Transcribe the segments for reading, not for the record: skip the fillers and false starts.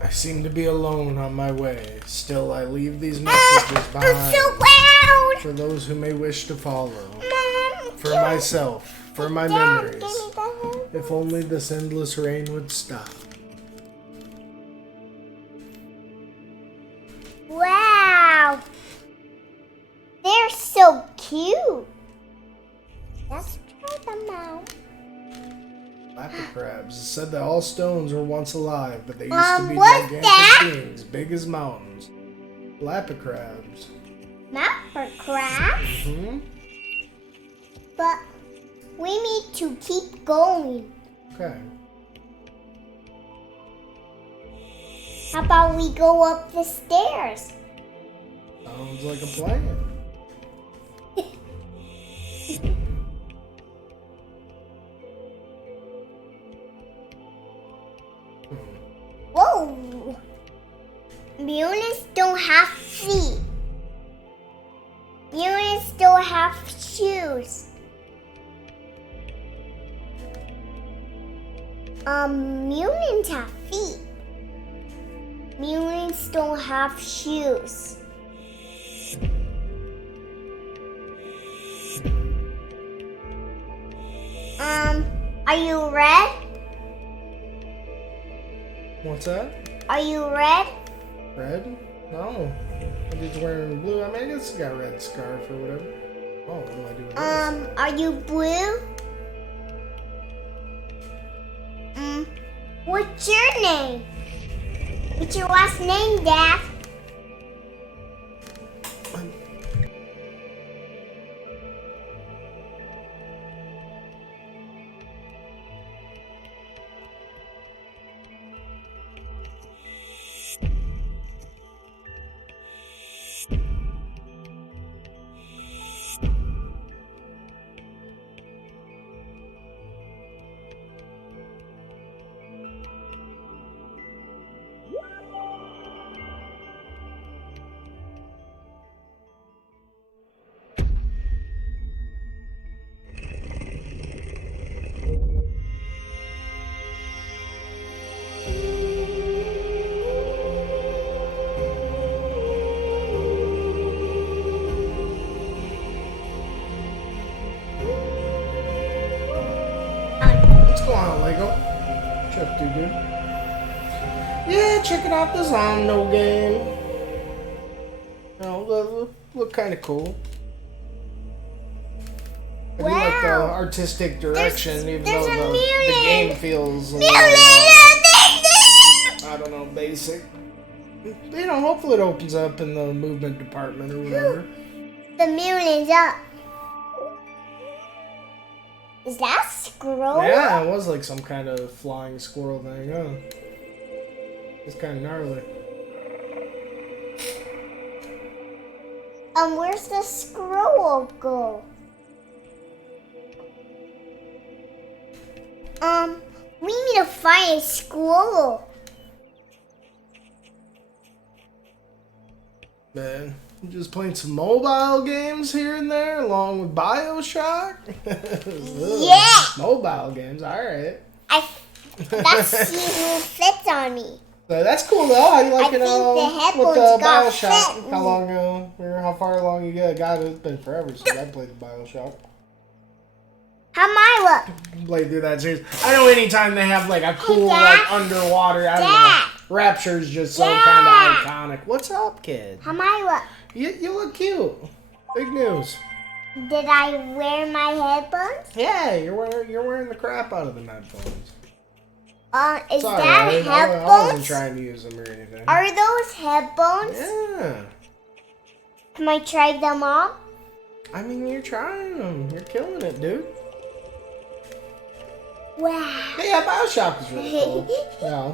I seem to be alone on my way. Still, I leave these messages behind. I'm so loud! For those who may wish to follow. Mom, For myself. For my Dad, memories. give me the hoop. If only this endless rain would stop. Wow! They're so cute. Let's try them out. Lapis crabs. It said that all stones were once alive, but they used to be what's gigantic that? beings, big as mountains. Lapis crabs. Not for crabs, Mm-hmm. but we need to keep going. Okay. How about we go up the stairs? Sounds like a plan. Whoa! Mutants don't have feet. Mutants don't have shoes. Mutants have feet. Mutants don't have shoes. Are you red? What's that? Are you red? Red? No. I'm just wearing blue. I mean, I guess I got a red scarf or whatever. Oh, what do I do with this? Are you blue? What's your name? What's your last name, Dad? What's going on, Lego? What you up to, dude? Yeah, checking out this Omno game. You know, look kind of cool. I do like the artistic direction, even though the million. game feels a little, I don't know, basic. You know, hopefully it opens up in the movement department or whatever. The million's up. Is that a squirrel? Yeah, it was like some kind of flying squirrel thing, huh? It's kind of gnarly. Where's the squirrel go? We need to find a squirrel. Man, just playing some mobile games here and there, along with BioShock. Yeah. Mobile games, all right. That season fits on me. So that's cool though. How you like I it? think the With headphones got BioShock. fit. How long? Or how far along you got? God, it's been forever since I played the BioShock. How my look? Played through that series. I know anytime they have like a cool Dad. like underwater, I don't Dad. know. Rapture's just so Dad. kind of iconic. What's up, kid? How my look? You look cute. Big news. Did I wear my headphones? Yeah, you're wearing the crap out of the headphones. Is Sorry, that I wasn't headphones? trying to use them or anything. Are those headphones? Yeah. Can I try them on? I mean, you're trying them. You're killing it, dude. Wow. Hey, yeah, BioShock is really cool. Yeah.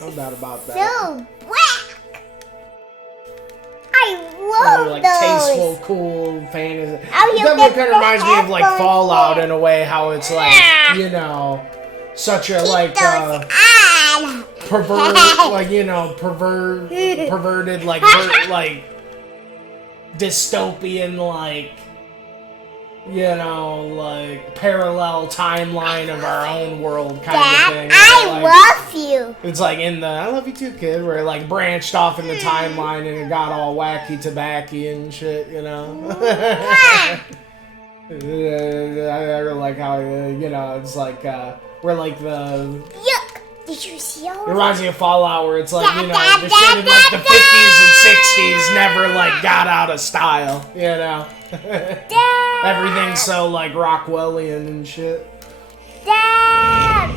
No doubt about that. So black. I They're, love like those. tasteful, cool fantasy. Oh, It you definitely get kind the of reminds me of like headphones Fallout there. in a way, how it's like, you know, such a like Those on. perverted like like dystopian like, you know, like parallel timeline of our own world kind Dad, of thing. I Like, love you. it's like in the I love you too, kid, where it like branched off in the timeline and it got all wacky tobacco and shit, you know. I really like how you know it's like we're like the. Yuck. Did you see all It reminds me of Fallout, where it's like, you know, the shit in like the 50s and 60s never like got out of style, you know. Dad. Everything's so like Rockwellian and shit. Dad.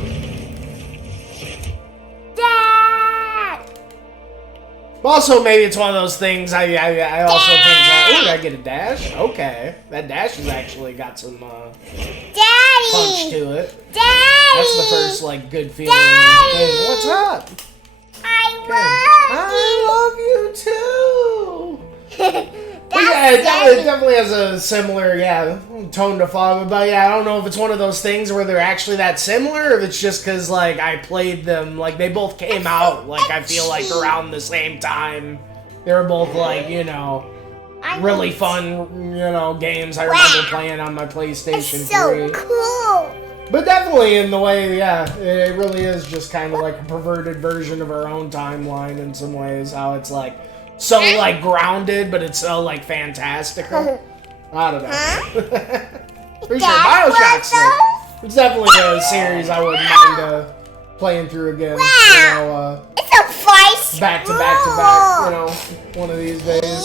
Dad. Also, maybe it's one of those things. I also think that, ooh, I get a dash. Okay, that dash has actually got some punch Daddy. to it. Daddy. That's the first like good feeling. Daddy. Hey, what's up? I love you too. But That's yeah, it Daddy. definitely has a similar, tone to Fallout. But yeah, I don't know if it's one of those things where they're actually that similar, or if it's just because like I played them, like they both came out, like I feel like around the same time. They were both like, you know, really fun, you know, games I remember playing on my PlayStation 3. So cool. But definitely in the way, it really is just kind of like a perverted version of our own timeline in some ways. How it's like so like grounded, but it's so like fantastical. I don't know. Pretty sure BioShock's it's definitely a series I wouldn't mind playing through again. Wow. You know, It's a fight. back to back to back. You know, one of these days.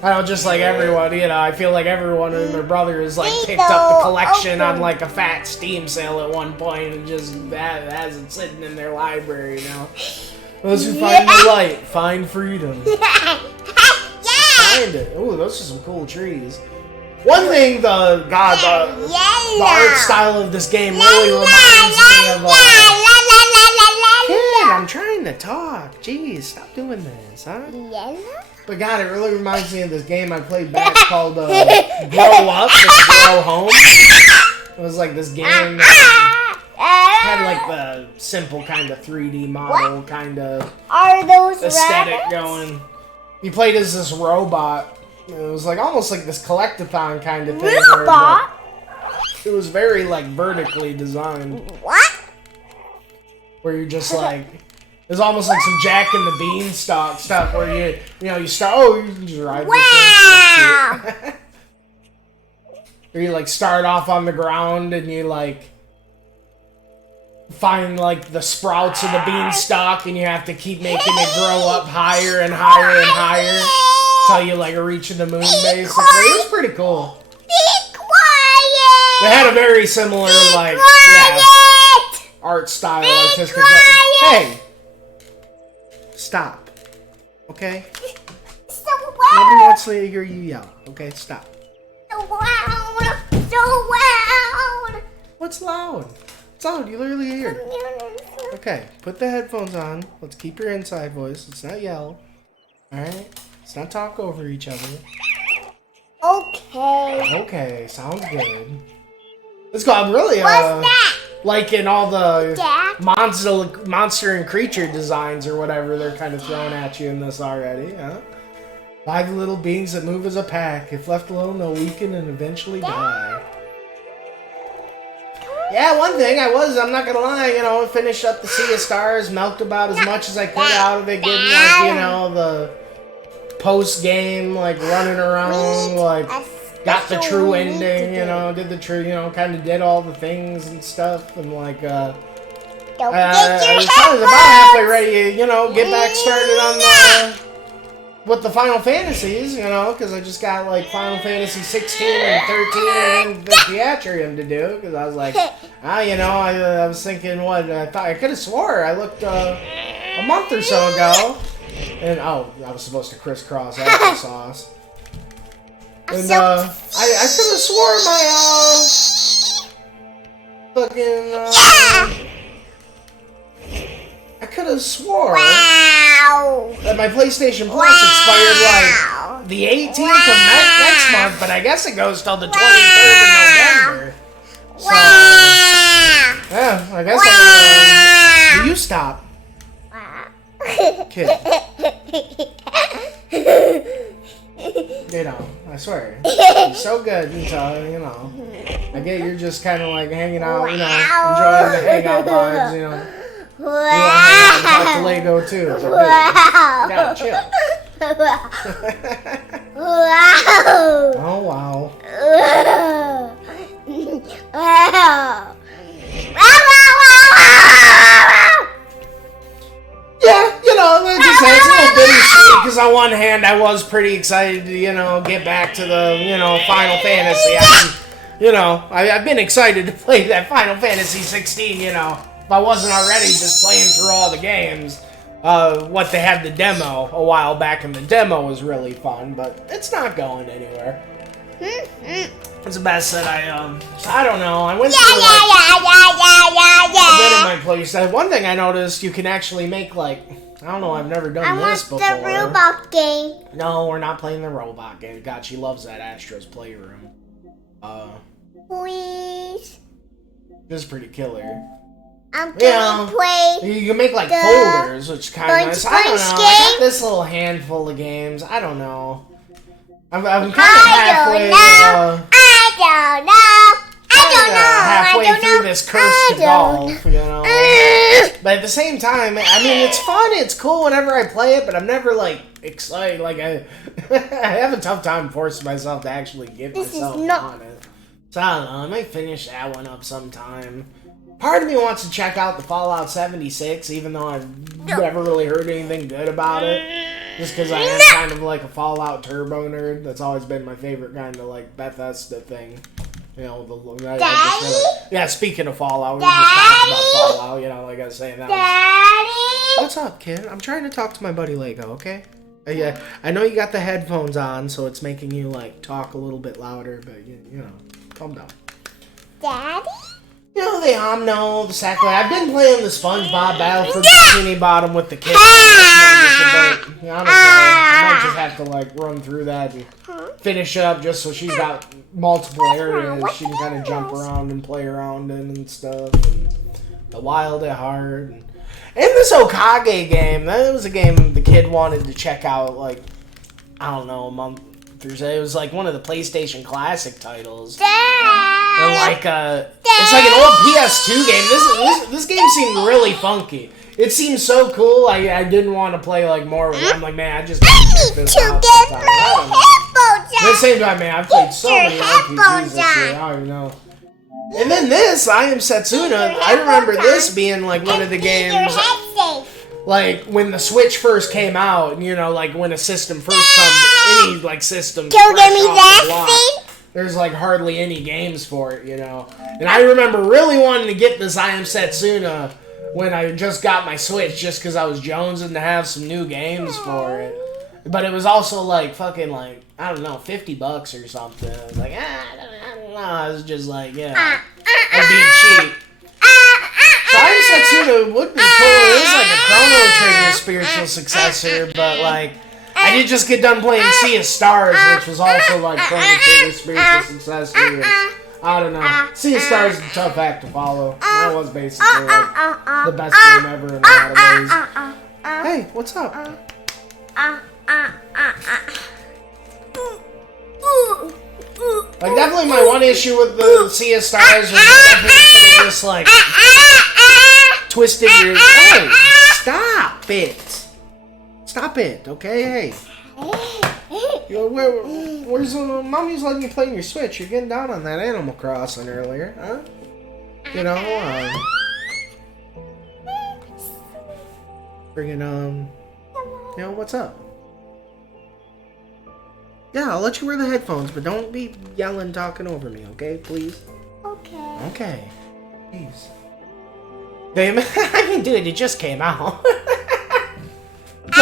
I don't just like everyone, you know, I feel like everyone and their brother has like picked up the collection on like a fat Steam sale at one point and just has it sitting in their library, you know. Those who find the light, find freedom. Find it. Ooh, those are some cool trees. One thing, the art style of this game really reminds me of Kid, I'm trying to talk. Jeez, stop doing this, huh? But God, it really reminds me of this game I played back called Grow Up and Grow Home. It was like this game that had like the simple kind of 3D model kind of aesthetic rabbits? going. You played as this robot. It was like almost like this collectathon kind of thing. Robot? It was very like vertically designed. What? Where you're just like, it's almost like some Jack and the Beanstalk stuff where you know, you start, you can just ride Wow. this thing. Where you like start off on the ground and you like find like the sprouts of the beanstalk and you have to keep making it grow up higher and higher and higher. Tell you like a reach in the moon, basically. It was pretty cool. Be quiet. They had a very similar like art style, artistic. Hey, stop. Okay. So Nobody loud. wants to hear you yell. Okay, stop. So loud. So loud. What's loud? It's loud. You literally hear. Okay, put the headphones on. Let's keep your inside voice. Let's not yell. All right. Let's not talk over each other. Okay. Okay, sounds good. Let's go. I'm really What's that? liking all the Dad? monster and creature designs or whatever they're kind of throwing at you in this already. Huh? 5 little beings that move as a pack. If left alone, they'll weaken and eventually die. Yeah, one thing I'm not gonna lie, finished up the Sea of Stars, milked about as much as I could out of it, getting like, the post-game, like, running around, like, got the true ending, did the true, kind of did all the things and stuff, and like, Don't I was forget your about halfway ready, get back started on with the Final Fantasies, because I just got like Final Fantasy 16 and 13 and the Theatrium to do, because I was like, I was thinking, I thought I could have swore I looked a month or so ago, and I was supposed to crisscross applesauce, and I could have swore my fucking I could have swore that my PlayStation Plus expired like the 18th of next month, but I guess it goes till the 23rd of November. So, yeah, I guess do you stop? Kid. I swear. You're so good until, I get you're just kind of like hanging out, enjoying the hangout vibes, You want to hang out and talk to Lego too. So yeah, chill. Oh wow. Yeah, it just has a little bittersweet because on one hand I was pretty excited to, get back to the, Final Fantasy. I've been excited to play that Final Fantasy 16, if I wasn't already just playing through all the games. What they had the demo a while back, and the demo was really fun, but it's not going anywhere. It's the best that I don't know. I went through a bit of my place. One thing I noticed, you can actually make I don't know, I've never done this before. I want the robot game. No, we're not playing the robot game. God, she loves that Astro's Playroom. Please. This is pretty killer. I'm gonna play. You can make folders, which is kind of nice. I don't know. I got this little handful of games. I don't know. I'm kind of halfway. Halfway through this curse to golf, But at the same time, it's fun. It's cool whenever I play it, but I'm never excited. I have a tough time forcing myself to actually get myself on it. So I don't know. I might finish that one up sometime. Part of me wants to check out the Fallout 76, even though I've never really heard anything good about it. Just because I am kind of like a Fallout Turbo nerd. That's always been my favorite kind of Bethesda thing. Yeah, speaking of Fallout, we were just talking about Fallout, like I was saying that. Daddy? What's up, kid? I'm trying to talk to my buddy Lego, okay? Yeah, I know you got the headphones on, so it's making you talk a little bit louder, but calm down. Daddy? The Omno, the Sackley. I've been playing the SpongeBob Battle for Bikini Bottom with the kids. Honestly, I might just have to run through that and finish up just so she's got multiple areas she can kind of jump around and play around in and stuff. And the Wild at Heart. And this Okage game, that was a game the kid wanted to check out, I don't know, a month or so. It was one of the PlayStation Classic titles. And it's like an old PS2 game. This game seemed really funky. It seemed so cool. I didn't want to play more with it. I'm like, man, I just gotta check this out. At the same time, man, I've played so many RPGs this year. I don't even know. And then this, I Am Setsuna. I remember this being one of the games. like when the Switch first came out, and you know, like when a system first comes, any like system Don't fresh give me off that the block, thing. there's like hardly any games for it, you know. And I remember really wanting to get this I Am Setsuna when I just got my Switch, just because I was jonesing to have some new games for it. But it was also like fucking like, I don't know, $50 or something. I was like, I don't know. I was just like, yeah, I was being cheap. So I Am Setsuna would be cool. It was like a Chrono Trigger spiritual successor, but like, I did just get done playing Sea of Stars, which was also like Chrono Trigger spiritual successor. And I don't know. Sea of Stars is a tough act to follow. That was basically like the best game ever in a lot of ways. Hey, what's up? Like, definitely my one issue with the Sea of Stars was definitely just like twisted your. Hey, stop it! Stop it, okay? Hey. Where's mommy's letting you play on your Switch? You're getting down on that Animal Crossing earlier, huh? You know, you know, what's up? Yeah, I'll let you wear the headphones, but don't be yelling, talking over me, okay? Please? Okay. Okay. Please. I mean, dude, it just came out. Trust me.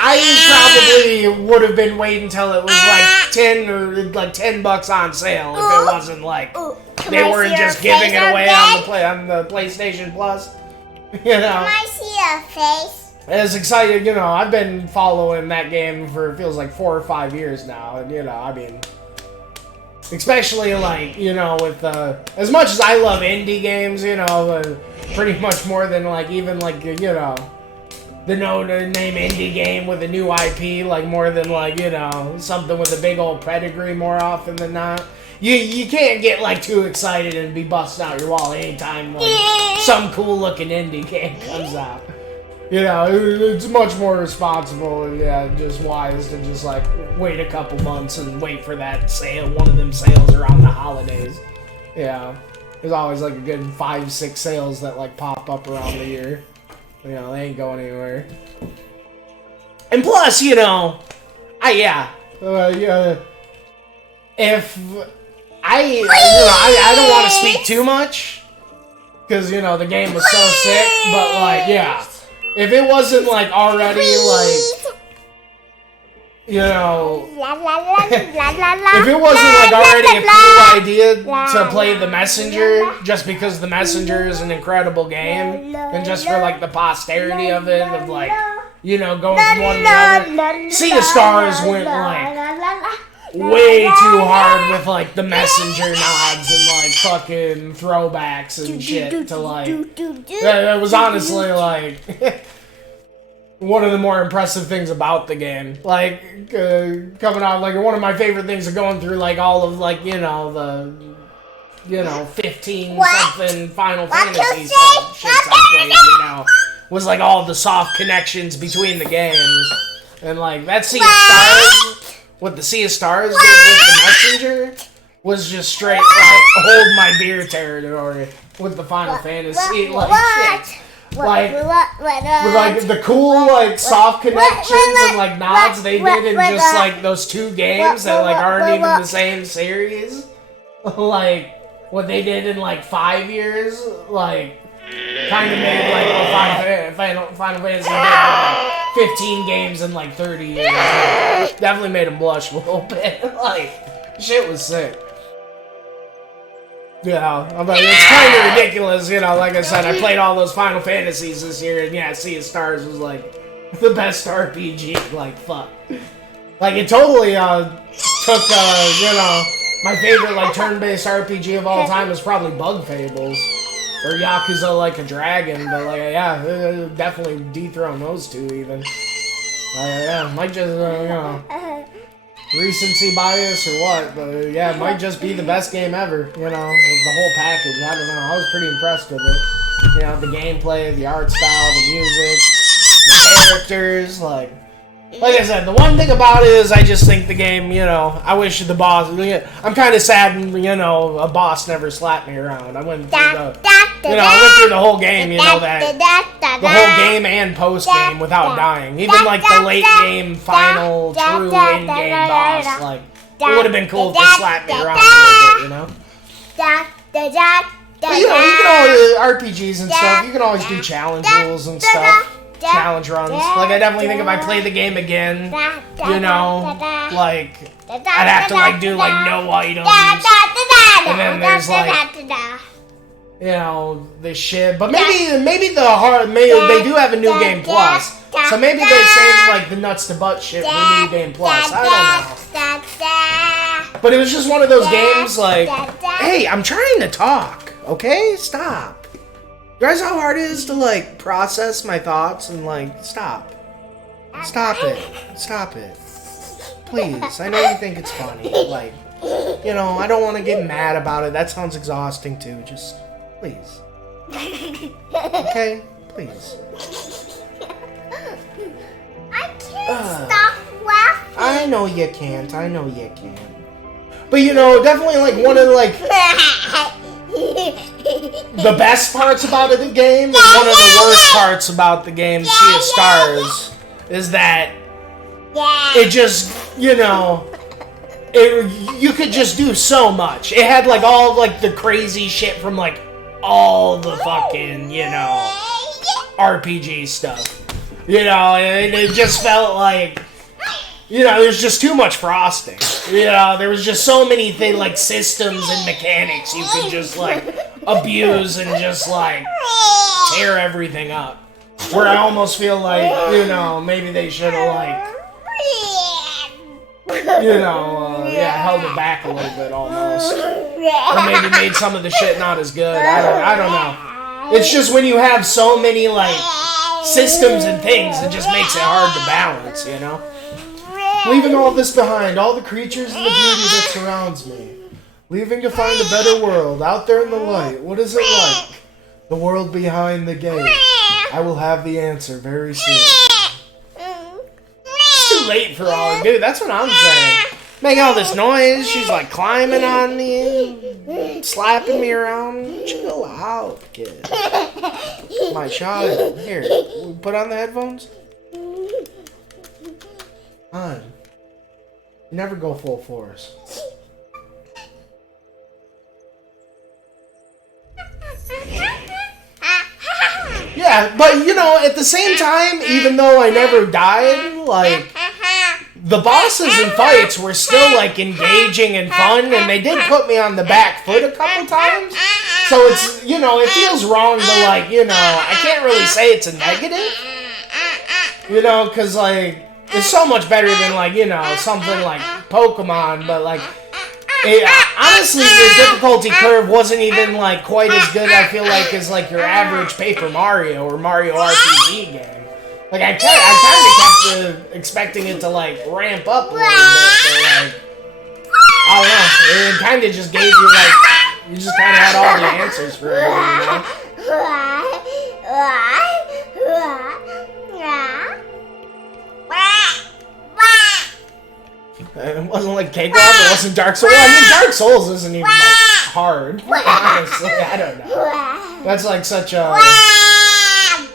I probably would have been waiting until it was like $10 on sale if it wasn't like they weren't just giving it away on the PlayStation Plus. You know. Can I see your face? As excited, you know, I've been following that game for, it feels like 4 or 5 years now, and, you know, I mean, especially, like, you know, with, as much as I love indie games, you know, pretty much more than, like, even, like, you know, the no-name indie game with a new IP, like, more than, like, you know, something with a big old pedigree more often than not. You can't get, like, too excited and be busting out your wall anytime, like, some cool-looking indie game comes out. You know, it's much more responsible and, yeah, just wise to just, like, wait a couple months and wait for that sale, one of them sales around the holidays. Yeah. There's always, like, a good 5-6 sales that, like, pop up around the year. You know, they ain't going anywhere. And plus, you know, if I don't want to speak too much, because, you know, the game was so sick, but, like, yeah. If it wasn't, like, already, like, you know, if it wasn't, like, already a cool idea to play The Messenger, just because The Messenger is an incredible game, and just for, like, the posterity of it, of, like, you know, going from one to the other, Sea of Stars went, like, way too hard with, like, the Messenger nods and, like, fucking throwbacks and shit to, like, that was honestly, like, one of the more impressive things about the game. Like, coming out, like, one of my favorite things of going through, like, all of, like, you know, the, you know, 15-something Final Fantasy shits I played, you know, was, like, all the soft connections between the games. And, like, that Sea of Stars, what the Sea of Stars did with the Messenger was just straight, like, hold my beer territory with the Final Fantasy, like, shit. Like, with, like, the cool, like, soft connections and, like, nods they did in just, like, those 2 games that, like, aren't even the same series. Like, what they did in, like, 5 years, like, kind of made, like, Final Fantasy did, like, 15 games in, like, 30 years. Like, definitely made them blush a little bit. Like, shit was sick. Yeah, I mean, it's kind of ridiculous, you know, like I said, I played all those Final Fantasies this year, and yeah, Sea of Stars was, like, the best RPG, like, fuck. Like, it totally, took, you know, my favorite, like, turn-based RPG of all time was probably Bug Fables, or Yakuza Like a Dragon, but, like, yeah, definitely dethrone those 2, even. Yeah, might just, you know, recency bias or what, but yeah, it might just be the best game ever, you know, the whole package. I don't know, I was pretty impressed with it. You know, the gameplay, the art style, the music, the characters, like, Like I said, the one thing about it is I just think the game, you know, I wish the boss, I'm kind of sad, you know, a boss never slapped me around. I went through I went through the whole game, you know, the whole game and post-game without dying. Even like the late game, final, true in-game boss, like, it would have been cool if they slapped me around a little bit, you know? But, you know, you can always, RPGs and stuff, you can always do challenge rules and stuff. Challenge runs. Like, I definitely think if I play the game again, you know, like, I'd have to, like, do, like, no items. And then there's, like, you know, this shit. But maybe they do have a New Game Plus. So maybe they save, like, the nuts to butt shit for New Game Plus. I don't know. But it was just one of those games, like, hey, I'm trying to talk, okay? Stop. You guys know how hard it is to, like, process my thoughts and, like, stop. Stop it. Stop it. Please. I know you think it's funny. Like, you know, I don't want to get mad about it. That sounds exhausting, too. Just, please. Okay? Please. I can't stop laughing. I know you can't. I know you can't. But, you know, definitely, like, one of, like... the best parts about the game and one of the worst parts about the game, Sea of Stars, is that it just, you know, you could just do so much. It had, like, all, like, the crazy shit from, like, all the fucking, you know, RPG stuff. You know, it just felt like, you know, there's just too much frosting. You know, there was just so many things, like, systems and mechanics you could just, like, abuse and just, like, tear everything up. Where I almost feel like, you know, maybe they should have, like, you know, held it back a little bit almost. Or maybe made some of the shit not as good. I don't know. It's just when you have so many, like, systems and things, it just makes it hard to balance, you know? Leaving all this behind, all the creatures and the beauty that surrounds me. Leaving to find a better world, out there in the light. What is it like? The world behind the gate. I will have the answer very soon. It's too late for all, dude, that's what I'm saying. Making all this noise, she's like climbing on me, slapping me around. Chill out, kid. My child. Here, put on the headphones. On. Never go full force. Yeah, but you know, at the same time, even though I never died, like, the bosses and fights were still, like, engaging and fun, and they did put me on the back foot a couple times. So it's, you know, it feels wrong to, like, you know, I can't really say it's a negative. You know, because, like, it's so much better than, like, you know, something like Pokemon, but, like, honestly, the difficulty curve wasn't even, like, quite as good, I feel like, as, like, your average Paper Mario or Mario RPG game. Like, I kind of kept expecting it to, like, ramp up a little bit, but, like, I don't know, it kind of just gave you, like, you just kind of had all the answers for everything, you know? It wasn't like Cakewalk, it wasn't Dark Souls. I mean, Dark Souls isn't even, like, hard. Honestly, I don't know. That's like such a...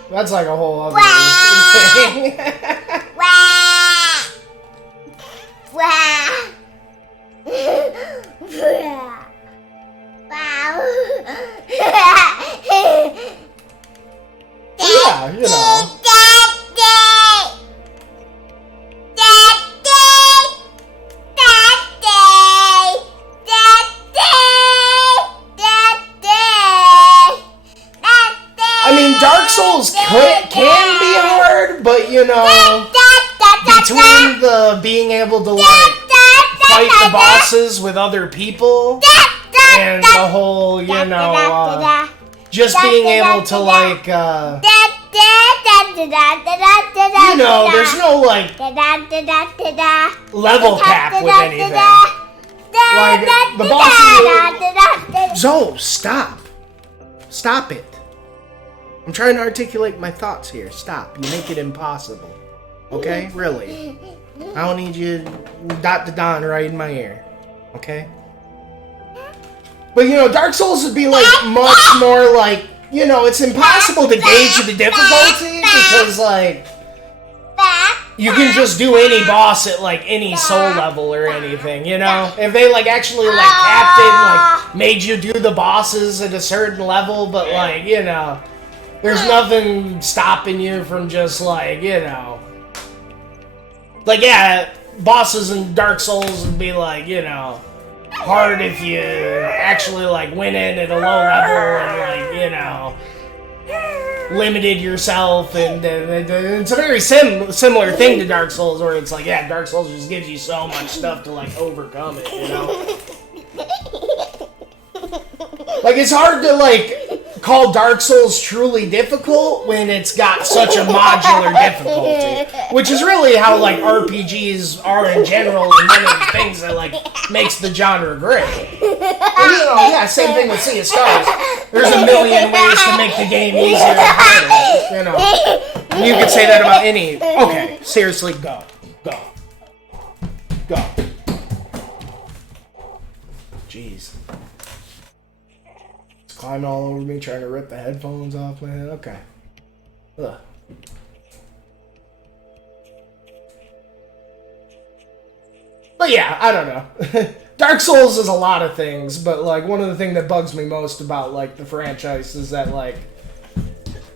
That's like a whole other thing. Yeah, you know. Dark Souls can be hard, but you know, between the being able to like fight the bosses with other people and the whole, you know, just being able to like, you know, there's no like level cap with anything. Like the bosses. Zoe, stop! Stop it! I'm trying to articulate my thoughts here. Stop. You make it impossible. Okay? Really. I don't need you dot to don right in my ear. Okay? But, you know, Dark Souls would be, like, much more, like, you know, it's impossible to gauge the difficulty because, like, you can just do any boss at, like, any soul level or anything, you know? If they, like, actually, like, capped it and, like, made you do the bosses at a certain level, but, like, you know, there's nothing stopping you from just, like, you know... Like, yeah, bosses in Dark Souls would be, like, you know, hard if you actually, like, went in at a low level and, like, you know... limited yourself, and it's a very similar thing to Dark Souls, where it's like, yeah, Dark Souls just gives you so much stuff to, like, overcome it, you know? Like, it's hard to, like, call Dark Souls truly difficult when it's got such a modular difficulty, which is really how, like, RPGs are in general, and one of the things that, like, makes the genre great. And, you know, yeah, same thing with Sea of Stars. There's a million ways to make the game easier and harder, you know. You could say that about any... Okay, seriously, go. Go. Go. Jeez. It's climbing all over me, trying to rip the headphones off, man. Okay. Ugh. But yeah, I don't know. Dark Souls is a lot of things, but, like, one of the things that bugs me most about, like, the franchise is that, like,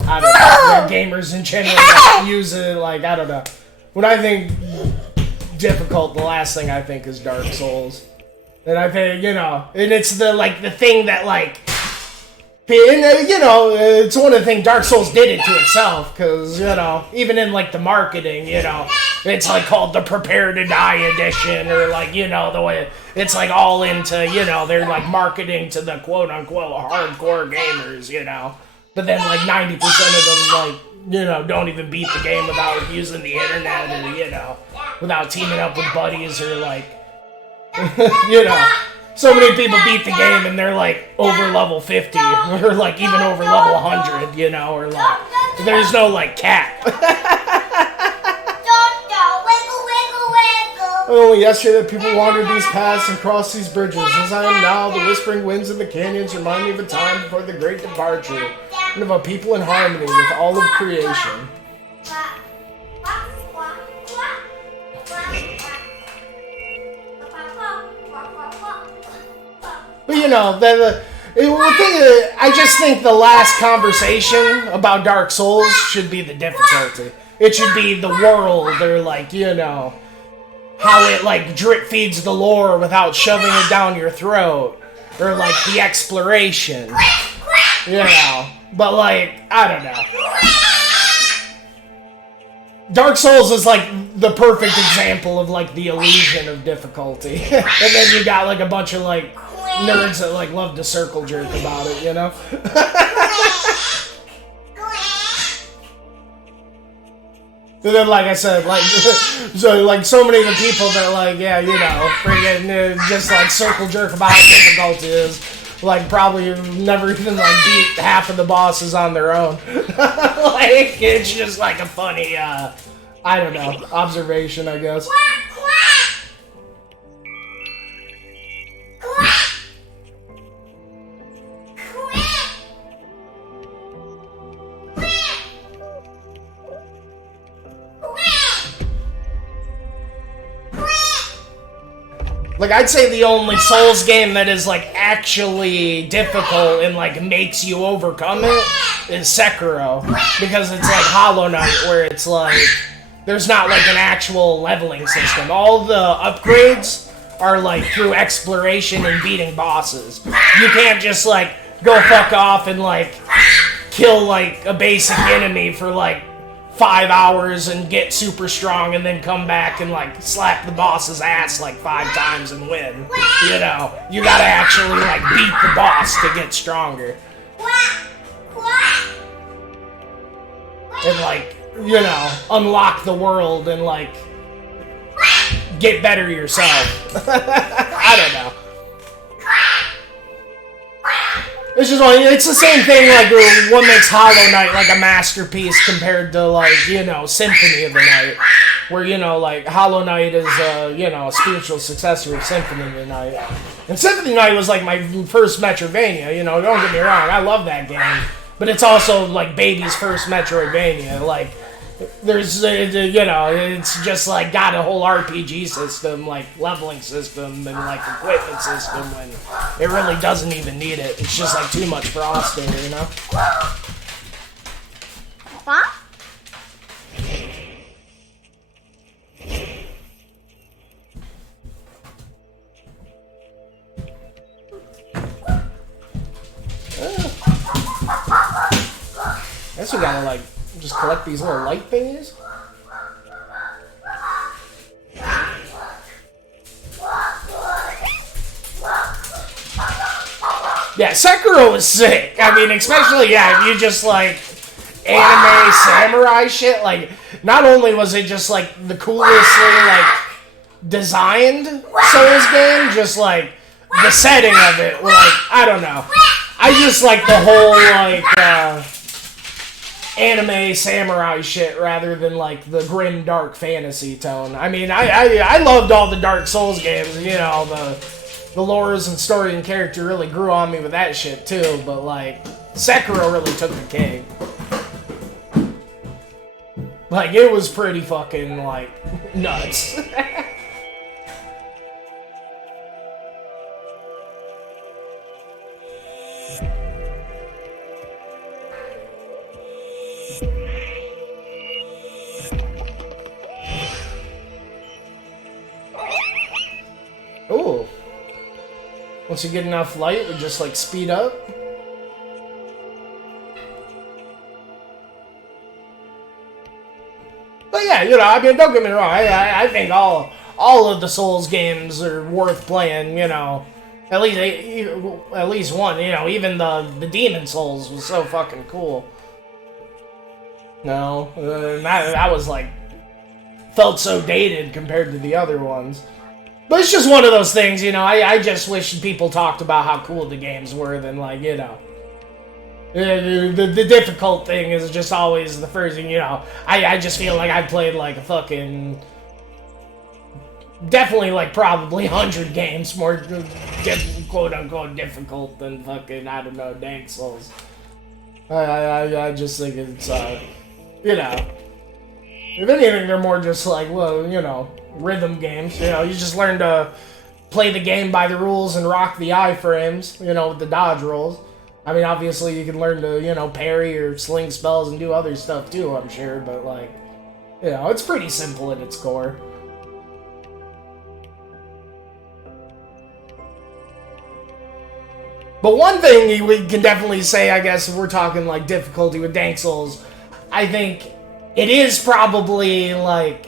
I don't know, gamers in general like, use it, like, I don't know. When I think difficult, the last thing I think is Dark Souls. And I think, you know, and it's the, like, the thing that, like, and, you know, it's one of the things Dark Souls did it to itself, because, you know, even in, like, the marketing, you know, it's, like, called the Prepare to Die edition, or, like, you know, the way, it's, like, all into, you know, they're, like, marketing to the quote-unquote hardcore gamers, you know, but then, like, 90% of them, like, you know, don't even beat the game without using the internet, or, you know, without teaming up with buddies, or, like, you know. So many people beat the game and they're like over level 50 or like even over level 100, you know, or like there's no like cap. Only yesterday that people wandered these paths and crossed these bridges. As I am now, the whispering winds in the canyons remind me of a time before the great departure and of a people in harmony with all of creation. But you know, I just think the last conversation about Dark Souls should be the difficulty. It should be the world, or like, you know, how it like drip feeds the lore without shoving it down your throat, or like the exploration, you know. But like, I don't know. Dark Souls is like the perfect example of like the illusion of difficulty. And then you got like a bunch of like nerds that like love to circle jerk about it, you know? And then like I said, like so many of the people that like, yeah, you know, freaking just like circle jerk about how difficult it is, like probably never even like beat half of the bosses on their own. Like it's just like a funny I don't know, observation, I guess. Like, I'd say the only Souls game that is, like, actually difficult and, like, makes you overcome it is Sekiro. Because it's like Hollow Knight, where it's, like, there's not, like, an actual leveling system. All the upgrades are, like, through exploration and beating bosses. You can't just, like, go fuck off and, like, kill, like, a basic enemy for, like, 5 hours and get super strong and then come back and like slap the boss's ass like 5 times and win. You know, you gotta actually like beat the boss to get stronger. And like, you know, unlock the world and like get better yourself. I don't know. It's just like, it's the same thing, like, what makes Hollow Knight, like, a masterpiece compared to, like, you know, Symphony of the Night. where, you know, like, Hollow Knight is, you know, a spiritual successor of Symphony of the Night. And Symphony of the Night was, like, my first Metroidvania, you know, don't get me wrong, I love that game. But it's also, like, baby's first Metroidvania, like, there's, you know, it's just, like, got a whole RPG system, like, leveling system, and, like, equipment system, and it really doesn't even need it. It's just, like, too much frosting, you know? Huh? I guess we gotta, like, just collect these little light thingies. Yeah, Sekiro is sick. I mean, especially, yeah, if you just, like, anime samurai shit, like, not only was it just, like, the coolestly, like, designed Souls game, just, like, the setting of it, like, I don't know. I just like the whole, like, anime samurai shit rather than, like, the grim, dark fantasy tone. I mean, I loved all the Dark Souls games, you know, the lores and story and character really grew on me with that shit, too, but, like, Sekiro really took the cake. Like, it was pretty fucking, like, nuts. Ooh. Once you get enough light, we just, like, speed up. But yeah, you know, I mean, don't get me wrong, I think all of the Souls games are worth playing, you know. At least one, you know, even the Demon Souls was so fucking cool. No, that was, like, felt so dated compared to the other ones. But it's just one of those things, you know, I just wish people talked about how cool the games were than, like, you know. The difficult thing is just always the first thing, you know. I just feel like I played, like, a fucking... Definitely, like, probably 100 games more quote-unquote difficult than fucking, I don't know, Dark Souls. I just think it's, you know... If anything, they're more just like, well, you know, rhythm games. You know, you just learn to play the game by the rules and rock the iframes, you know, with the dodge rolls. I mean, obviously, you can learn to, you know, parry or sling spells and do other stuff too, I'm sure, but, like, you know, it's pretty simple at its core. But one thing we can definitely say, I guess, if we're talking, like, difficulty with Dark Souls, I think it is probably, like,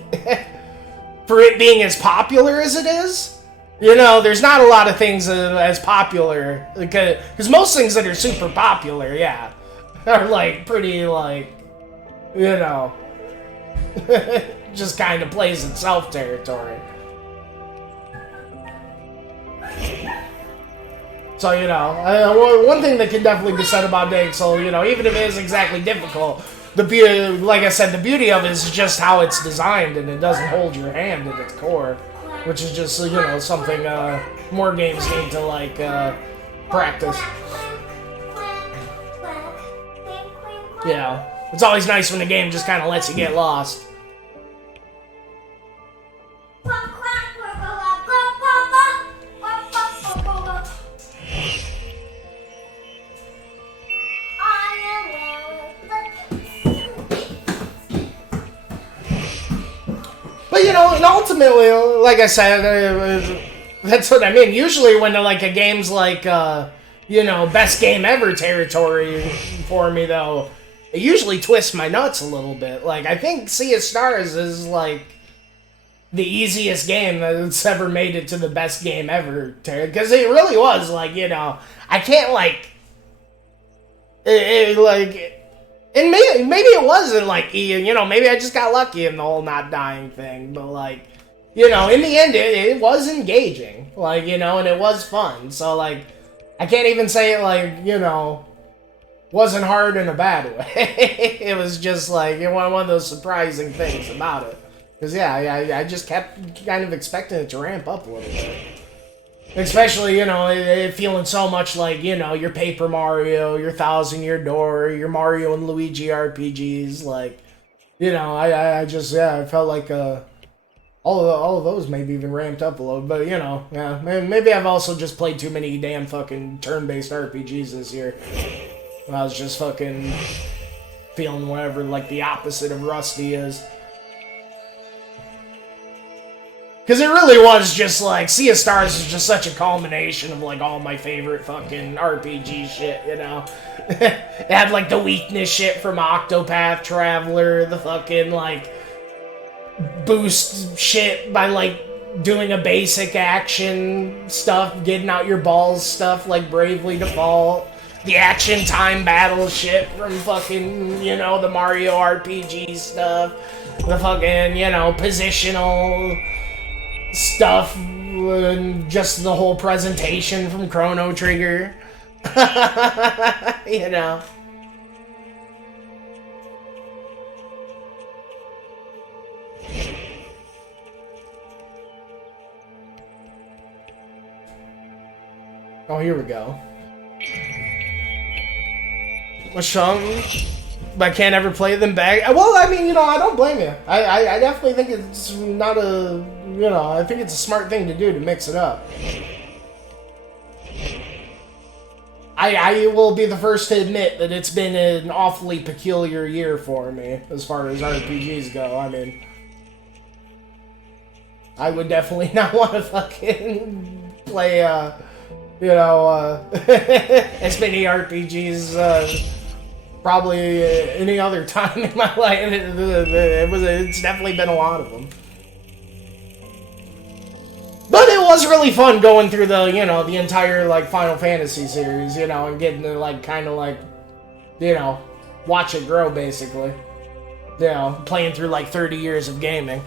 for it being as popular as it is, you know, there's not a lot of things as popular, because most things that are super popular, yeah, are, like, pretty, like, you know, just kind of plays itself territory. So, you know, one thing that can definitely be said about Dark Souls, you know, even if it is exactly difficult, the beauty, like I said, the beauty of it is just how it's designed, and it doesn't hold your hand at its core, which is just, you know, something more games need to, like, practice. Yeah, it's always nice when the game just kind of lets you get lost. But, you know, and ultimately, like I said, that's what I mean. Usually when, like, a game's like, you know, best game ever territory for me, though, it usually twists my nuts a little bit. Like, I think Sea of Stars is, like, the easiest game that's ever made it to the best game ever. Because it really was, like, you know, I can't, like, and maybe it wasn't, like, you know, maybe I just got lucky in the whole not dying thing, but, like, you know, in the end, it was engaging, like, you know, and it was fun, so, like, I can't even say it, like, you know, wasn't hard in a bad way. It was just, like, one of those surprising things about it. Because, yeah, I just kept kind of expecting it to ramp up a little bit. Especially, you know, it feeling so much like, you know, your Paper Mario, your Thousand Year Door, your Mario and Luigi RPGs. Like, you know, I just, yeah, I felt like all of those maybe even ramped up a little. But, you know, yeah, maybe I've also just played too many damn fucking turn-based RPGs this year. I was just fucking feeling whatever, like, the opposite of Rusty is. Because it really was just like, Sea of Stars is just such a culmination of like all my favorite fucking RPG shit, you know? It had like the weakness shit from Octopath Traveler, the fucking like boost shit by like doing a basic action stuff, getting out your balls stuff like Bravely Default, the action time battle shit from fucking, you know, the Mario RPG stuff, the fucking, you know, positional stuff, and just the whole presentation from Chrono Trigger. You know. Oh, here we go. What's wrong? But I can't ever play them back. Well, I mean, you know, I don't blame you. I definitely think it's not a, you know, I think it's a smart thing to do to mix it up. I will be the first to admit that it's been an awfully peculiar year for me as far as RPGs go. I mean, I would definitely not want to fucking play, you know, as many RPGs, probably any other time in my life. It's definitely been a lot of them. But it was really fun going through the, you know, the entire, like, Final Fantasy series, you know, and getting to, like, kind of, like, you know, watch it grow, basically. You know, playing through, like, 30 years of gaming.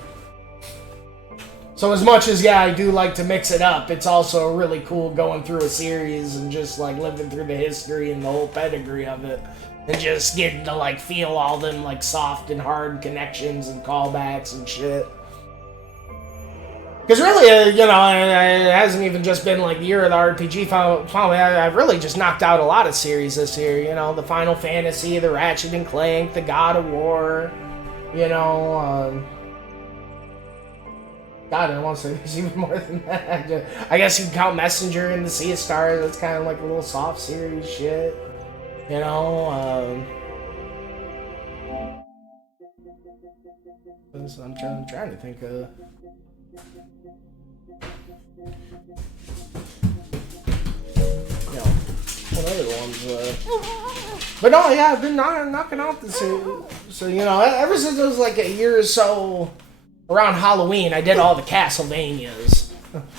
So as much as, yeah, I do like to mix it up, it's also really cool going through a series and just, like, living through the history and the whole pedigree of it. And just getting to, like, feel all them, like, soft and hard connections and callbacks and shit. Because really, you know, it hasn't even just been, like, the year of the RPG. I've really just knocked out a lot of series this year. You know, the Final Fantasy, the Ratchet and Clank, the God of War, you know, God, I don't want to say there's even more than that. I guess you can count Messenger and the Sea of Stars. That's kind of like a little soft series shit. You know, I'm trying to think of. You know, what other ones? But no, yeah, I've been knocking out this year. So, you know, ever since it was like a year or so around Halloween, I did all the Castlevanias.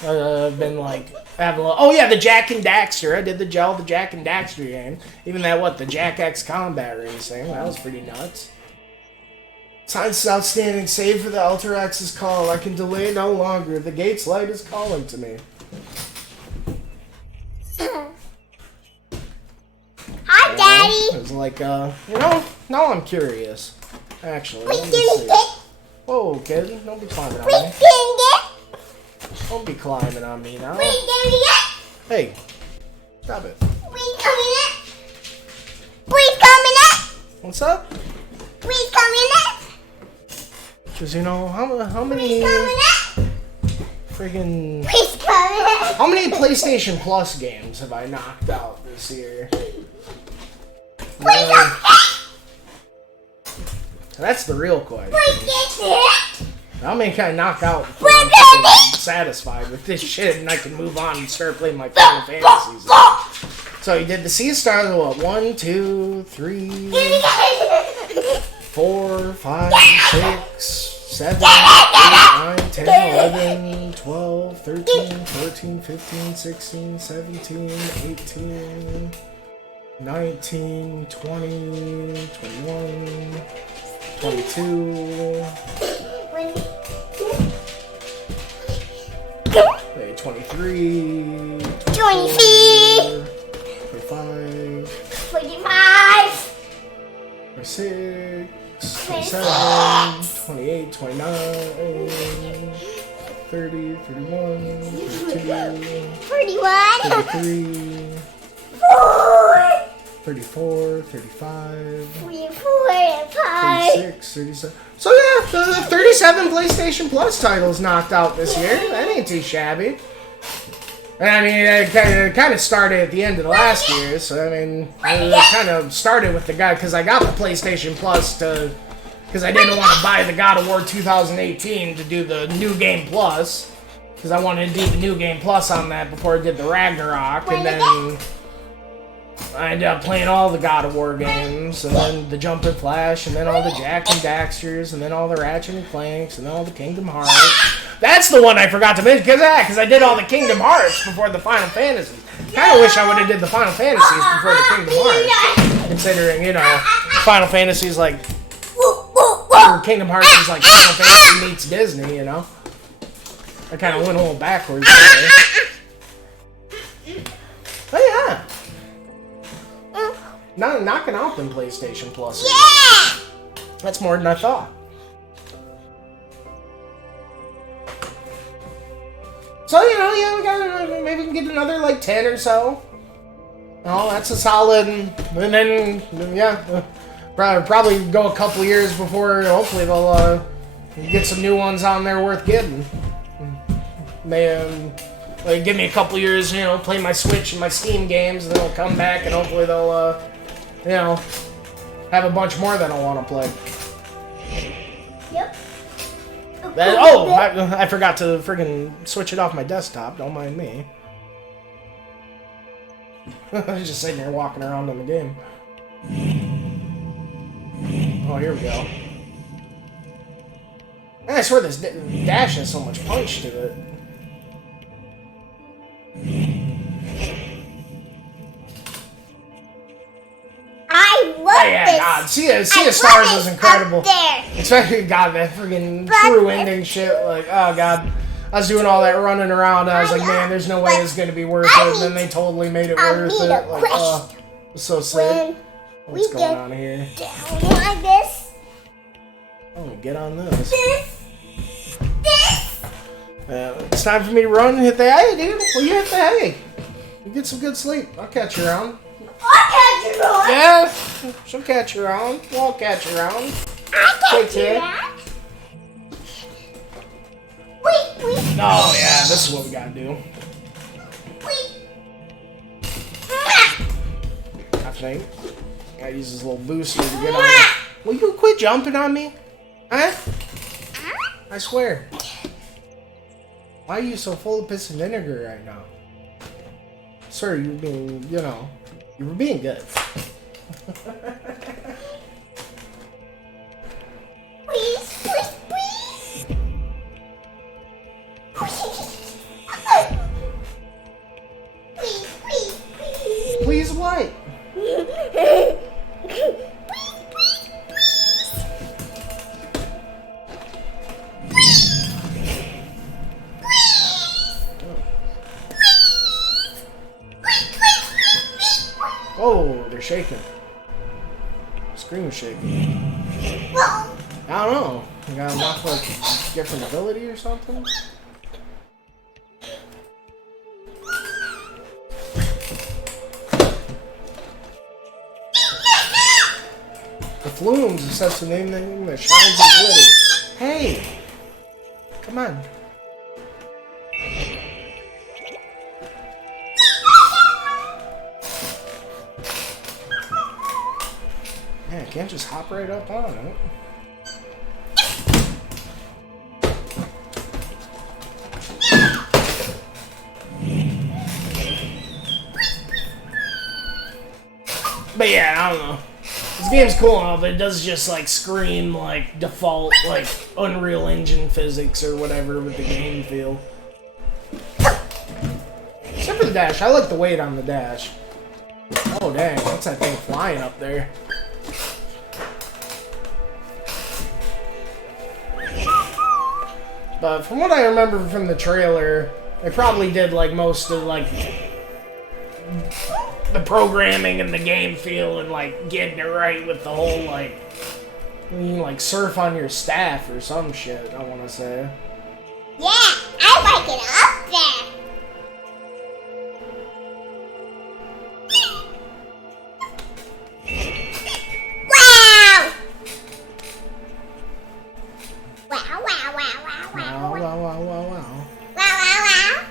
I've been like, oh yeah, the Jak and Daxter. I did the Jak and Daxter game. Even that, the Jak X Combat Racing. That was pretty nuts. Science is outstanding. Save for the Alterax's call. I can delay no longer. The gate's light is calling to me. Hi, Daddy. It was like, you know, now I'm curious. Actually, let me see. Whoa, kid, don't be climbing on me. Don't be climbing on me now. Hey, stop it. What's up? Because, you know, how many friggin' how many PlayStation Plus games have I knocked out this year? That's the real question. How many can I knock out before I'm satisfied with this shit and I can move on and start playing my Final Fantasies? So you did the Sea of Stars, what? 1, 2, 3, 4, 5, 6, 7, 8, 9, 10, 11, 12, 13, 14, 15, 16, 17, 18, 19, 20, 21, 22, 23, 24, 25, 26, 27, 28, 29, 30, 31, 32, 41. 33, 4. 34, 35, 45. 36, 37. So yeah, the 37 PlayStation Plus titles knocked out this year. That ain't too shabby. And I mean, it kind of started at the end of the last year, so I mean, it kind of started with the guy, because I got the PlayStation Plus because I didn't want to buy the God of War 2018 to do the New Game Plus, because I wanted to do the New Game Plus on that before I did the Ragnarok, and then I ended up playing all the God of War games, and then the Jump and Flash, and then all the Jack and Daxters, and then all the Ratchet and Clanks, and then all the Kingdom Hearts. That's the one I forgot to mention, because I did all the Kingdom Hearts before the Final Fantasies. Kind of wish I would have did the Final Fantasies before the Kingdom Hearts, considering, you know, Final Fantasies like... Kingdom Hearts is like Final Fantasy meets Disney, you know? I kind of went a little backwards there. But yeah. Not knocking out them PlayStation Plus. Yeah! That's more than I thought. So, you know, yeah, we got maybe we can get another like 10 or so. Oh, that's a solid. And then, yeah, probably go a couple years before hopefully they'll get some new ones on there worth getting. They like give me a couple years, you know, play my Switch and my Steam games, and then they'll come back and hopefully they'll, you know, have a bunch more that I want to play. Yep. I forgot to friggin' switch it off my desktop. Don't mind me. I was just sitting there walking around in the game. Oh, here we go. Man, I swear this dash has so much punch to it. I love Yeah, this. God, Sea of Stars is incredible. Up there. Especially, God, that freaking true ending shit. Like, oh, God. I was doing all that running around, and I was like, man, there's no way it's going to be worth it. And then they totally made it worth it. Like, oh, it was so sick. What's going on here? Down like this. Oh, get on this. This. It's time for me to run and hit the hay, dude. Well, you hit the hay. You get some good sleep. I'll catch you around. I'll catch you around. Yeah, she'll catch you around. We'll catch you around. I'll Take catch you care. around. Wait. Oh, yeah, this is what we gotta do. Wait. I think. Gotta use this little booster to get on it. Will you quit jumping on me? Huh? I swear. Why are you so full of piss and vinegar right now? Sir, you're being, you know, you were being good. Please. Please what? Oh, they're shaking. Screen shaking. I don't know. You got unlock like different ability or something? The flumes is such the name that shines and glitters. Hey! Come on. Yeah, I can't just hop right up on it. But yeah, I don't know. This game's cool enough, but it does just like scream like default like Unreal Engine physics or whatever with the game feel. Except for the dash. I like the weight on the dash. Oh dang, what's that thing flying up there? But from what I remember from the trailer, they probably did like most of like the programming and the game feel and like getting it right with the whole like You can, like, surf on your staff or some shit, I want to say. Yeah, I like it up there. Wow! Wow, wow, wow, wow, wow, Wow, wow. wow, wow, wow, wow. Wow, wow, wow.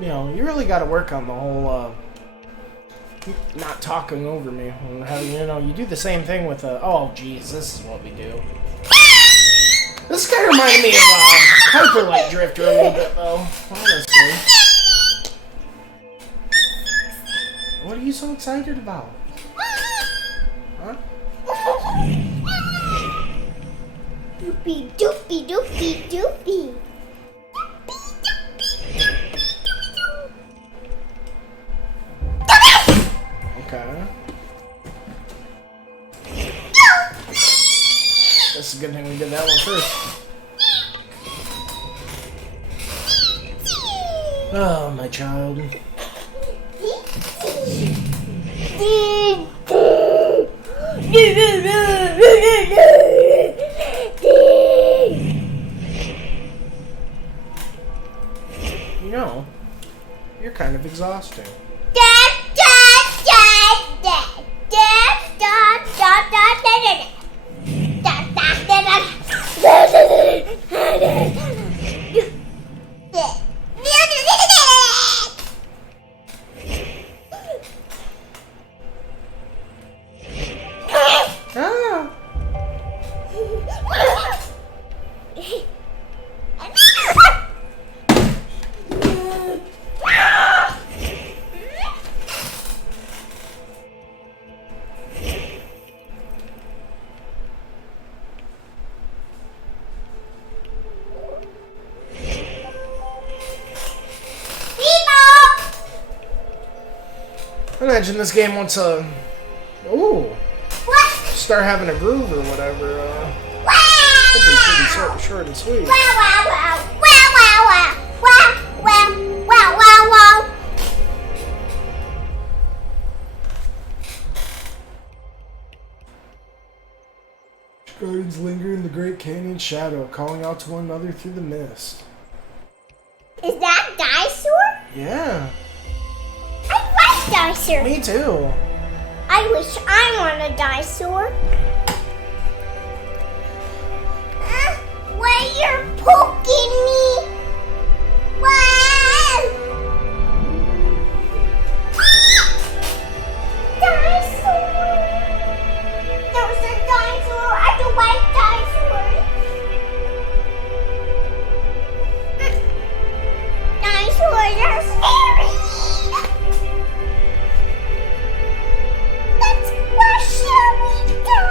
You know, you really got to work on the whole, not talking over me. And how, you know, you do the same thing with oh, geez, this is what we do. This guy reminded me of Hyper Light Drifter a little bit, though, honestly. What are you so excited about? Huh? Doopy, doopy, doopy, doopy. Okay. That's a good thing we did that one first. Oh, my child. You know, you're kind of exhausting. Ah! I imagine this game wants to, start having a groove or whatever. Could be pretty short and sweet. Guardians linger in the Great Canyon shadow, calling out to one another through the mist. Is that a dinosaur? Yeah, I like dinosaurs. me too. I wish I were a dinosaur. Why you're poking me? Wow! Dinosaur! There's a dinosaur. I don't like dinosaurs. Dinosaurs are scary. Where shall we go?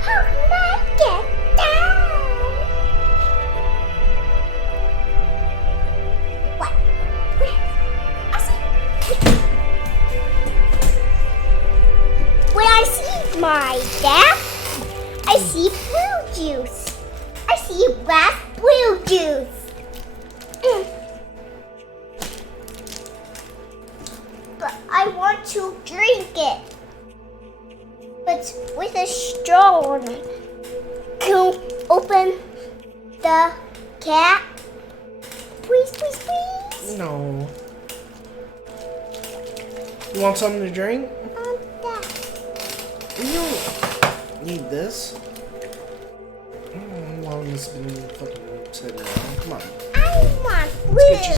How can I get down? What? Where? I see. When I see my dad, I see blue juice. I see black blue juice. But I want to drink it. But with a straw on it. Can you open the cap? Please, please, please. No. You want something to drink? That. You don't need this. How long has this been fucking sitting around? Come on. I want blue.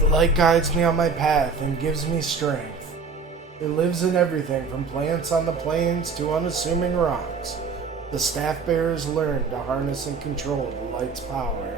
The light guides me on my path and gives me strength. It lives in everything from plants on the plains to unassuming rocks. The staff bearers learn to harness and control the light's power.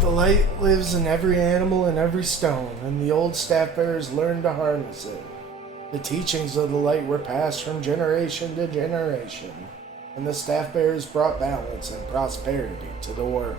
The light lives in every animal and every stone, and the old staff bearers learned to harness it. The teachings of the light were passed from generation to generation, and the staff bearers brought balance and prosperity to the world.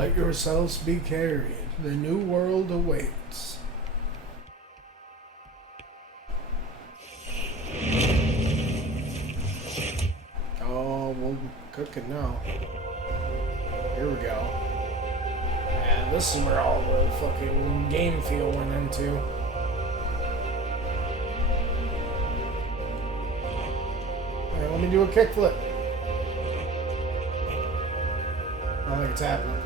Let yourselves be carried. The new world awaits. Oh, we're cooking now. Here we go. Yeah, this is where all the fucking game feel went into. Alright, let me do a kickflip. I don't think it's happening.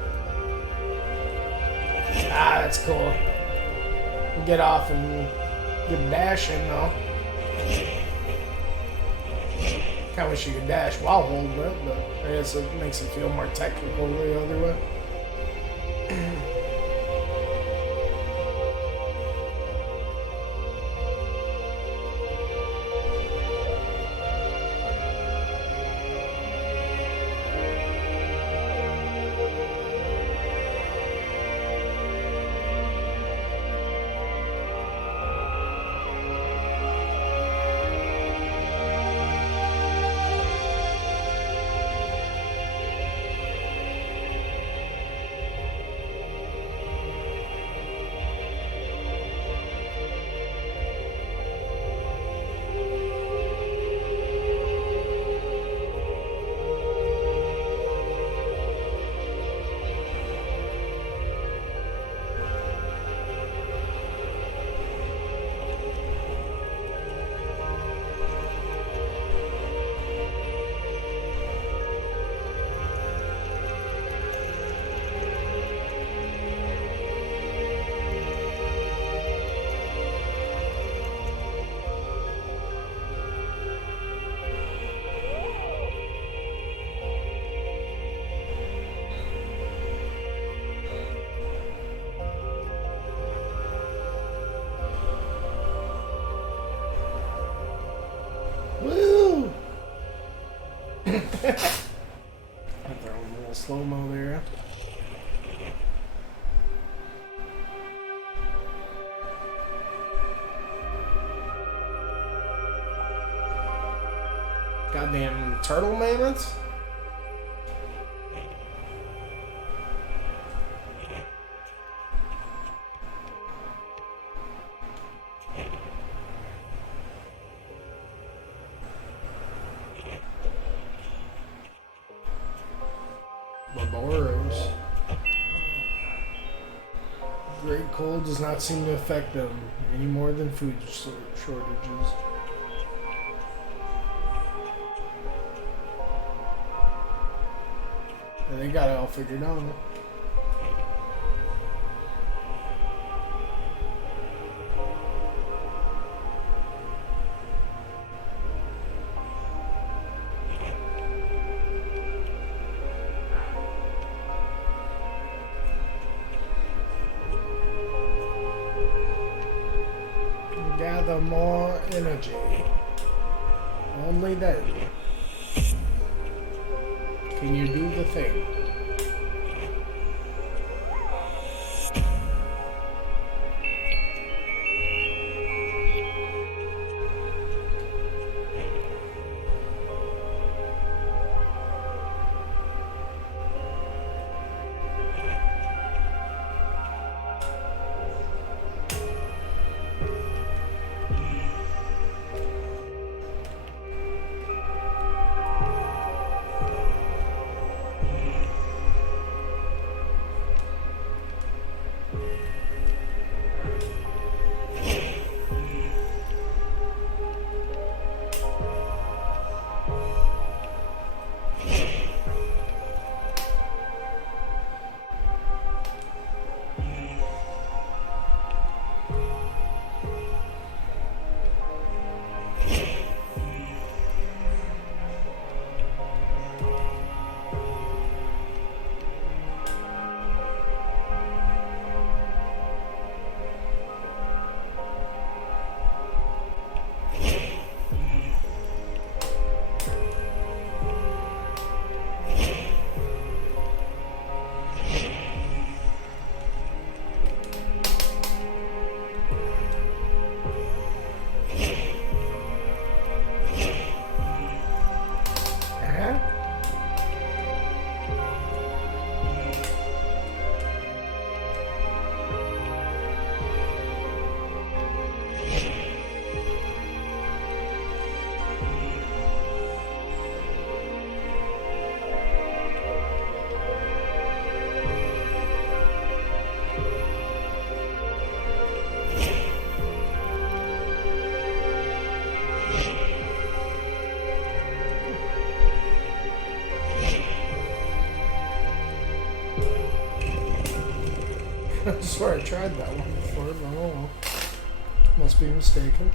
Ah, that's cool. Get off and get a dash in though. Kinda wish you could dash while holding it, but I guess it makes it feel more technical the other way. Woo! I'm throwing a little slow-mo there. Goddamn turtle mammoths. Barbaros. Great cold does not seem to affect them any more than food shortages. And they got it all figured out. Gather more energy. Only then can you do the thing. I swear I tried that one before, but oh well. Must be mistaken.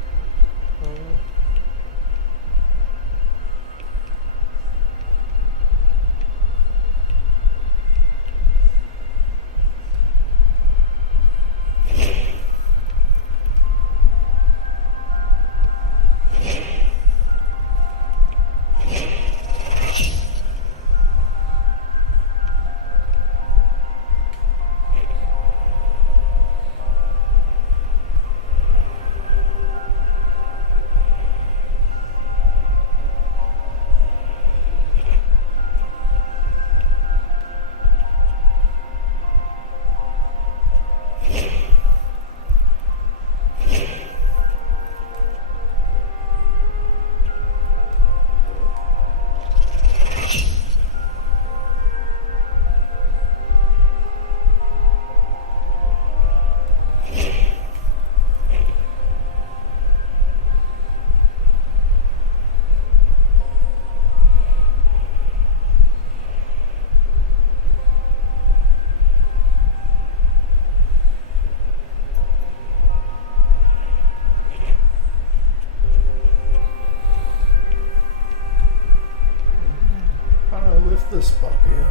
How do I lift this puppy up?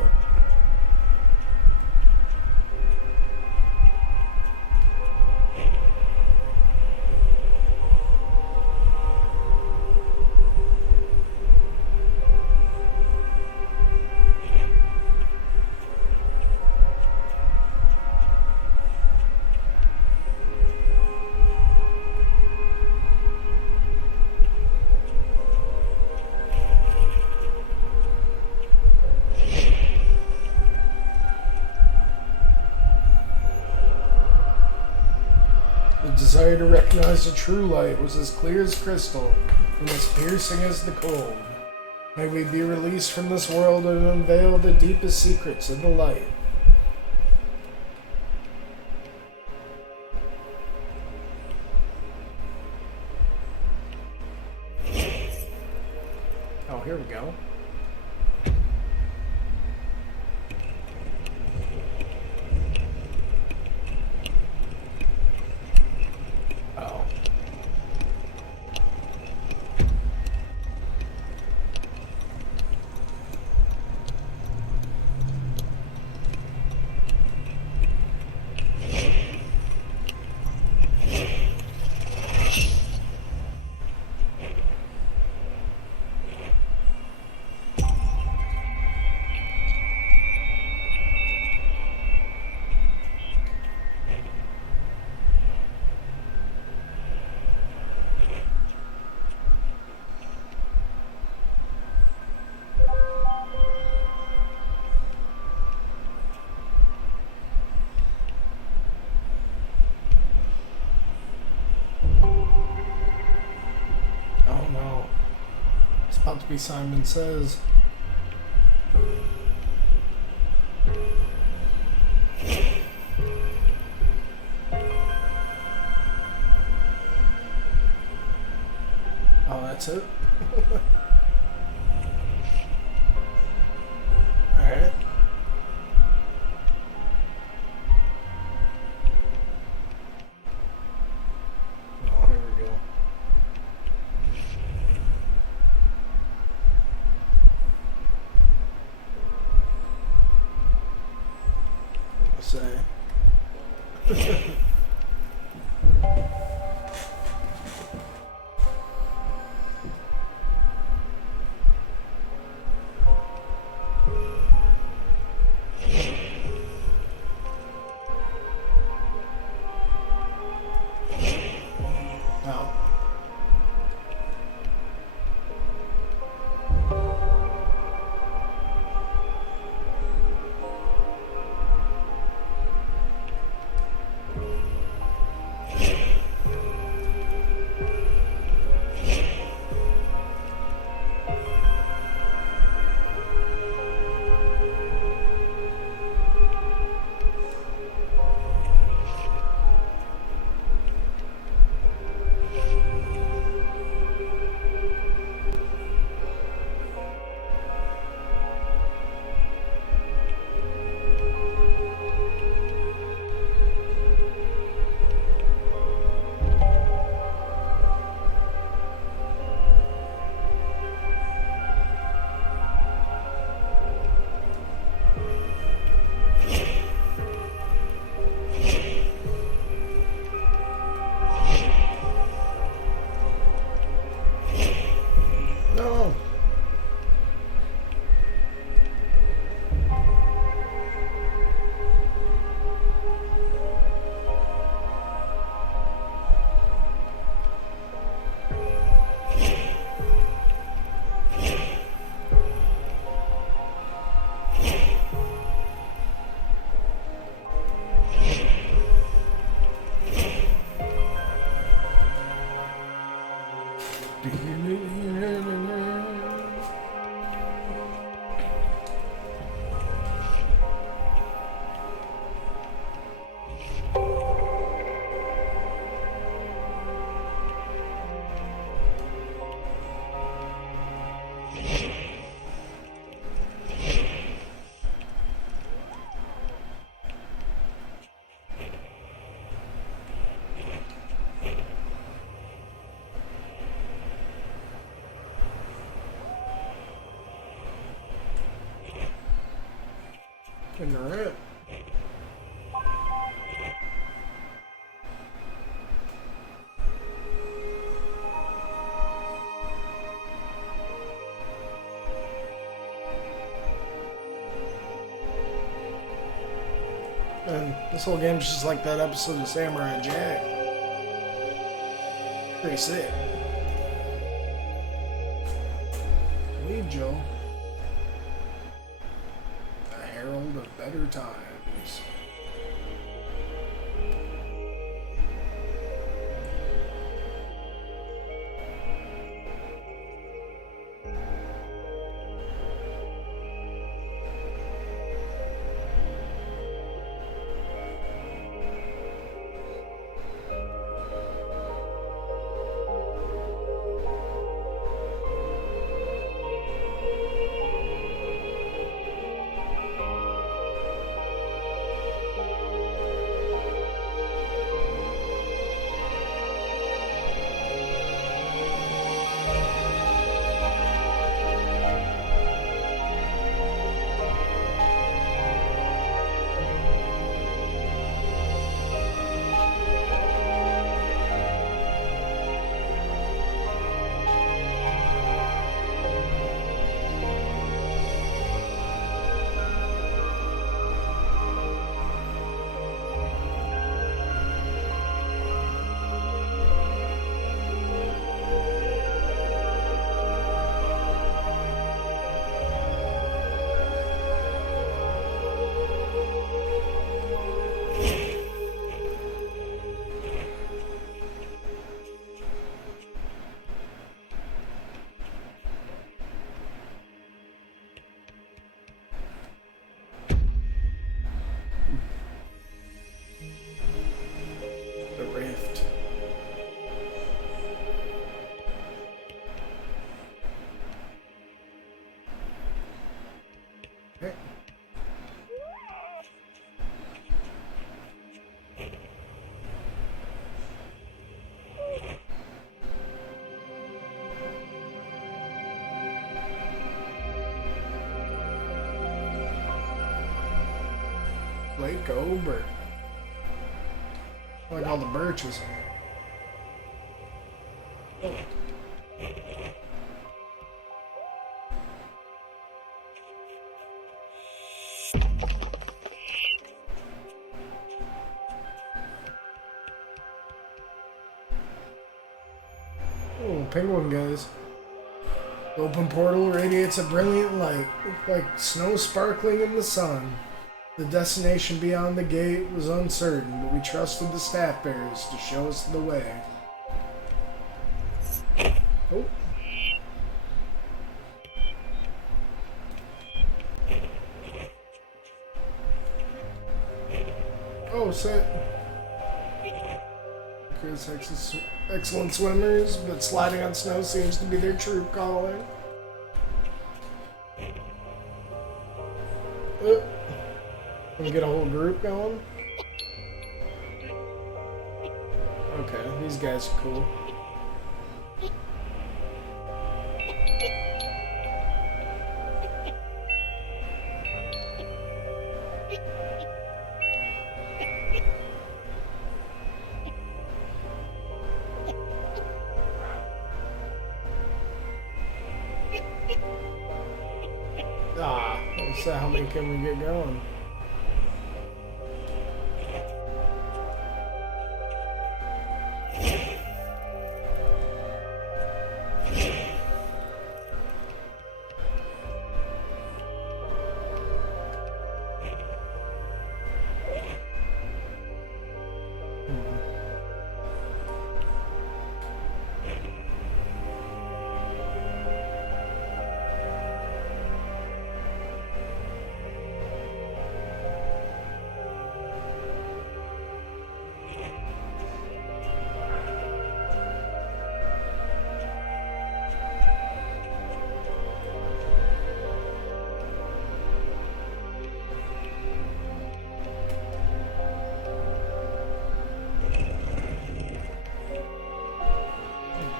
The desire to recognize the true light was as clear as crystal and as piercing as the cold. May we be released from this world and unveil the deepest secrets of the light. Oh, here we go. Oh. Oh no. It's about to be Simon Says. Oh, that's it? Alright. Oh, here we go. Alright. And this whole game's just like that episode of Samurai Jack. Pretty sick. Leave, Joe. A herald of better times. The rift. Okay. Lake Ober. Like all the birches. Oh. Oh, penguin guys. The open portal radiates a brilliant light, like snow sparkling in the sun. The destination beyond the gate was uncertain, but we trusted the staff bearers to show us the way. Oh. Oh, sit. Chris, excellent swimmers, but sliding on snow seems to be their true calling. Can we get a whole group going? Okay, these guys are cool. So how many can we get going?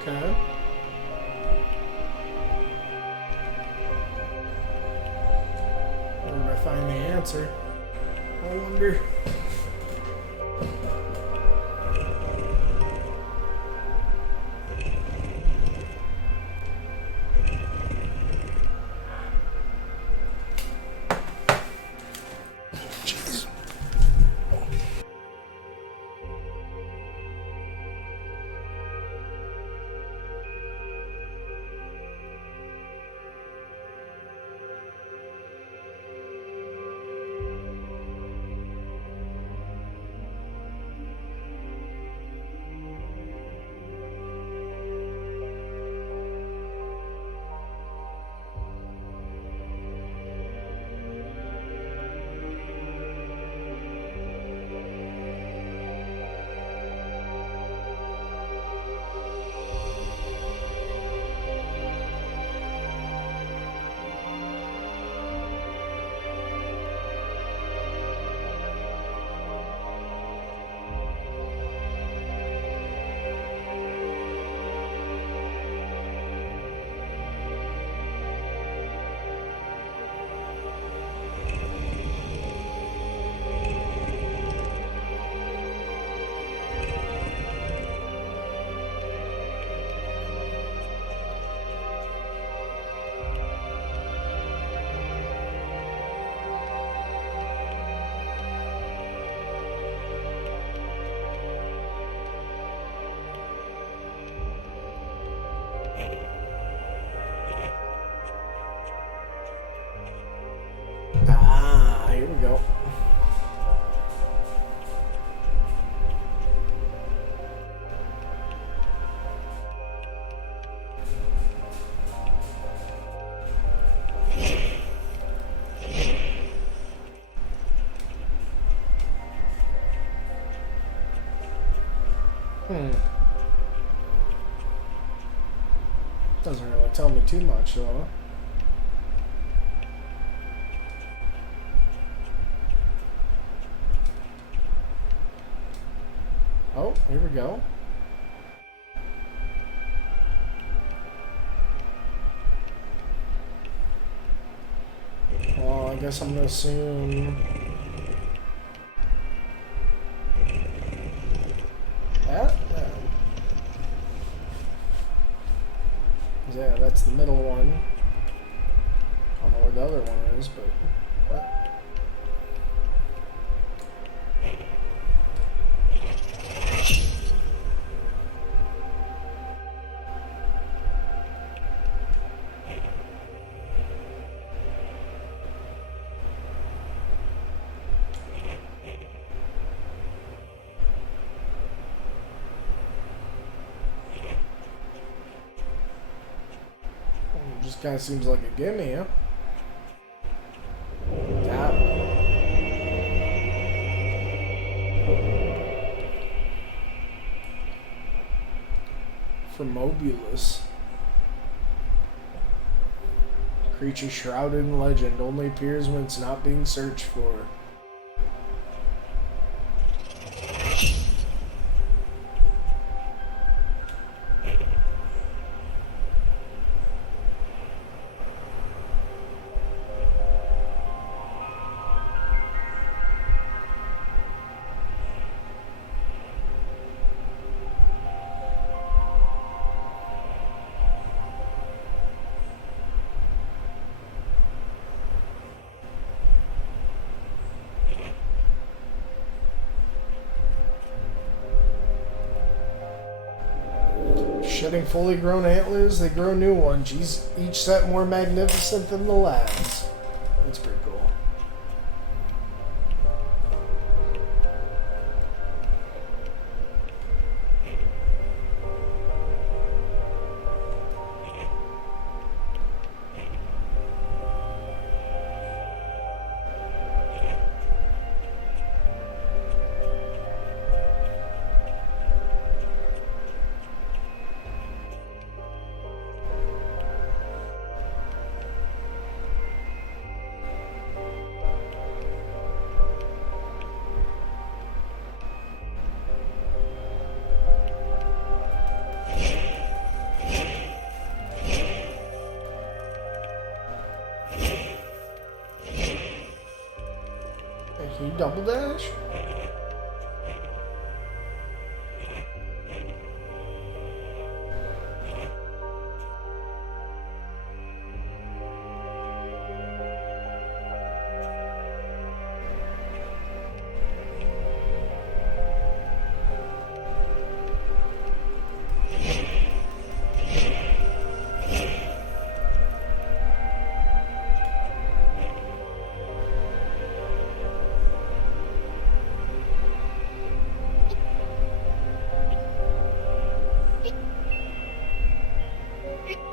Okay. Where would I find the answer? I wonder. Jeez. Ah, here we go. Doesn't really tell me too much, though. Oh, here we go. Well, I guess I'm gonna assume that. Yeah, that's the middle one. I don't know where the other one is, but. Just kind of seems like a gimme, huh? Yeah. For Mobulus. Creature shrouded in legend only appears when it's not being searched for. Shedding fully grown antlers, they grow new ones. Each set more magnificent than the last. That's pretty cool. Can you double dash?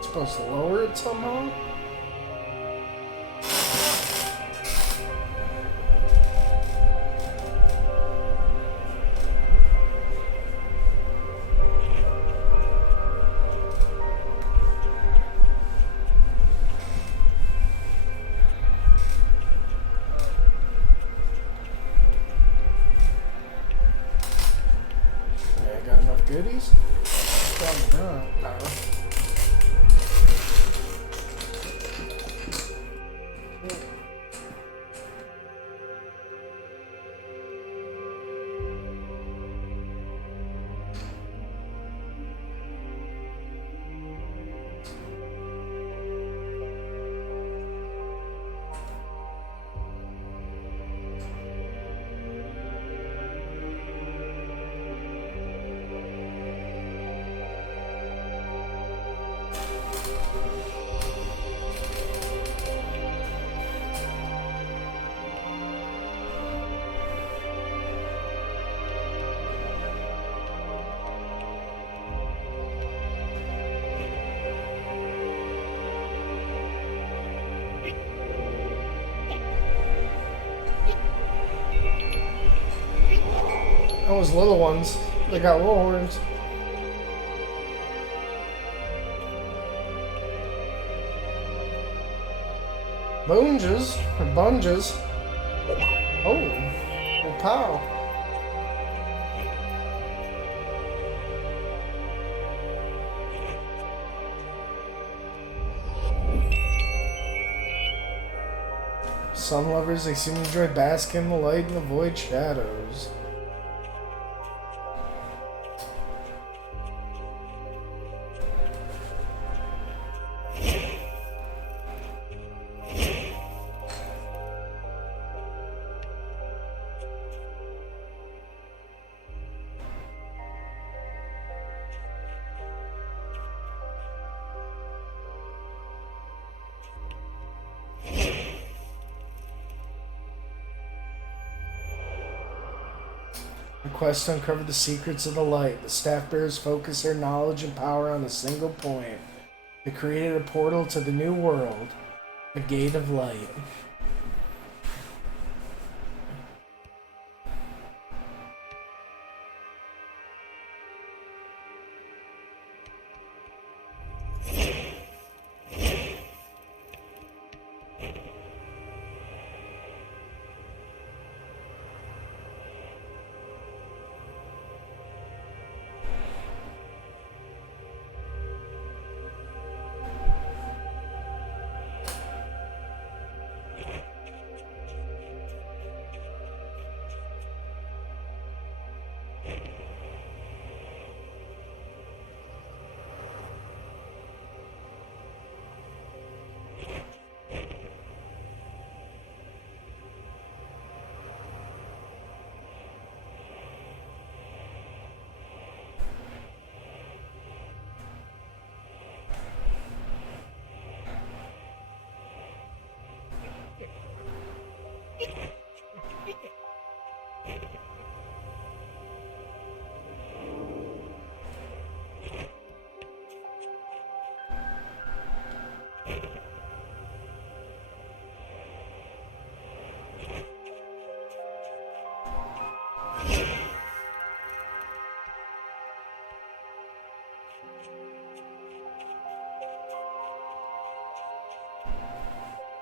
Supposed to lower it somehow? Okay, I got enough goodies? Probably not. No. Those little ones, they got little horns. Bunges, or bunges. Oh, well, pow. Sun lovers, they seem to enjoy basking in the light and avoid shadows. The quest to uncover the secrets of the light. The staff bearers focus their knowledge and power on a single point. They created a portal to the new world, the Gate of Light.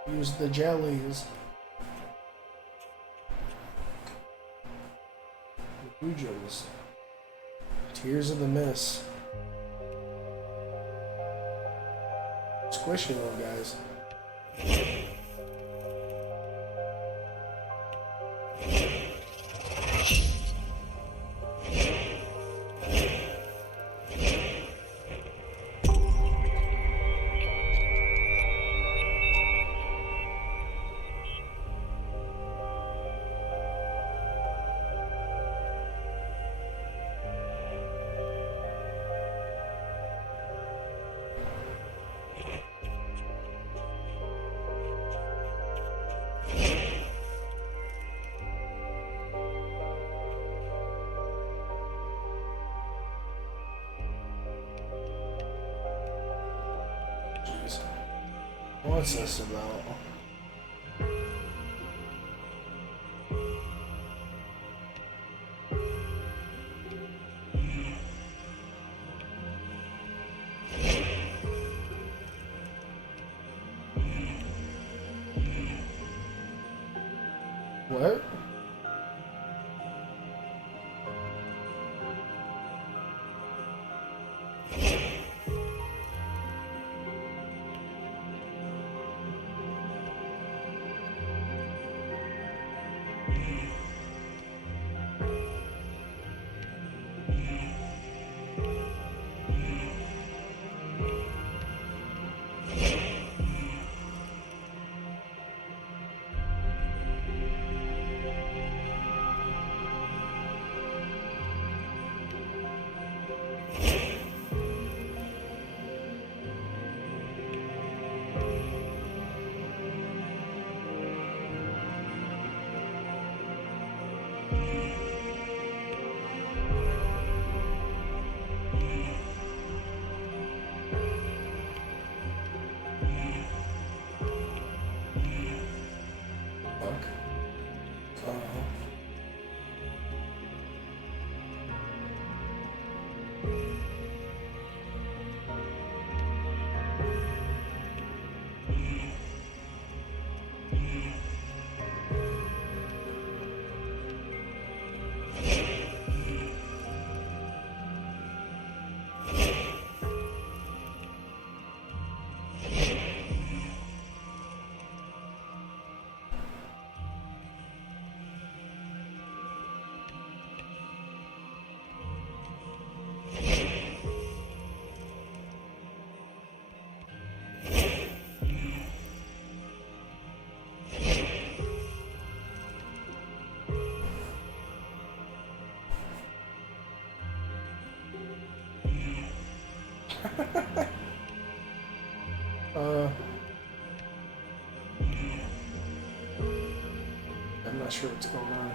Use the jellies. The Bujos. Tears of the Mist. Squishy little guys. What's this about? What? Fuck. I'm not sure what's going on.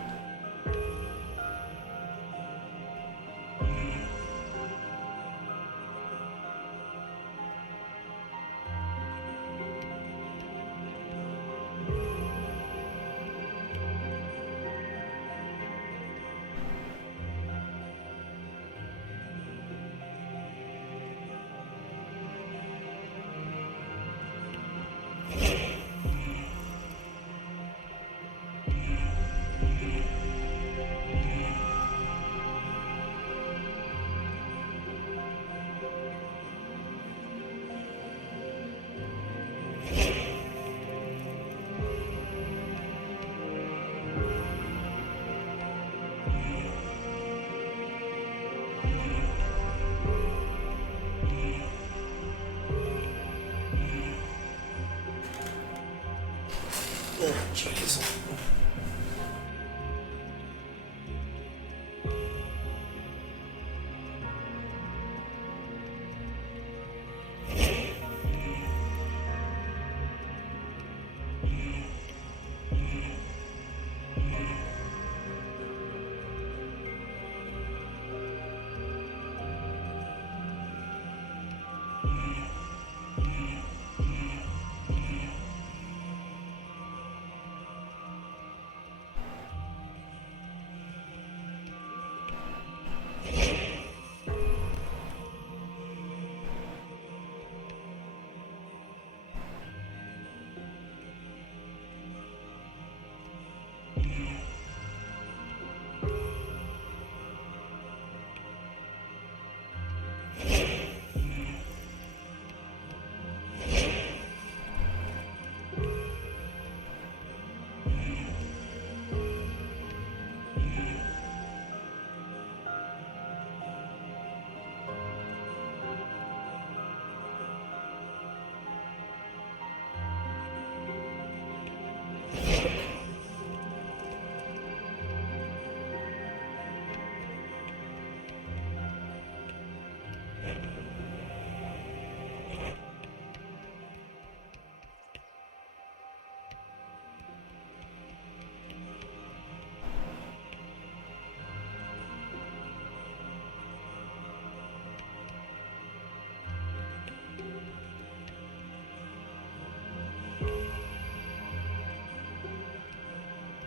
Oh, jeez.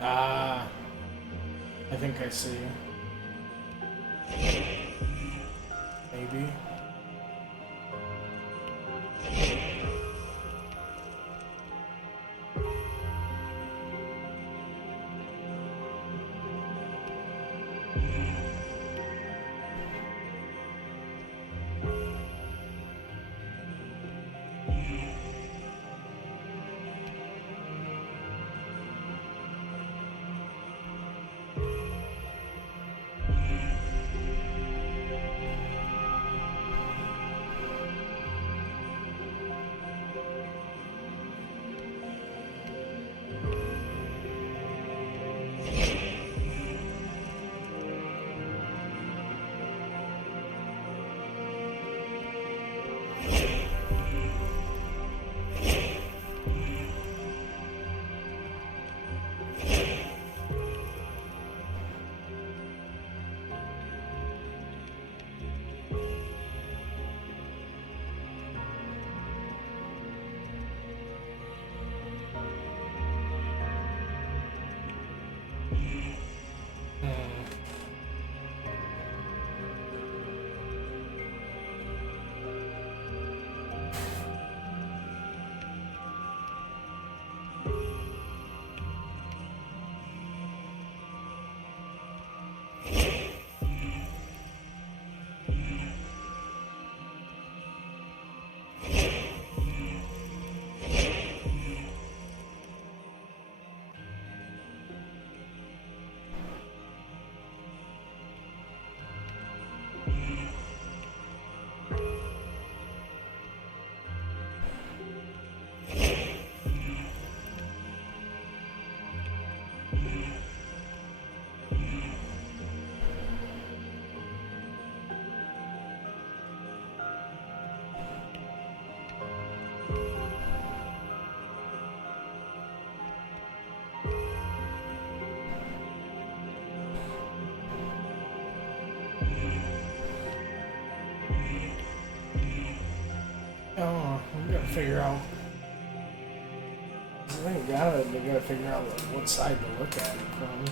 Ah, I think I see. Maybe. Oh, we gotta figure out. They gotta figure out what side to look at it from.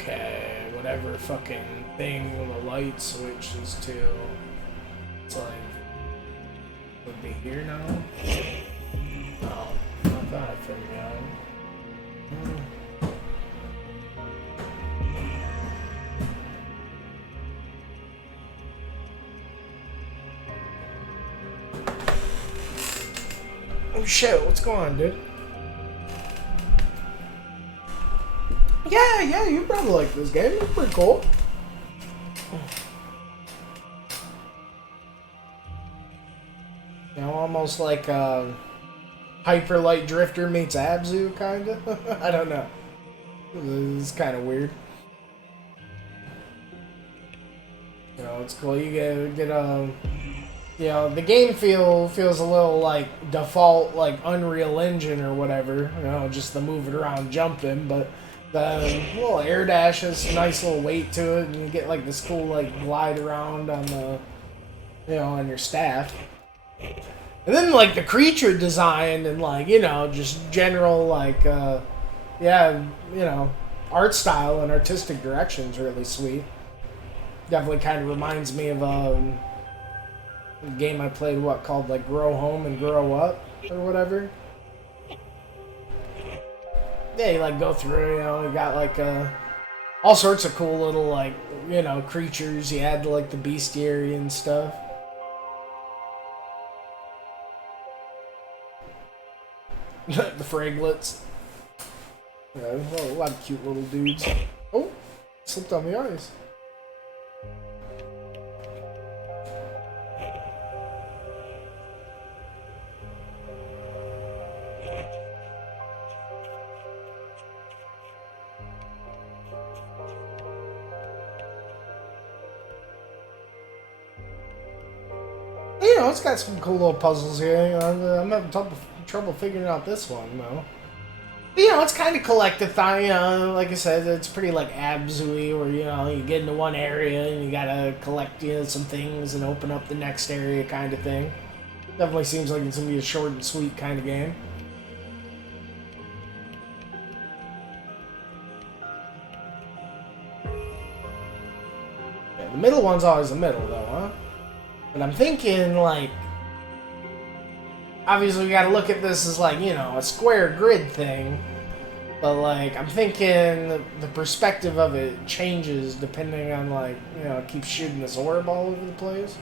Okay, whatever fucking thing the light switches to. It's like, would be here now? Oh, I thought I figured out. Oh shit, what's going on, dude? Yeah, you probably like this game. It's pretty cool. You know, almost like Hyper Light Drifter meets Abzu, kinda. I don't know. It's kind of weird. You know, it's cool. You get you know, the game feels a little like default, like Unreal Engine or whatever. You know, just the moving around, jumping, but. The little air dash has a nice little weight to it, and you get like this cool like glide around on the, you know, on your staff. And then like the creature design and like, you know, just general like, yeah, you know, art style and artistic direction is really sweet. Definitely kind of reminds me of a game I played, called like Grow Home and Grow Up or whatever. Yeah, you like go through, you know, you got like all sorts of cool little like, you know, creatures. You add like the bestiary and stuff. The fraglets. Yeah, a lot of cute little dudes. Oh, slipped on the ice. You know, it's got some cool little puzzles here. You know, I'm having trouble figuring out this one, though. But, you know, it's kind of collectathon, you know, like I said, it's pretty, like, Abzu-y, where, you know, you get into one area and you gotta collect, you know, some things and open up the next area kind of thing. Definitely seems like it's gonna be a short and sweet kind of game. Yeah, the middle one's always the middle, though, huh? But I'm thinking, like, obviously we gotta look at this as, like, you know, a square grid thing. But, like, I'm thinking the perspective of it changes depending on, like, you know, it keeps shooting this orb all over the place.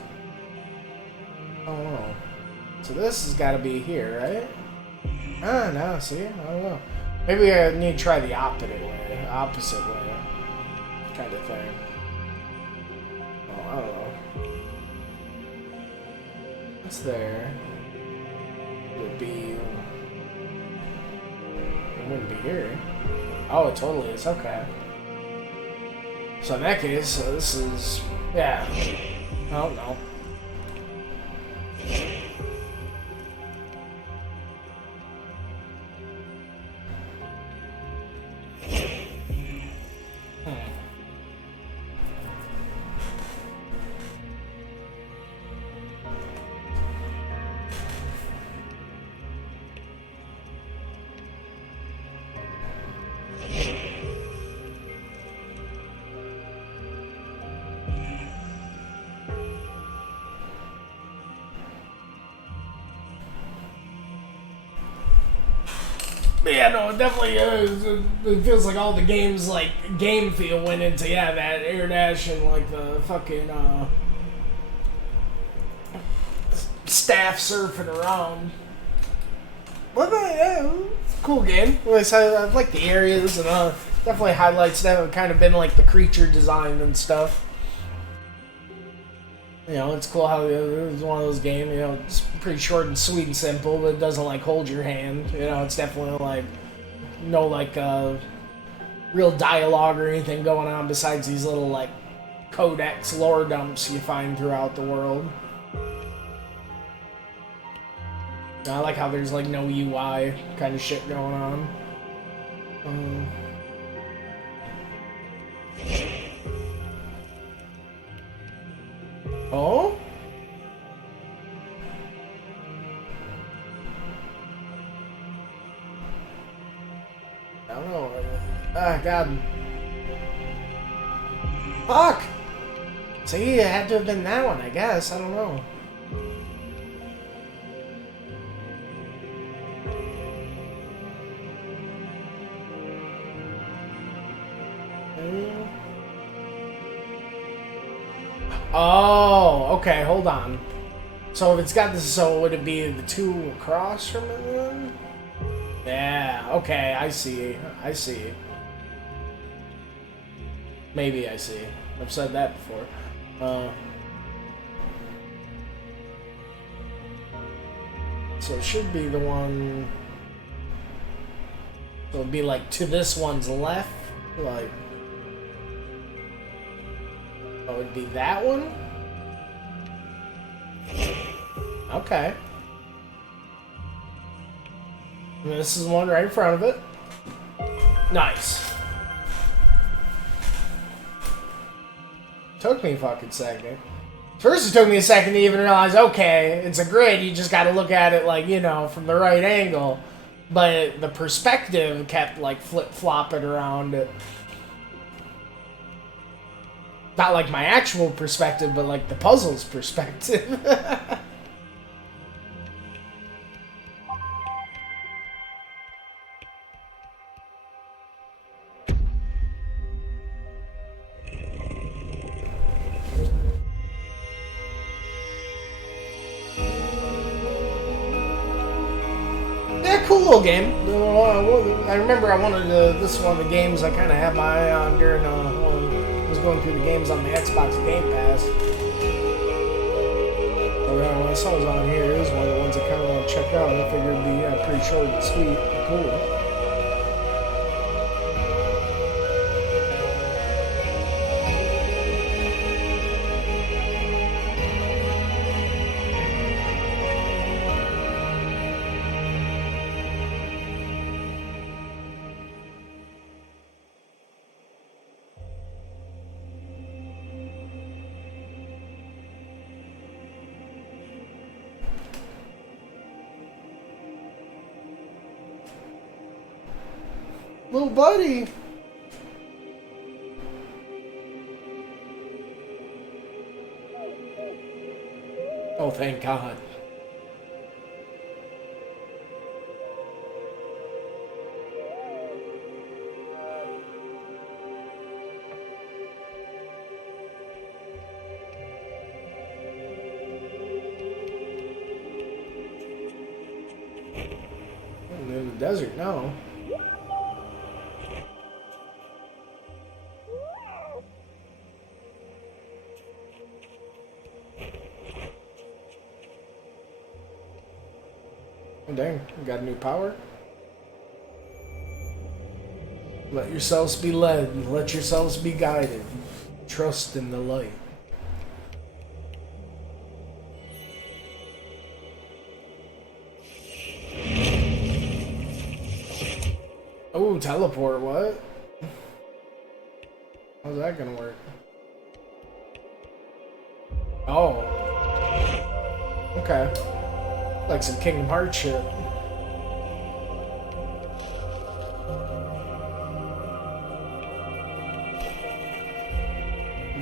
I don't know. So this has gotta be here, right? Ah, no, see? I don't know. Maybe I need to try the opposite way. Kind of thing. Oh, I don't know. What's there? Would be. It wouldn't be here. Oh, it totally is. Okay. So in that case, this is. Yeah. Oh, no. Yeah, no, it definitely is. It feels like all the games, like, game feel went into, yeah, that air dash and, like, the fucking, staff surfing around. But, yeah, it's a cool game. Like I like the areas, and, definitely highlights that have kind of been, like, the creature design and stuff. You know, it's cool how it's one of those games, you know, it's pretty short and sweet and simple, but it doesn't, like, hold your hand. You know, it's definitely, like, no, like, real dialogue or anything going on besides these little, like, codex lore dumps you find throughout the world. I like how there's, like, no UI kind of shit going on. Oh? I don't know. Ah, God. Fuck! See, it had to have been that one, I guess. I don't know. Oh, okay, hold on. So if it's got this, so would it be the two across from it then? Yeah, okay, I see. I see. Maybe I see. I've said that before. So it should be the one... So it'd be like to this one's left, like... Oh, it would be that one? Okay. And this is the one right in front of it. Nice. Took me a fucking second. First it took me a second to even realize, okay, it's a grid, you just gotta look at it like, you know, from the right angle. But the perspective kept like flip-flopping around it. Not like my actual perspective, but like the puzzle's perspective. Yeah, cool little game. I remember I wanted this is one of the games I kind of had my eye on during going through the games on the Xbox Game Pass. So yeah, when I saw it was on here, it was one of the ones I kind of want to check out. I figured it'd be pretty short and sweet. Cool. Little buddy. Oh, thank God. I'm in the desert now. Dang, you got a new power? Let yourselves be led, let yourselves be guided. Trust in the light. Oh, teleport, what? How's that gonna work? Oh. Okay. Like some Kingdom Hearts shit.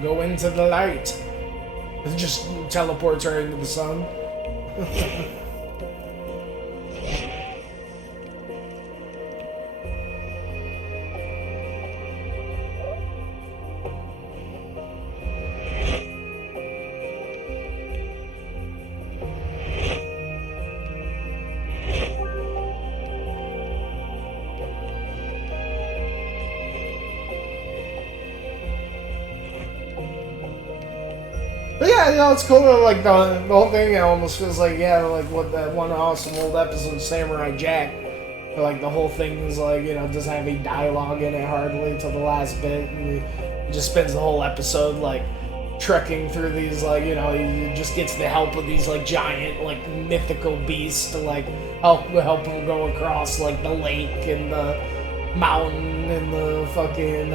Go into the light. It just teleports right into the sun. But yeah, you know, it's cool. Like the whole thing, it almost feels like like what that one awesome old episode of Samurai Jack. Where, like the whole thing is like doesn't have any dialogue in it hardly till the last bit, and he just spends the whole episode like trekking through these he just gets the help of these like giant like mythical beasts to like help him go across like the lake and the mountain and the fucking.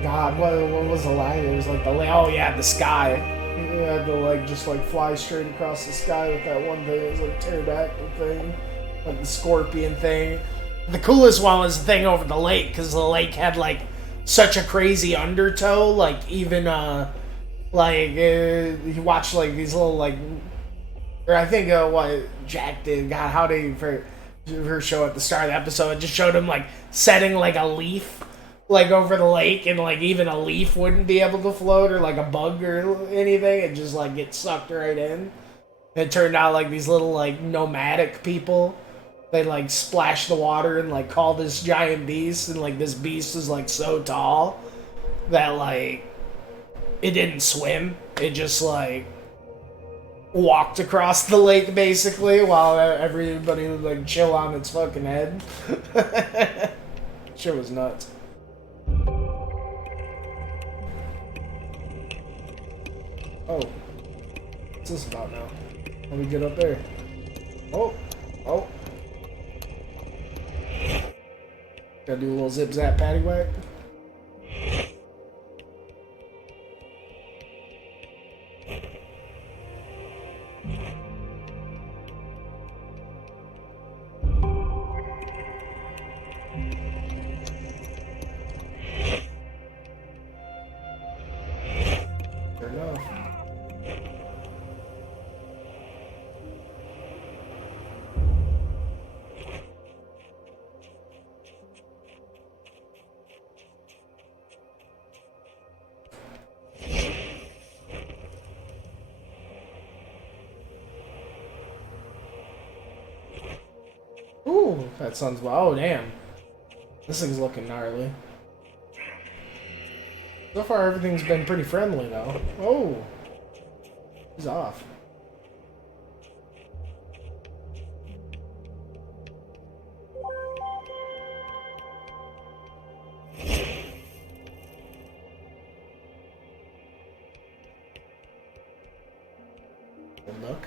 God, what was the line? It was like the sky. You had to like just like fly straight across the sky with that one thing. It was like pterodactyl thing, like the scorpion thing. The coolest one was the thing over the lake, because the lake had like such a crazy undertow. Like even you watch like these little like, or I think what Jack did. God, how did he for her show at the start of the episode? It just showed him like setting like a leaf like over the lake, and like even a leaf wouldn't be able to float, or like a bug or anything. It just like gets sucked right in. It turned out like these little like nomadic people, they like splash the water and like call this giant beast, and like this beast is like so tall that like it didn't swim. It just like walked across the lake basically while everybody would like chill on its fucking head. Shit was nuts. Oh, what's this about now? Let me get up there. Oh, oh. Gotta do a little zip zap patty whack. Fair enough. Ooh, that sounds well. Oh, damn. This thing's looking gnarly. So far, everything's been pretty friendly, though. Oh! He's off. Good luck.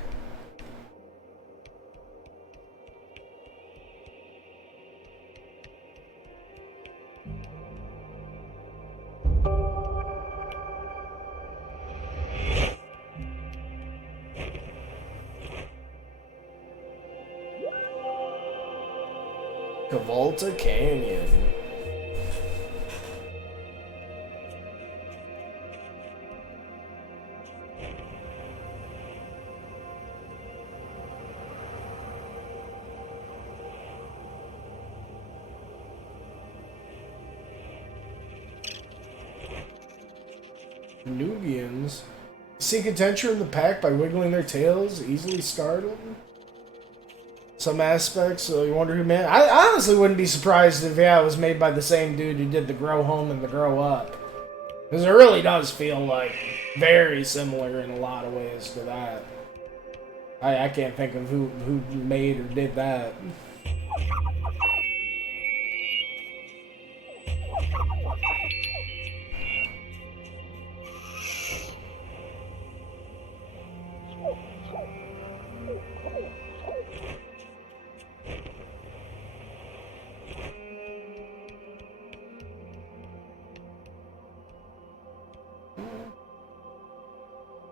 Cavolta Canyon. Nubians seek attention in the pack by wiggling their tails, easily startled. Some aspects, so you wonder who made it. I honestly wouldn't be surprised if, yeah, it was made by the same dude who did the Grow Home and the Grow Up. Because it really does feel, like, very similar in a lot of ways to that. I can't think of who made or did that.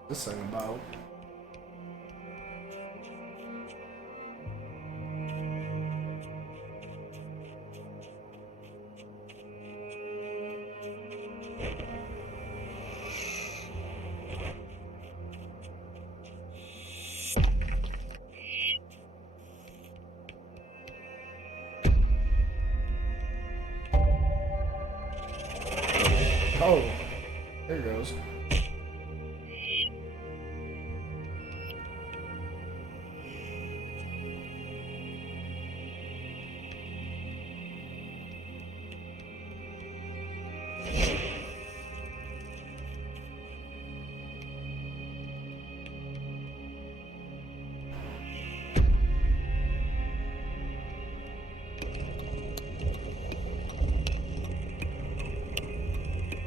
This thing about. Oh, there it goes.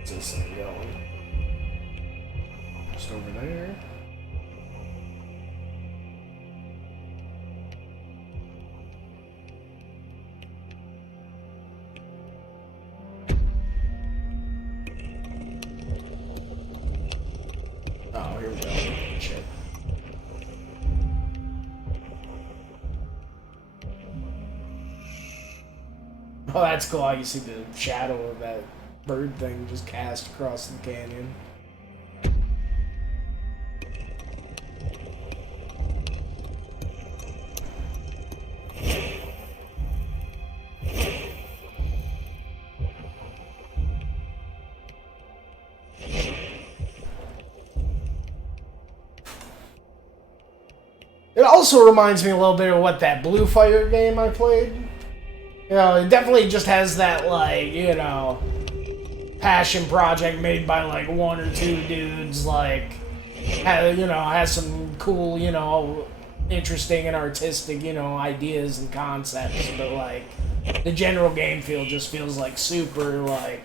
This thing going? Just over there. Oh, here we go. Shit. Oh, that's cool. You see the shadow of that bird thing just cast across the canyon. It also reminds me a little bit of what that Blue Fire game I played. You know, it definitely just has that, like, you know, passion project made by, like, one or two dudes, like, has some cool, you know, interesting and artistic, you know, ideas and concepts, but, like, the general game feel just feels, like, super, like,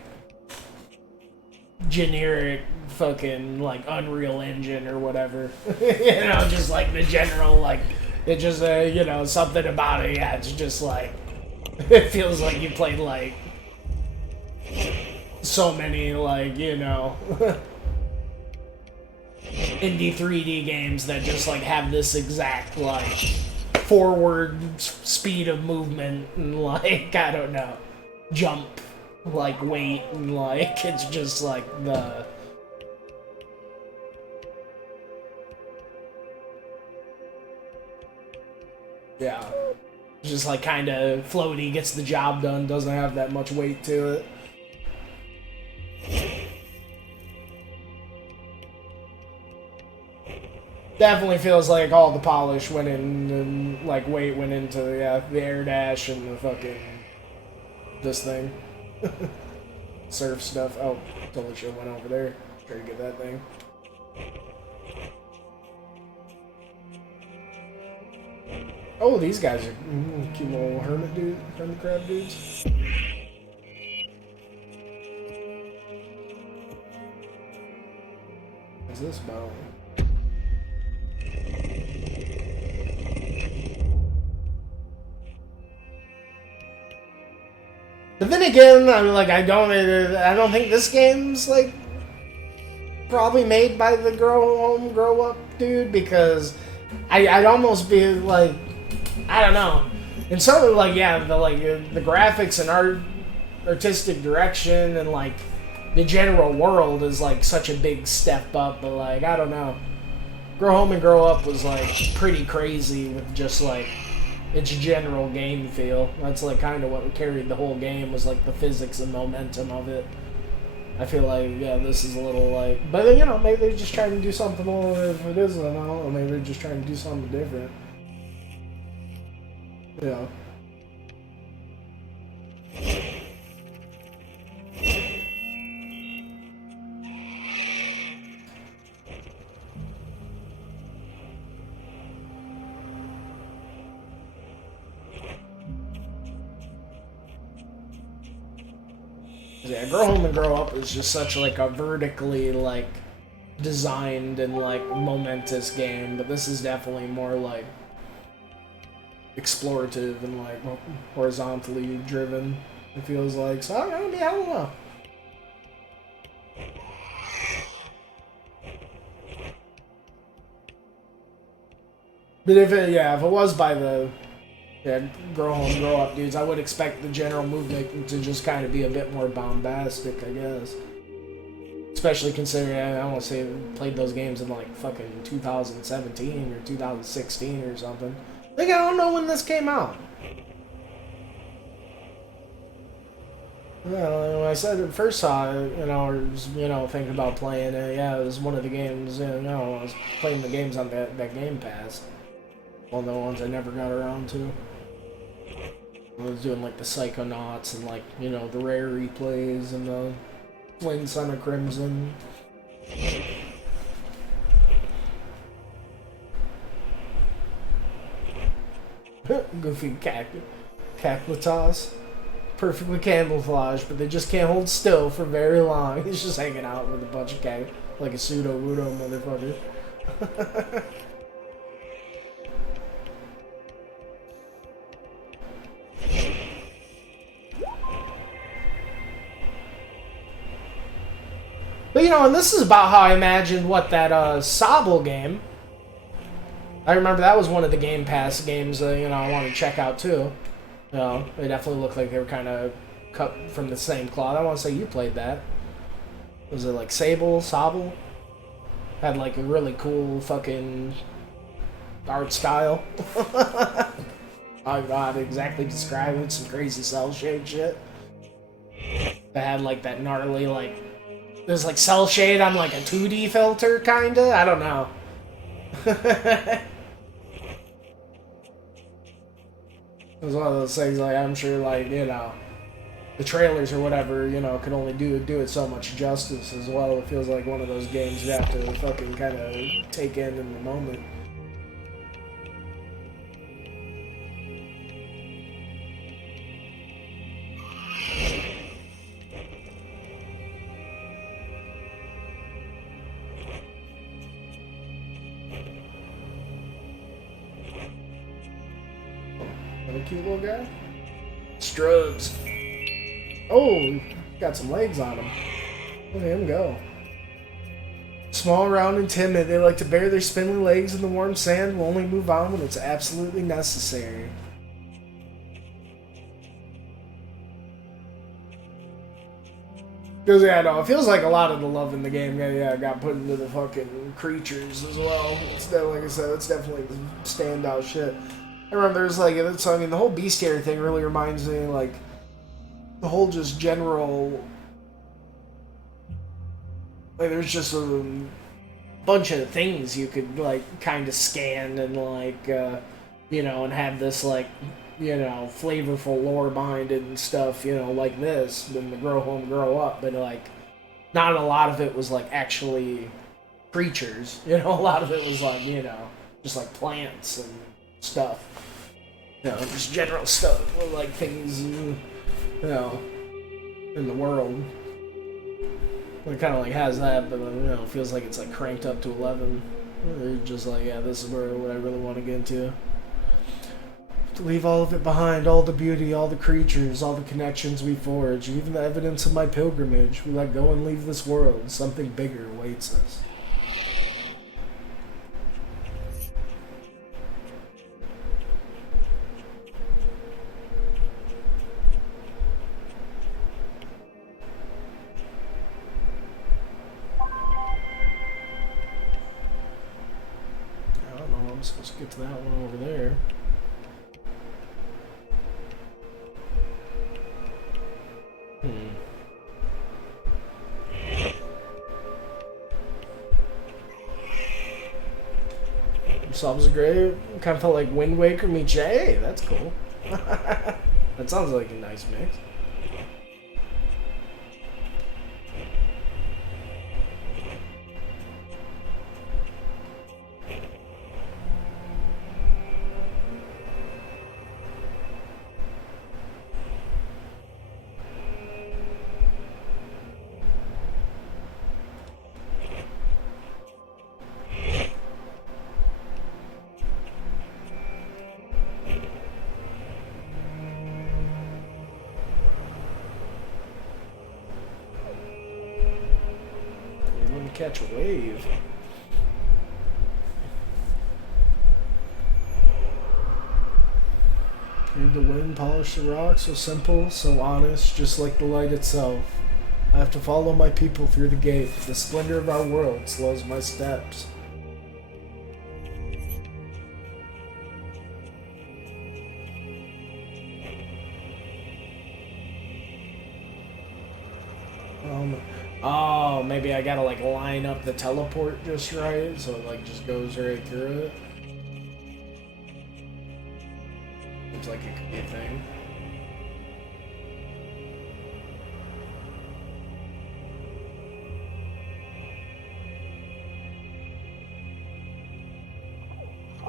generic fucking, like, Unreal Engine or whatever. You know, just, like, the general, like, it just, you know, something about it, yeah, it's just, like, it feels like you played, like, so many, like, you know, indie 3D games that just, like, have this exact, like, forward speed of movement and, like, I don't know, jump, like, weight, and, like, it's just, like, the... Yeah. Just, like, kind of floaty, gets the job done, doesn't have that much weight to it. Definitely feels like all the polish went in, and, like, weight went into, yeah, the air dash and the fucking... this thing. Surf stuff. Oh, totally should have went over there. Try to get that thing. Oh, these guys are cute little hermit crab dudes. What's this about? But then again, I'm like, I don't think this game's like probably made by the grow up dude, because I'd almost be like, I don't know. And so, like, yeah, the graphics and artistic direction and, like, the general world is, like, such a big step up, but, like, I don't know. Grow Home and Grow Up was, like, pretty crazy with just, like, its general game feel. That's, like, kind of what carried the whole game, was, like, the physics and momentum of it. I feel like, yeah, this is a little, like... But, you know, maybe they're just trying to do something a little... If it is, I don't know. Or maybe they're just trying to do something different. Yeah. Yeah, Grow Home and Grow Up is just such, like, a vertically, like, designed and, like, momentous game, but this is definitely more, like, explorative and, like, horizontally driven, it feels like. So, I don't know. But if it was by the... Yeah, Grow Home, Grow Up dudes, I would expect the general movement to just kind of be a bit more bombastic, I guess. Especially considering, I want to say, I played those games in, like, fucking 2017 or 2016 or something. Like, I don't know when this came out. Well, when I said it first saw it, or was, thinking about playing it, yeah, it was one of the games, I was playing the games on that Game Pass. One of the ones I never got around to. I was doing, like, the Psychonauts and, like, the rare replays and the Flynn Son of Crimson. Goofy Cactus. Perfectly camouflaged, but they just can't hold still for very long. He's just hanging out with a bunch of like a pseudo-wudo motherfucker. But, and this is about how I imagined what that, Sobble game. I remember that was one of the Game Pass games, I want to check out, too. They definitely looked like they were kind of cut from the same cloth. I want to say you played that. Was it like Sable? Had like a really cool fucking art style. I don't know how to exactly describe it. Some crazy cell shade shit. That had like that gnarly like. There's like cell shade on like a 2D filter, kinda. I don't know. It was one of those things, like, I'm sure, like, you know, the trailers or whatever, you know, can only do it so much justice as well. It feels like one of those games you have to fucking kind of take in the moment. What a cute little guy. Strugs. Oh, got some legs on him. Look at him go. Small, round, and timid, they like to bear their spindly legs in the warm sand, will only move on when it's absolutely necessary. Because, yeah, no, it feels like a lot of the love in the game got put into the fucking creatures as well. It's like I said, it's definitely the standout shit. I remember there's like, so I mean, the whole bestiary thing really reminds me, like, the whole just general, like, there's just a bunch of things you could, like, kind of scan and, like, you know, and have this, like, you know, flavorful lore behind it and stuff, you know, like this, in the Grow Home, Grow Up, but, like, not a lot of it was, like, actually creatures, you know, a lot of it was, like, you know, just, like, plants and stuff. You know, just general stuff, like things, you know, in the world. It kind of like has that, but you know, it feels like it's like cranked up to 11. They're just like, yeah, this is where what I really want to get into. To leave all of it behind, all the beauty, all the creatures, all the connections we forge, even the evidence of my pilgrimage. We let go and leave this world. Something bigger awaits us. I'm supposed to get to that one over there. Solves a grave. Kind of felt like Wind Waker meets Hey, that's cool. That sounds like a nice mix. Catch a wave. Read the wind, polish the rock, so simple, so honest, just like the light itself. I have to follow my people through the gate. The splendor of our world slows my steps. Oh, maybe I gotta like line up the teleport just right, so it like just goes right through it. Seems like it could be a thing.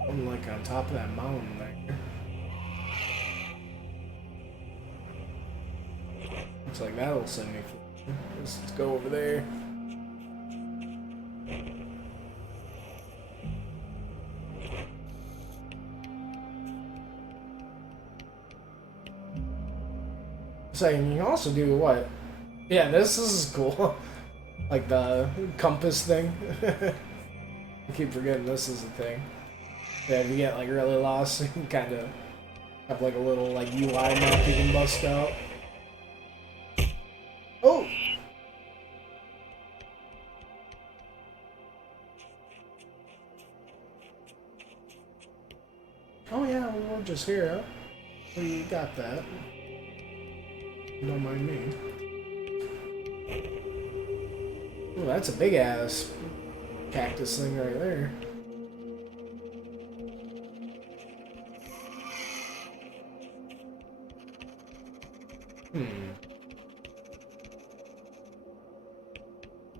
I'm like on top of that mountain there. Looks like that'll send me. Let's go over there. So you can also do what? Yeah, this is cool. Like the compass thing. I keep forgetting this is a thing. Yeah, if you get like really lost, you can kind of have like a little like UI map you can bust out. just here, huh? Well, you got that. Don't mind me. Oh, that's a big ass cactus thing right there.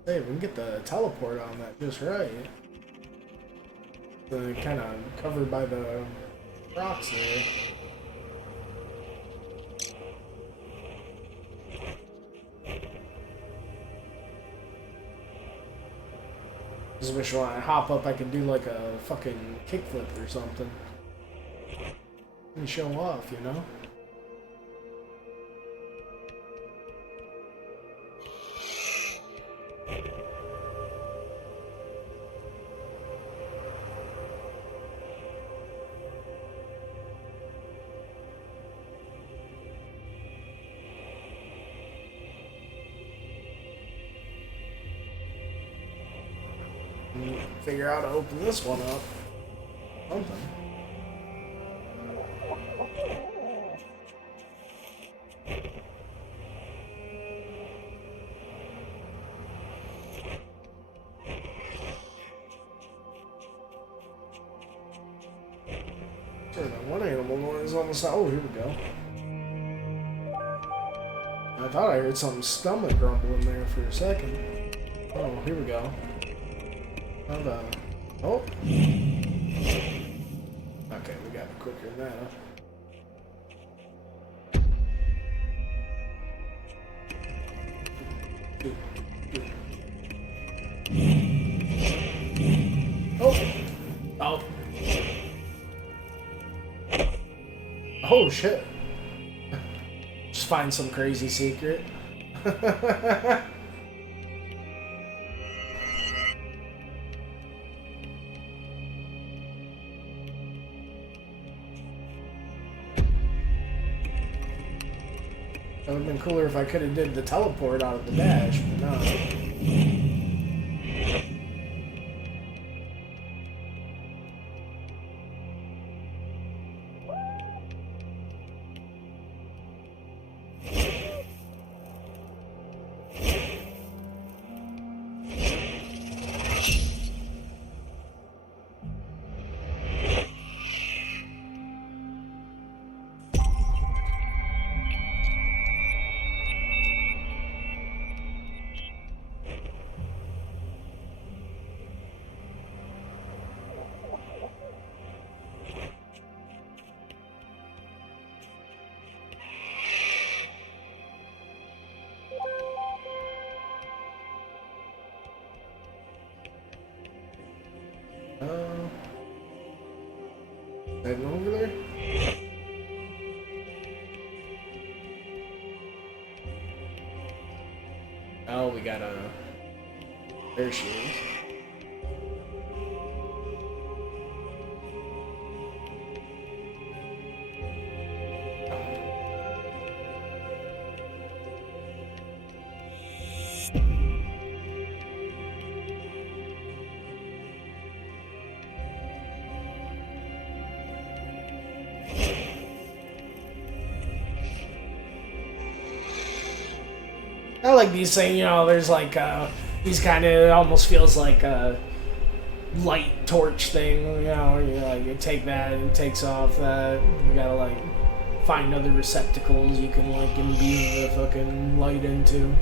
Hey, we can get the teleport on that just right. Kind of covered by the rocks there. Just wish when I hop up I could do like a fucking kickflip or something. And show off, you know? Figure out how to open this one up. Something. Sure, that one animal noise on the side. Oh, here we go. I thought I heard something stomach grumbling there for a second. Oh, here we go. Hold on. Oh. Okay, we got it quicker than that, huh? Oh. Oh. Oh, shit. Just find some crazy secret. That would have been cooler if I could have did the teleport out of the dash, but no. Heading over there? Oh, we got a... There she is. I like these things, you know, there's like, these kind of, it almost feels like a light torch thing, you know, you take that and it takes off that, you gotta like find other receptacles you can like imbue the fucking light into,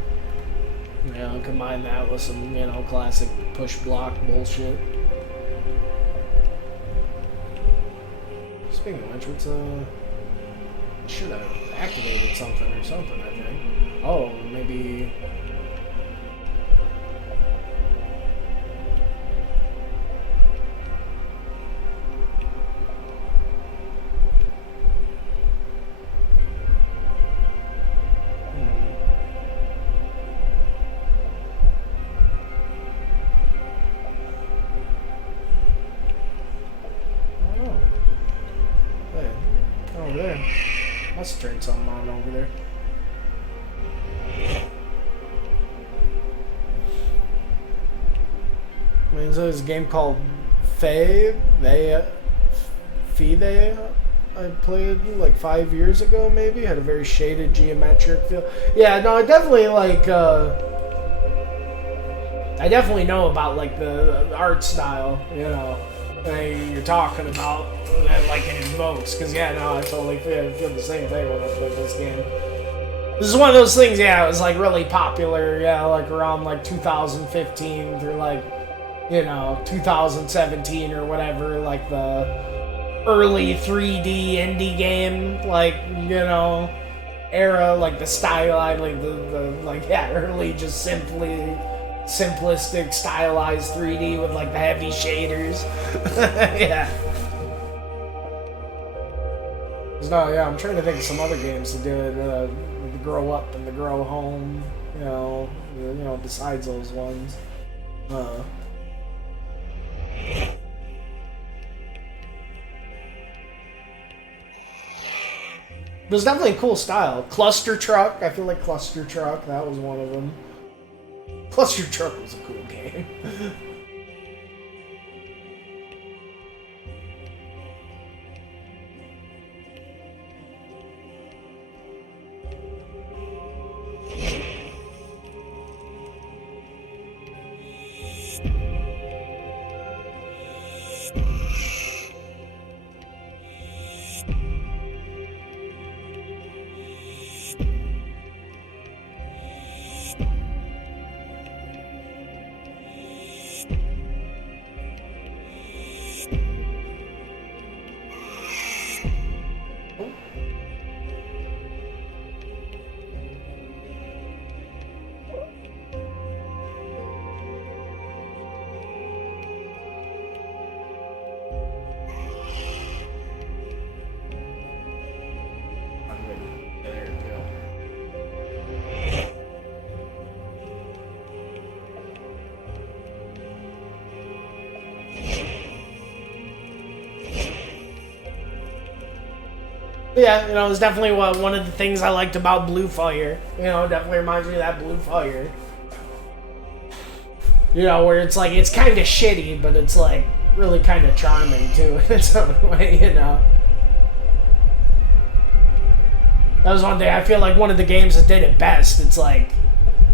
you know, combine that with some, you know, classic push block bullshit. Speaking of which, what's, should have activated something or something, I think. Oh, maybe... Oh. Hey, over there. Must turn something on over there. There's a game called Fide, I played like 5 years ago, maybe. Had a very shaded geometric feel. Yeah, no, I definitely like. I definitely know about like the art style, you know, that you're talking about that like it invokes. Cause yeah, no, I totally feel the same thing when I play this game. This is one of those things, yeah, it was like really popular, yeah, like around like 2015 through like, you know, 2017 or whatever, like the early 3D indie game, like, you know, era, like the stylized, like the like, yeah, early just simplistic stylized 3D with like the heavy shaders. Yeah. No, yeah, I'm trying to think of some other games to do it. The Grow Up and the Grow Home, you know, besides those ones. But it's definitely a cool style. Cluster Truck, I feel like Cluster Truck, that was one of them. Cluster Truck was a cool game. Yeah, you know, it's definitely one of the things I liked about Blue Fire. You know, it definitely reminds me of that Blue Fire. You know, where it's like, it's kind of shitty, but it's like really kind of charming too in its own way, you know. That was one thing, I feel like one of the games that did it best. It's like,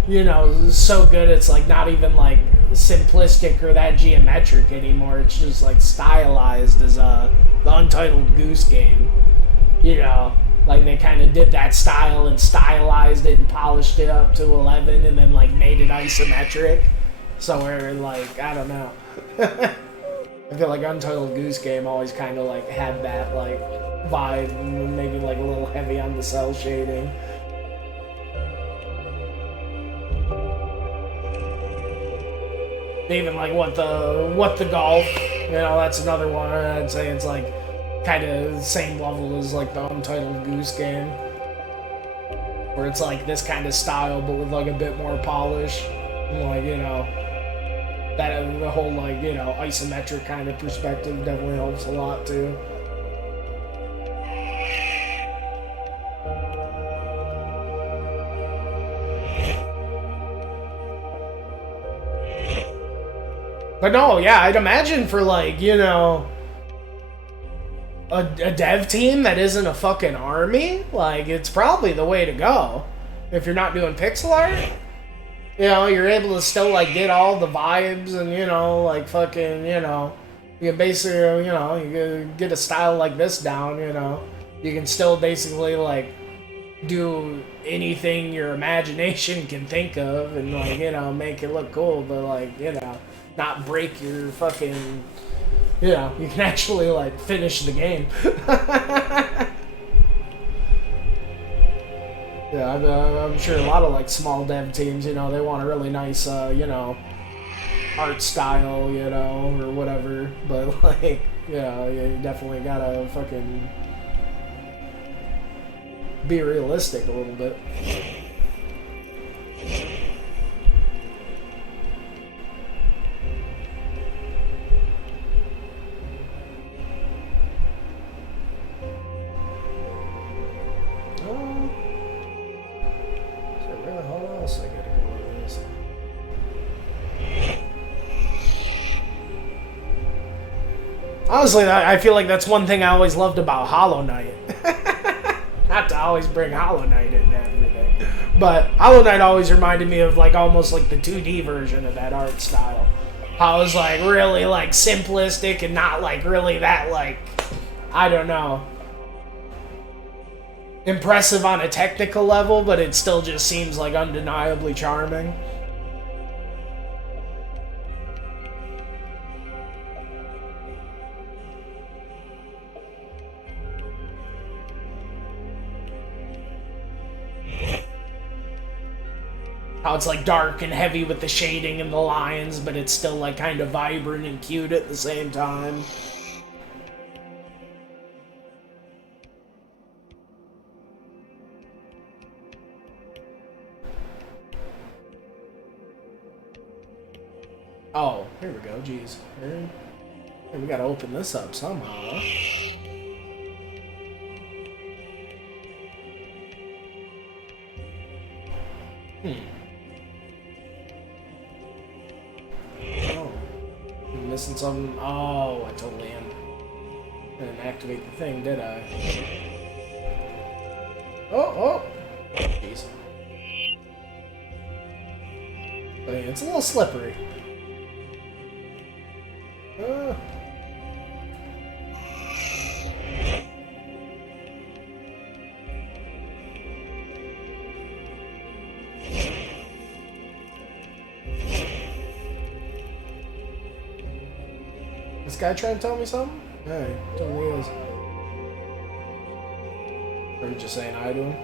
you know, so good it's like not even like simplistic or that geometric anymore. It's just like stylized as the Untitled Goose Game. You know, like they kind of did that style and stylized it and polished it up to 11 and then like made it isometric. So we're like, I don't know. I feel like Untitled Goose Game always kind of like had that like vibe and maybe like a little heavy on the cell shading. Even like what the golf, you know, that's another one. I'd say it's like kind of the same level as like the Untitled Goose Game, where it's like this kind of style but with like a bit more polish and like, you know, that the whole like, you know, isometric kind of perspective definitely helps a lot too. But no, yeah, I'd imagine for like, you know, a dev team that isn't a fucking army, like, it's probably the way to go. If you're not doing pixel art, you know, you're able to still, like, get all the vibes and, you know, like, fucking, you know, you can basically, you know, you can get a style like this down, you know. You can still basically, like, do anything your imagination can think of and, like, you know, make it look cool, but, like, you know, not break your fucking... You know, you can actually, like, finish the game. Yeah, I'm sure a lot of, like, small dev teams, you know, they want a really nice, you know, art style, you know, or whatever. But, like, yeah, you definitely gotta fucking be realistic a little bit. Honestly, I feel like that's one thing I always loved about Hollow Knight. Not to always bring Hollow Knight into everything, but Hollow Knight always reminded me of like almost like the 2D version of that art style. How it was like really like simplistic and not like really that like, I don't know, impressive on a technical level, but it still just seems like undeniably charming. How it's like dark and heavy with the shading and the lines, but it's still like kind of vibrant and cute at the same time. Oh, here we go, jeez. Here, we gotta open this up somehow. Oh, I'm missing something. Oh, I totally am. I didn't activate the thing, did I? Oh! Jeez. But yeah, it's a little slippery. This guy trying to tell me something? Hey, totally is. Or you just saying hi to him?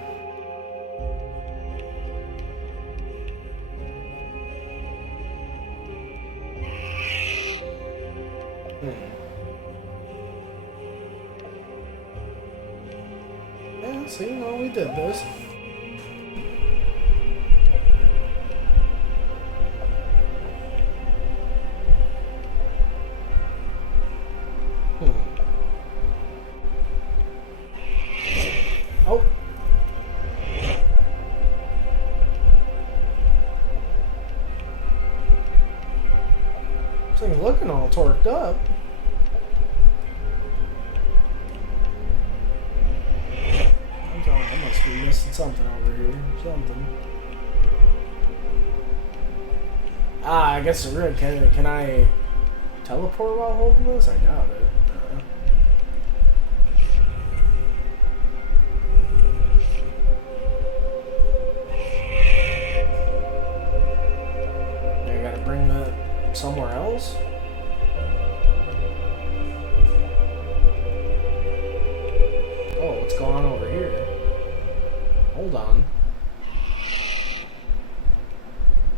Yeah, see, no, we did this. Oh. This thing's looking all torqued up. I'm telling you, I must be missing something over here. Something. Ah, I guess we're good. Can I teleport while holding this? I doubt it. Somewhere else? Oh, what's going on over here? Hold on.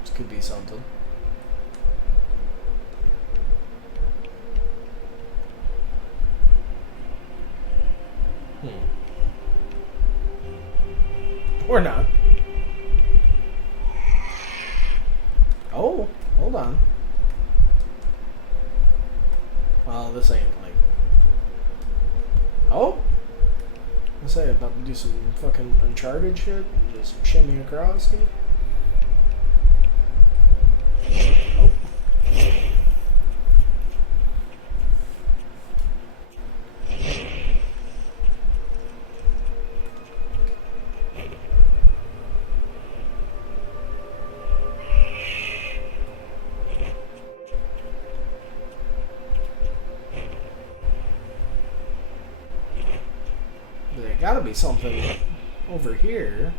This could be something. Or not. Oh, hold on. Well, this ain't like. Oh! I say about to do some fucking Uncharted shit and just shimmy across here. Oh. Gotta be something over here.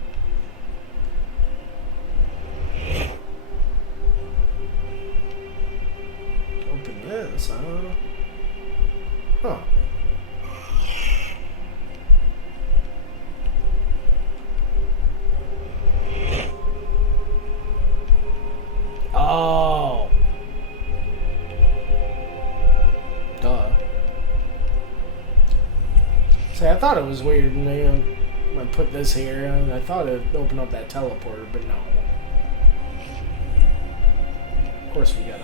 Open this, huh? Huh. Oh. Duh. See, I thought it was weird when I put this here, and I thought it'd open up that teleporter, but no. Of course we gotta...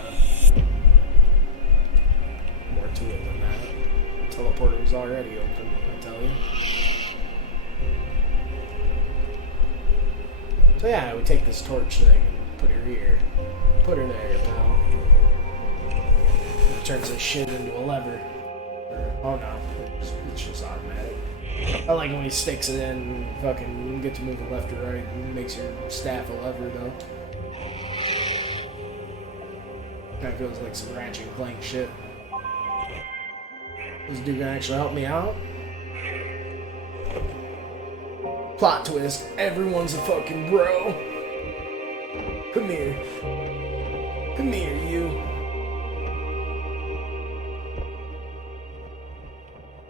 more to it than that. The teleporter was already open, I tell you. So yeah, we take this torch thing and put her here. Put her there, pal. And it turns this shit into a lever. Oh no, it's just automatic. I like when he sticks it in, fucking get to move it left or right, and makes your staff a lever though. That feels like some Ratchet and Clank shit. This dude gonna actually help me out? Plot twist, everyone's a fucking bro. Come here. Come here, you.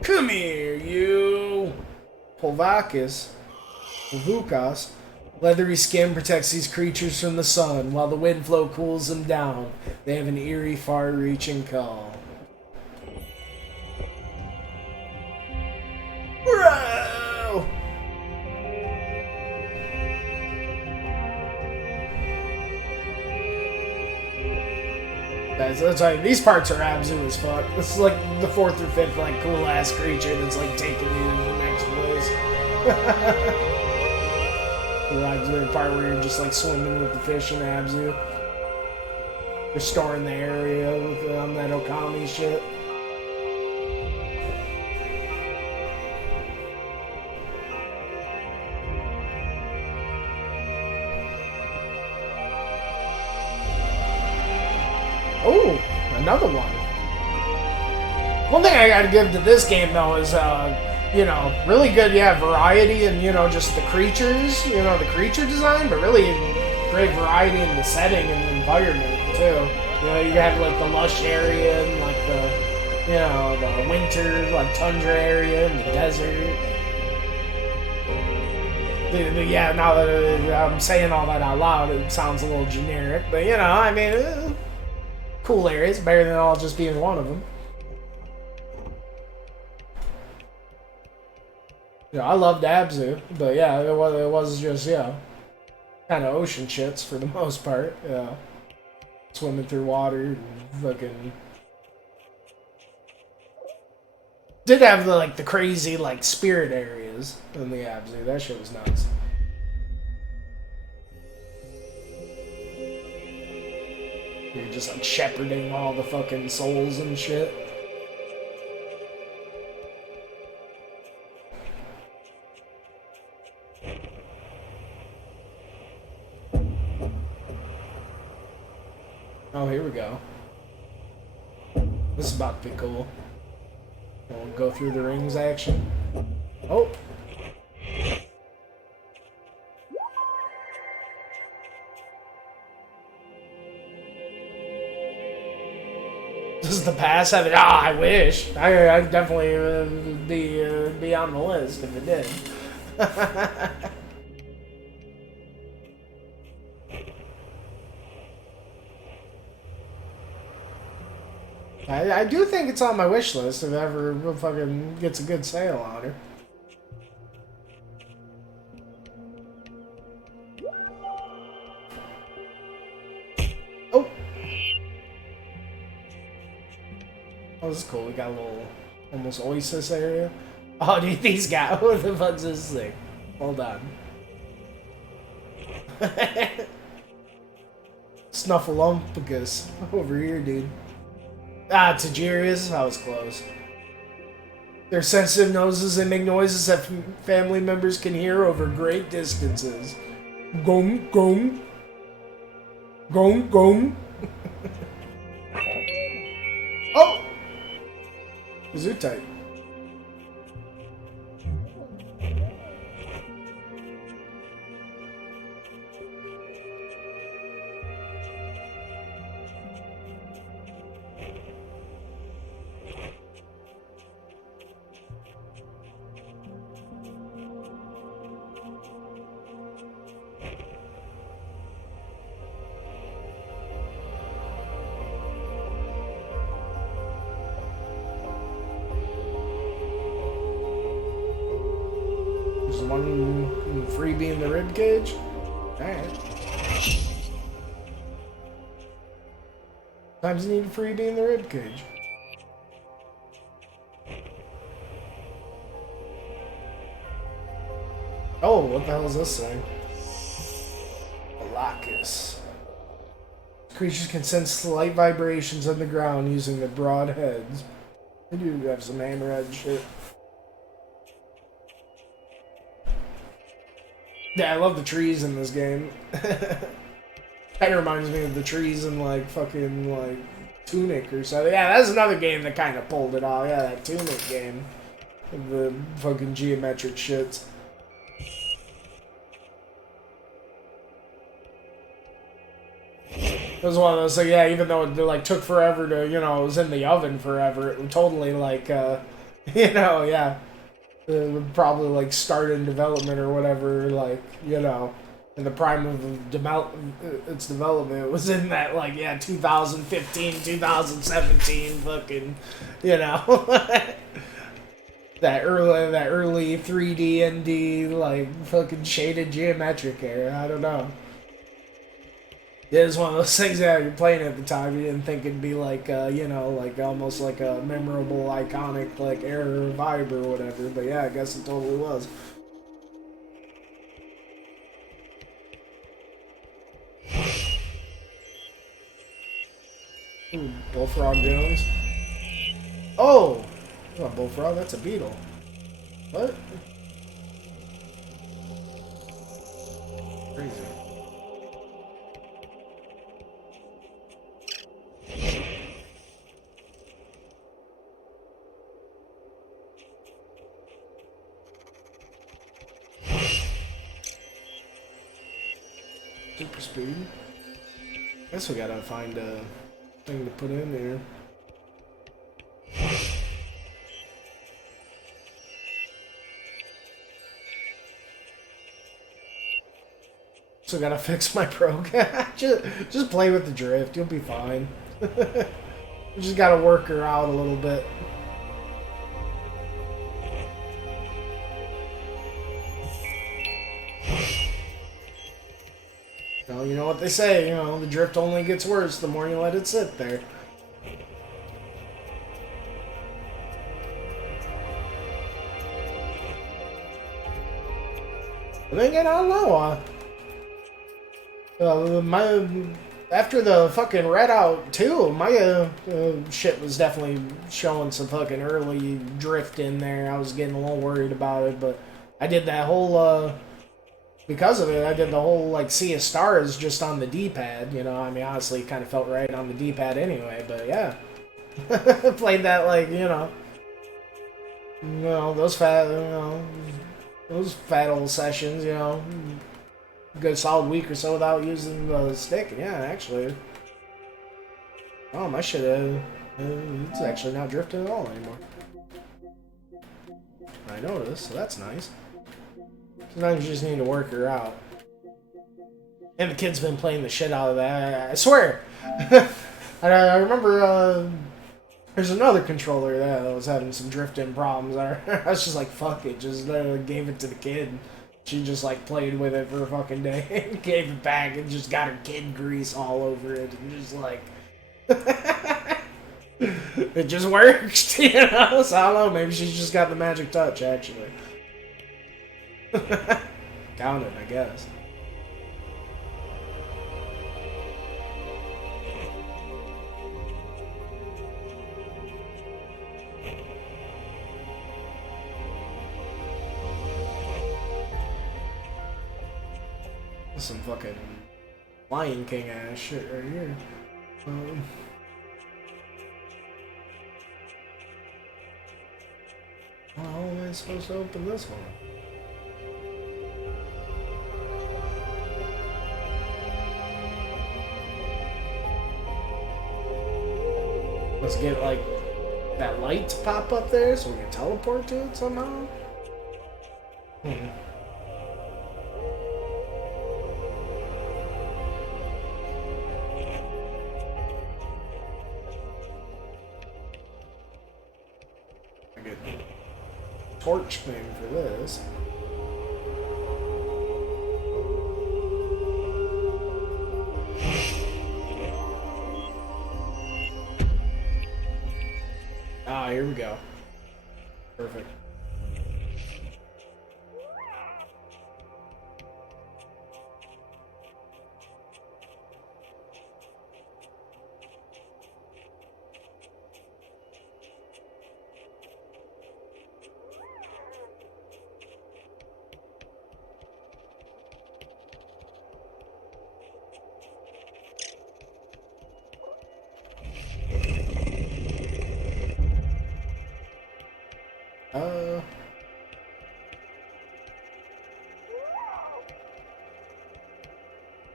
Come here, you! Polvakas, leathery skin protects these creatures from the sun, while the wind flow cools them down. They have an eerie, far-reaching call. Bro! That's right. These parts are Abzu as fuck. This is like the 4th or 5th like cool ass creature that's like taking you to the next place. The Abzu part where you're just like swimming with the fish in Abzu. Restoring the area with that Okami shit. Oh, another one. One thing I gotta give to this game, though, is, you know, really good, variety and, you know, just the creatures, you know, the creature design, but really great variety in the setting and the environment, too. You know, you have, like, the lush area and, like, the, you know, the winter, like, tundra area and the desert. Yeah, now that I'm saying all that out loud, it sounds a little generic, but, you know, I mean... cool areas, better than all just being one of them. Yeah, I loved Abzu, but yeah, it was just, yeah, kind of ocean shits for the most part, yeah. Swimming through water and fucking... Did have the crazy, like, spirit areas in the Abzu. That shit was nuts. You're just like shepherding all the fucking souls and shit. Oh, here we go. This is about to be cool. We'll go through the rings action. Oh! Does the pass have it? Ah, I wish. I'd definitely be on the list if it did. I do think it's on my wish list if ever fucking gets a good sale on her. Oh! Oh, this is cool. We got a little almost oasis area. Oh, dude, these guys. What the fuck's this thing? Hold on. Snuffleupagus over here, dude. Ah, Tajirius. I was close. Their sensitive noses, they make noises that family members can hear over great distances. Gong, gong. Gong, gong. Oh! Zoo type. One freebie in the rib cage. Alright. Sometimes you need a freebie in the rib cage. Oh, what the hell is this thing? Malacus. Creatures can sense slight vibrations on the ground using their broad heads. I do have some hammerhead shit. Yeah, I love the trees in this game. Kind of reminds me of the trees in like fucking like Tunic or something. Yeah, that's another game that kind of pulled it off. Yeah, that Tunic game. The fucking geometric shits. It was one of those things, yeah, even though it like took forever to, you know, it was in the oven forever, it would totally like, you know, yeah. It would probably like start in development or whatever, like, you know, in the prime of its development. It was in that, like, yeah, 2015, 2017 fucking, you know, that early 3D ND, like, fucking shaded geometric era. I don't know. Yeah, it's one of those things that you're playing at the time, you didn't think it'd be like, you know, like almost like a memorable, iconic, like era or vibe or whatever. But yeah, I guess it totally was. Ooh, Bullfrog Jones. Oh! That's not Bullfrog, that's a beetle. What? Crazy. Super speed. Guess we gotta find a thing to put in there. So gotta fix my program. just play with the drift. You'll be fine. You just gotta work her out a little bit. Well, you know what they say, you know, the drift only gets worse the more you let it sit there. But then again, I don't know. After the fucking Red Out 2, my shit was definitely showing some fucking early drift in there. I was getting a little worried about it, but I did that whole, because of it, I did the whole, like, Sea of Stars just on the D-pad, you know? I mean, honestly, it kind of felt right on the D-pad anyway, but yeah. Played that, like, those fat old sessions, you know? Good solid week or so without using the stick. Yeah, actually. Oh, my shit, it's actually not drifting at all anymore. I noticed, so that's nice. Sometimes you just need to work her out. And the kid's been playing the shit out of that. I swear! I remember, there's another controller that was having some drifting problems. I was just like, fuck it, just gave it to the kid. She just like played with it for a fucking day, gave it back, and just got her kid grease all over it, and just like, it just works, you know. So I don't know, maybe she's just got the magic touch, actually. Count it, I guess. Some fucking Lion King ass shit right here. How am I supposed to open this one? Let's get like that light to pop up there so we can teleport to it somehow. Torch thing for this. Ah, here we go. Perfect.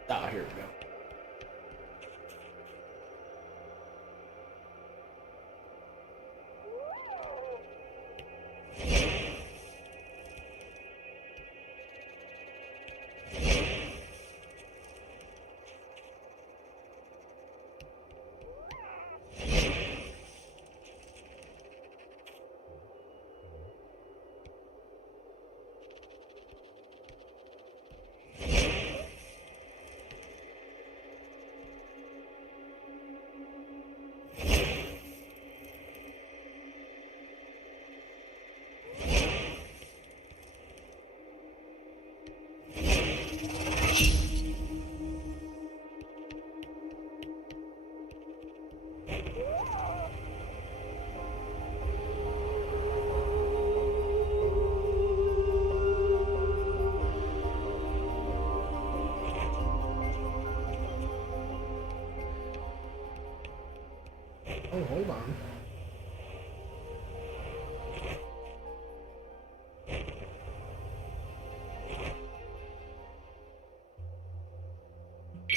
Ah, here we go. Oh, hold on.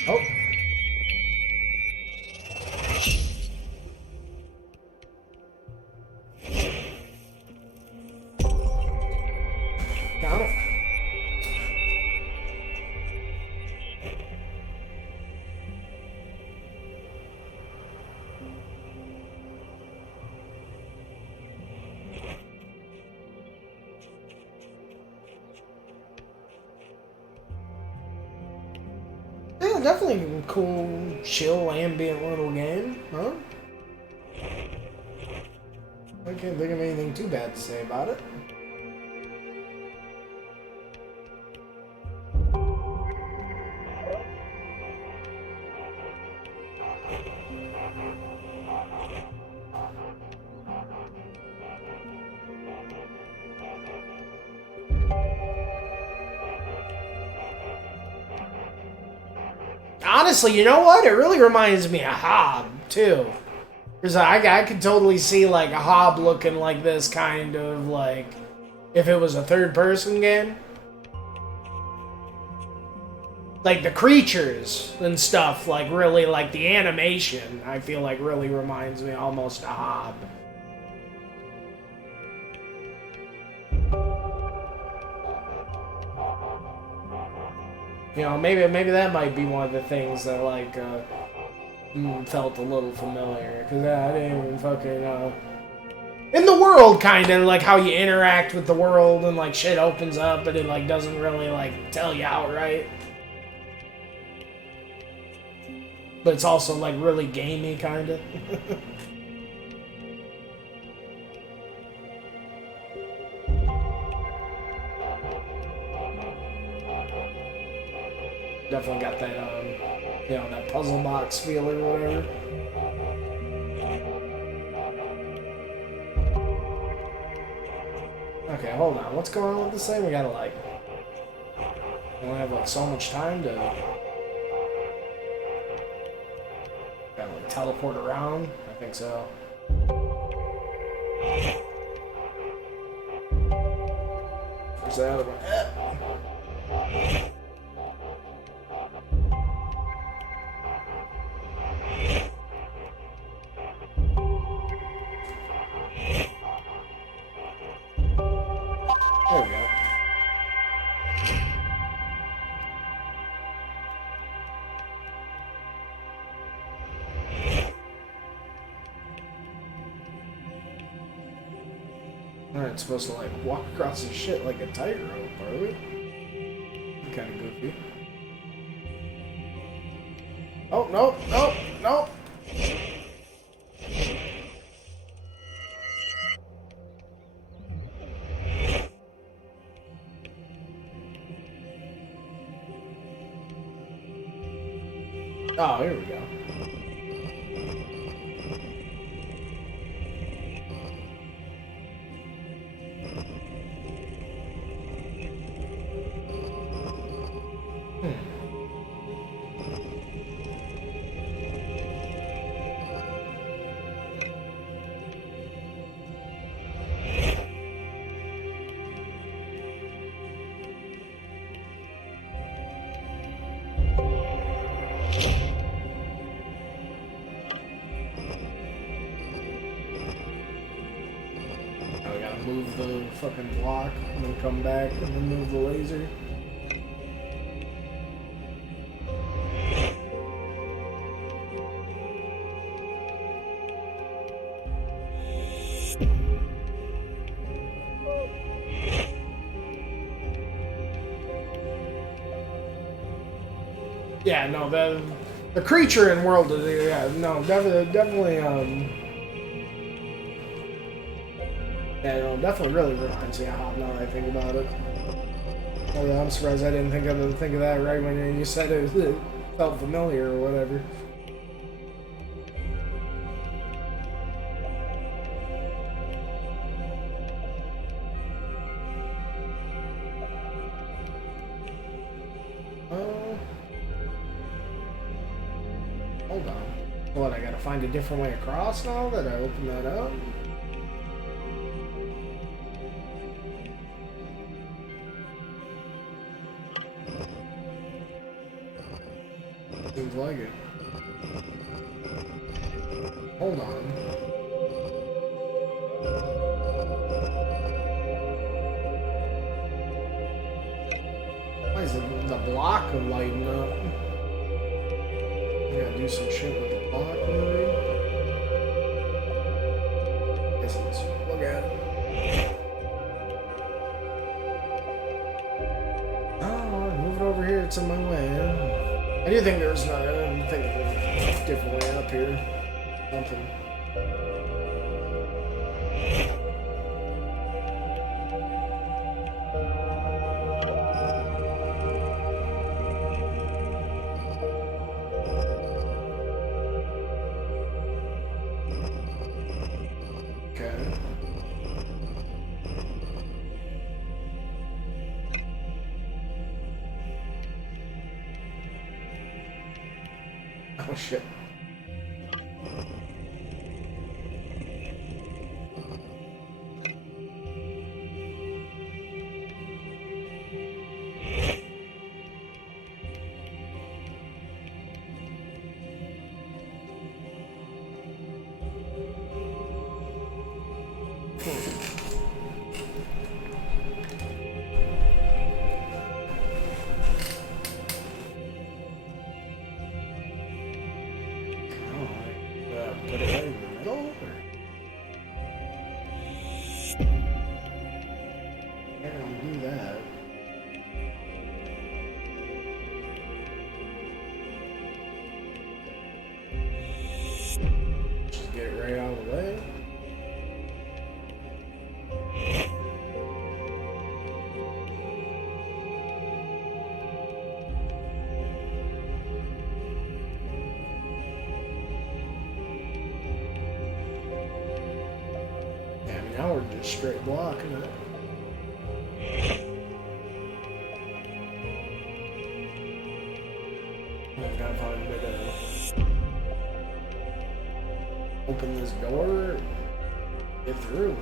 Oh. Got it. Yeah, definitely a cool, chill, ambient little game, huh? I can't think of anything too bad to say about it. Honestly, you know what? It really reminds me of Hob, too. Because I could totally see, like, a Hob looking like this, kind of, like, if it was a third-person game. Like, the creatures and stuff, like, really, like, the animation, I feel like really reminds me almost of Hob. You know, maybe that might be one of the things that, like, felt a little familiar. Because I didn't even fucking, in the world, kind of, like, how you interact with the world and, like, shit opens up, but it, like, doesn't really, like, tell you outright. But it's also, like, really gamey, kind of. Definitely got that, you know, that puzzle box feel or whatever. Okay, hold on. What's going on with this thing? We gotta, like... We only have, like, so much time to... Gotta, like, teleport around? I think so. Where's that other one? There we go. Alright, supposed to like walk across the shit like a tightrope, are we? Kinda goofy. Oh, no, no, no! Oh, here we go. move the fucking block and then come back and then move the laser. Yeah, no, the creature in world, yeah, no, definitely, yeah, no, definitely really reminds me of Hop now that I think about it. Oh, yeah, I'm surprised I didn't think of that right when you said it, it felt familiar or whatever. Hold on. What, I gotta find a different way across now that I open that up? Seems like it. Hold on. Why is the block lighting up? I gotta do some shit with the block, maybe? Guess let's look at it. Oh, move it over here, it's in my way. I do think there's not, I didn't think of a different way up here. Something. Oh shit. Put it right in the middle? Or? I don't do that. Just get it right out of the way. Now we're just straight blocking it. I've got to find a way to open this door, get through.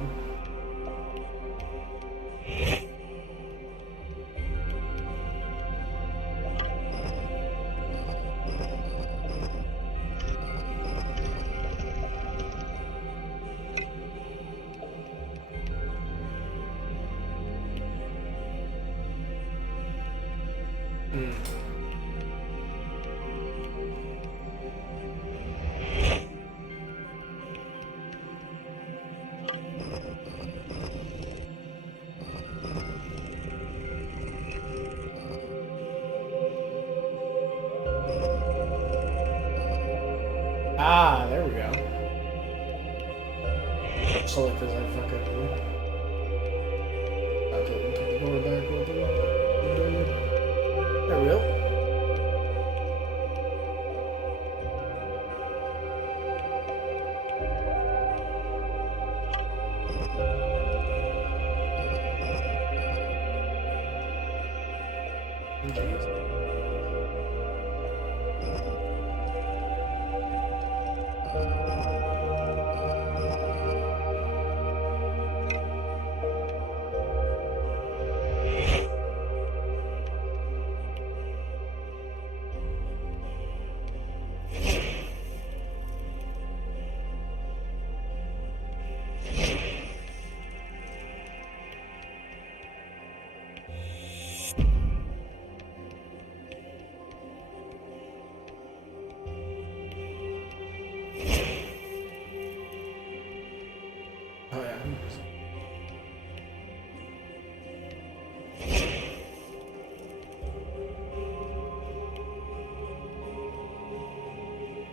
Ah, there we go. So like, cause I fucking have to put the door back open. There we go.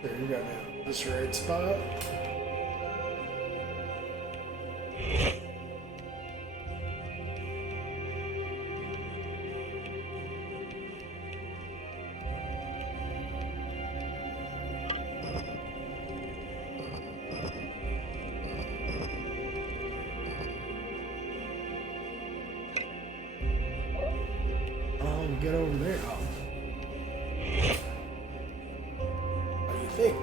There you go, man. This right spot. Get over there. Oh. What do you think?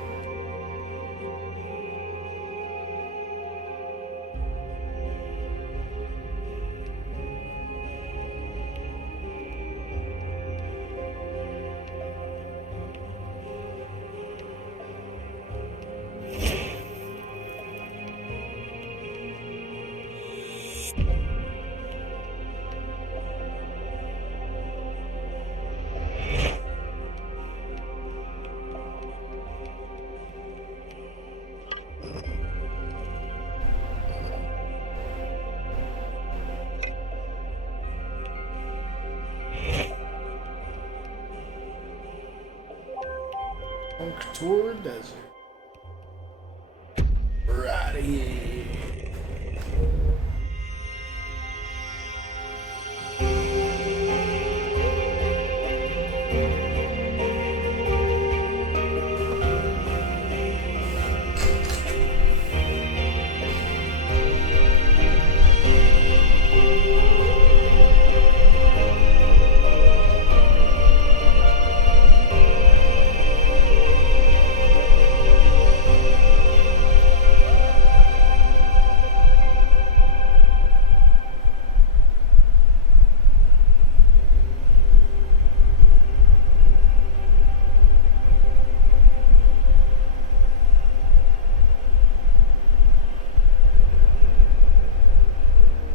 Tour Desert. Righty.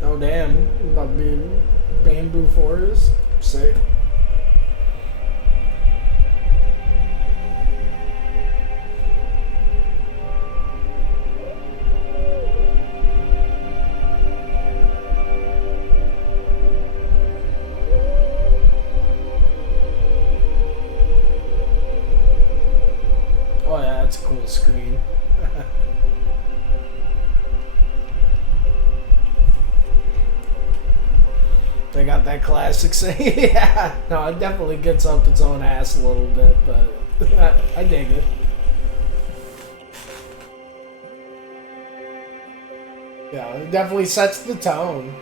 Oh damn, about to be bamboo forest. Sick. Oh yeah, that's a cool screen. They got that classic saying. Yeah, no, it definitely gets up its own ass a little bit, but I dig it. Yeah, it definitely sets the tone.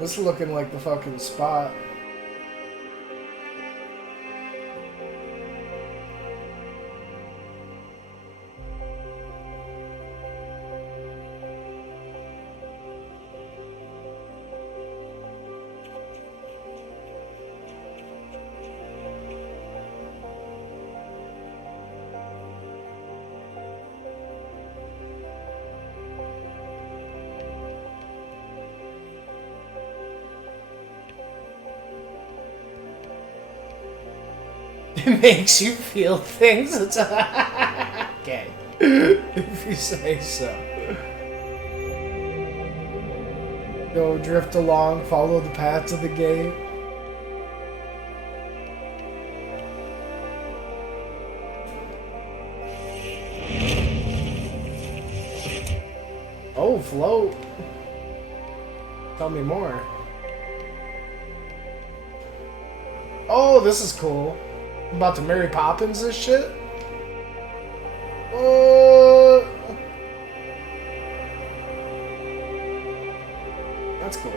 This looking like the fucking spot. It makes you feel things. It's okay, if you say so. Go drift along, follow the path to the gate. Oh, float. Tell me more. Oh, this is cool. I'm about to Mary Poppins this shit? What? That's cool.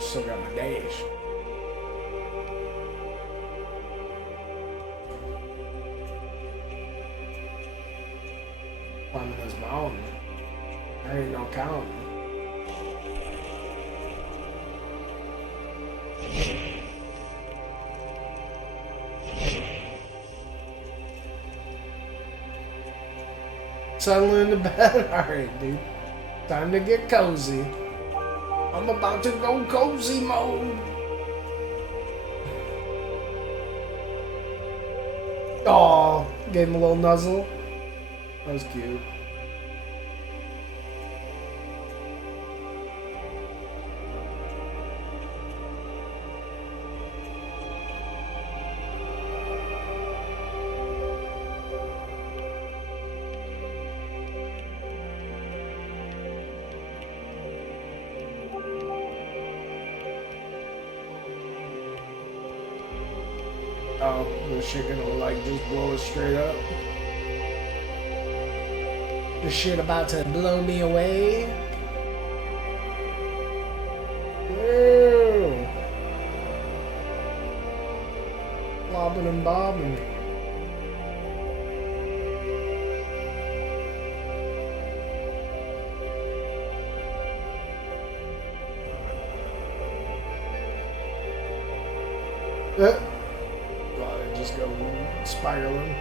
Still got my dash. Climbing this mountain. There ain't no counting. Settle into bed? Alright, dude. Time to get cozy. I'm about to go cozy mode. Aw, gave him a little nuzzle. That was cute. Oh, this shit gonna like just blow us straight up. This shit about to blow me away. Whoa. Lobbing and bobbing. Just go spiraling.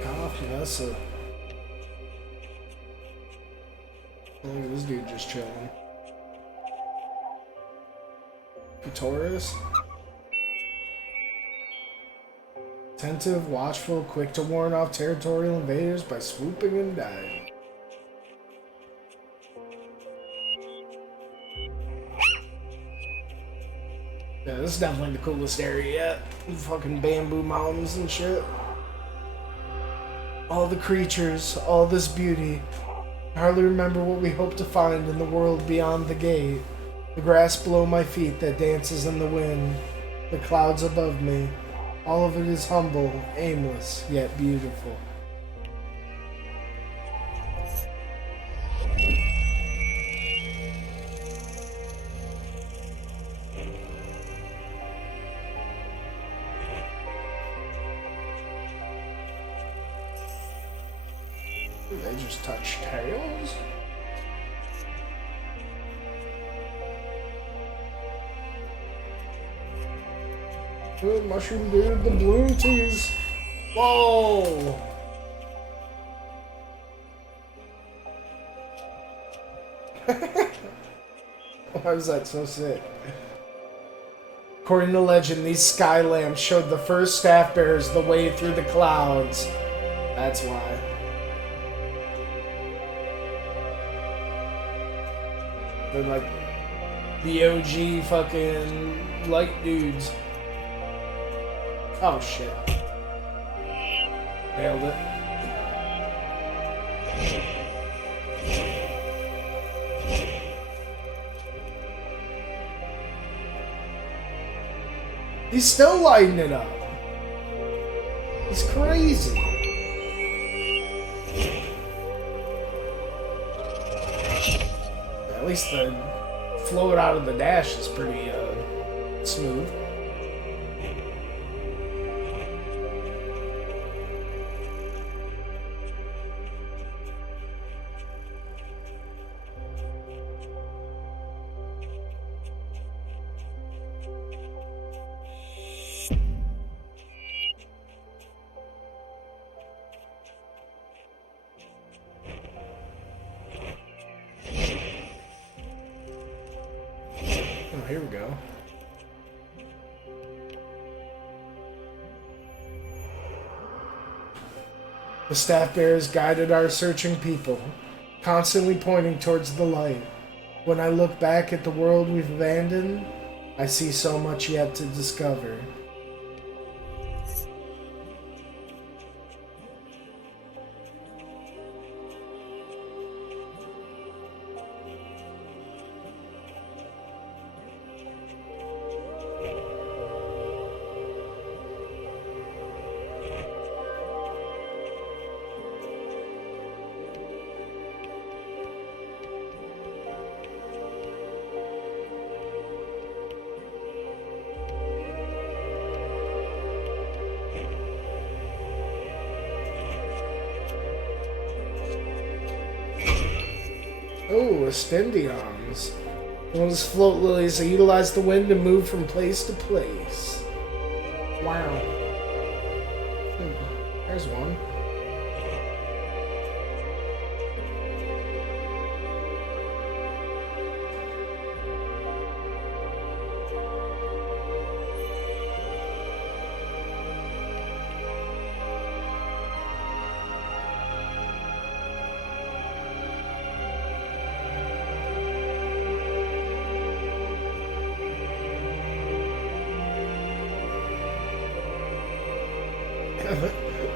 Coffee, that's a... Look at this dude just chilling. Taurus. Attentive, watchful, quick to warn off territorial invaders by swooping and diving. Yeah, this is definitely the coolest area yet. Fucking bamboo mountains and shit. All the creatures, all this beauty. I hardly remember what we hope to find in the world beyond the gate. The grass below my feet that dances in the wind. The clouds above me. All of it is humble, aimless, yet beautiful. They just touch tails? Good mushroom dude, the blue teas. Whoa! Why was that so sick? According to legend, these sky lamps showed the first staff bearers the way through the clouds. That's why. They're like the OG fucking light dudes. Oh shit. Nailed it. He's still lighting it up. It's crazy. At least the float out of the dash is pretty smooth. Oh, here we go. The staff bearers guided our searching people, constantly pointing towards the light. When I look back at the world we've abandoned, I see so much yet to discover. Oh, Ascendions. Those float lilies that utilize the wind to move from place to place. Wow. There's one.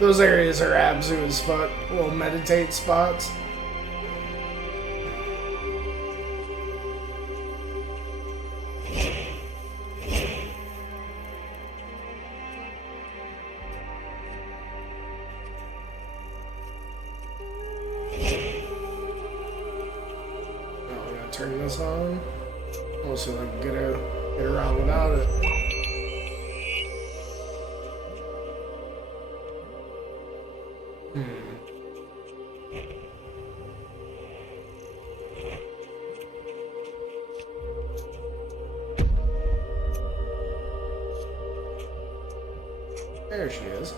Those areas are abzu as fuck. Little meditate spots. Oh, I gotta turn this on. I'll see if I can get around without it. There she is.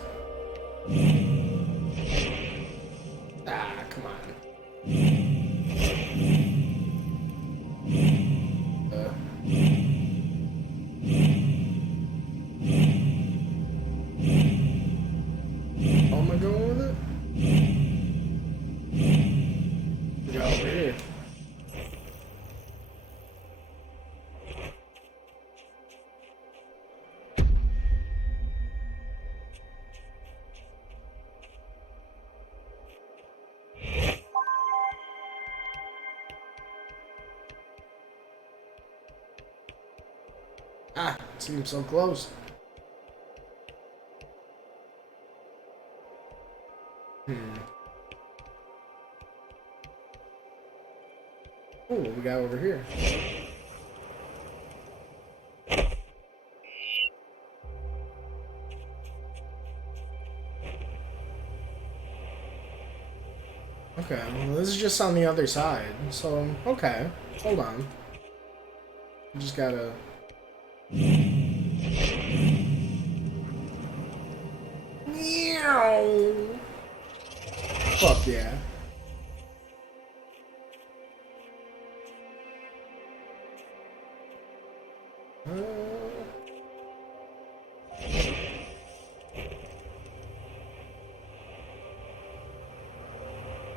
Ah, come on. How am I going with it? We got over here. Ah, seems so close. Oh, what we got over here? Okay, well, this is just on the other side. So, okay. Hold on. Just gotta... Meow. Fuck yeah.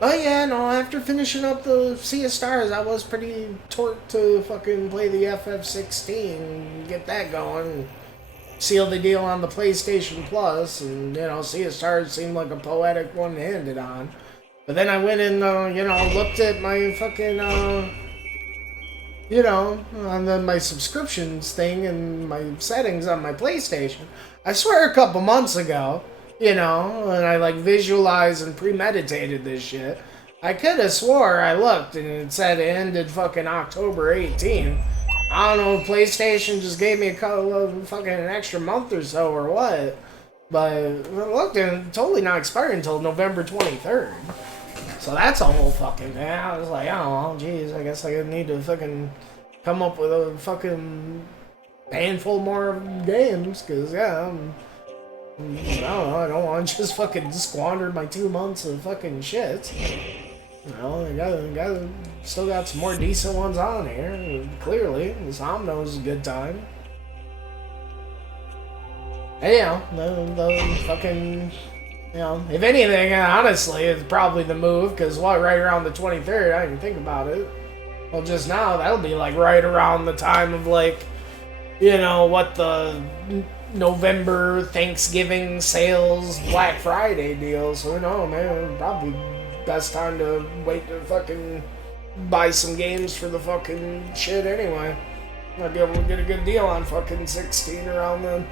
Oh yeah, no, after finishing up the Sea of Stars, I was pretty torqued to fucking play the FF16, get that going, seal the deal on the PlayStation Plus, and, you know, Sea of Stars seemed like a poetic one to end it on. But then I went and, you know, looked at my fucking, you know, on my subscriptions thing and my settings on my PlayStation. I swear a couple months ago, you know, and I like visualized and premeditated this shit. I could have swore I looked and it said it ended fucking October 18th. I don't know if PlayStation just gave me a couple of fucking an extra month or so or what. But I looked and it's totally not expiring until November 23rd. So that's a whole fucking thing. I was like, oh, geez, I guess I need to fucking come up with a fucking handful more games, because, yeah, I don't know, I don't want to just fucking squander my 2 months of fucking shit. You know, I still got some more decent ones on here, clearly. This Omno is a good time. And, you know, the fucking... You know, if anything, honestly, it's probably the move, because right around the 23rd, I didn't think about it. Well, just now, that'll be like right around the time of like, you know, what the November Thanksgiving sales Black Friday deal. So, no, man, probably best time to wait to fucking buy some games for the fucking shit anyway. Might be able to get a good deal on fucking 16 around then.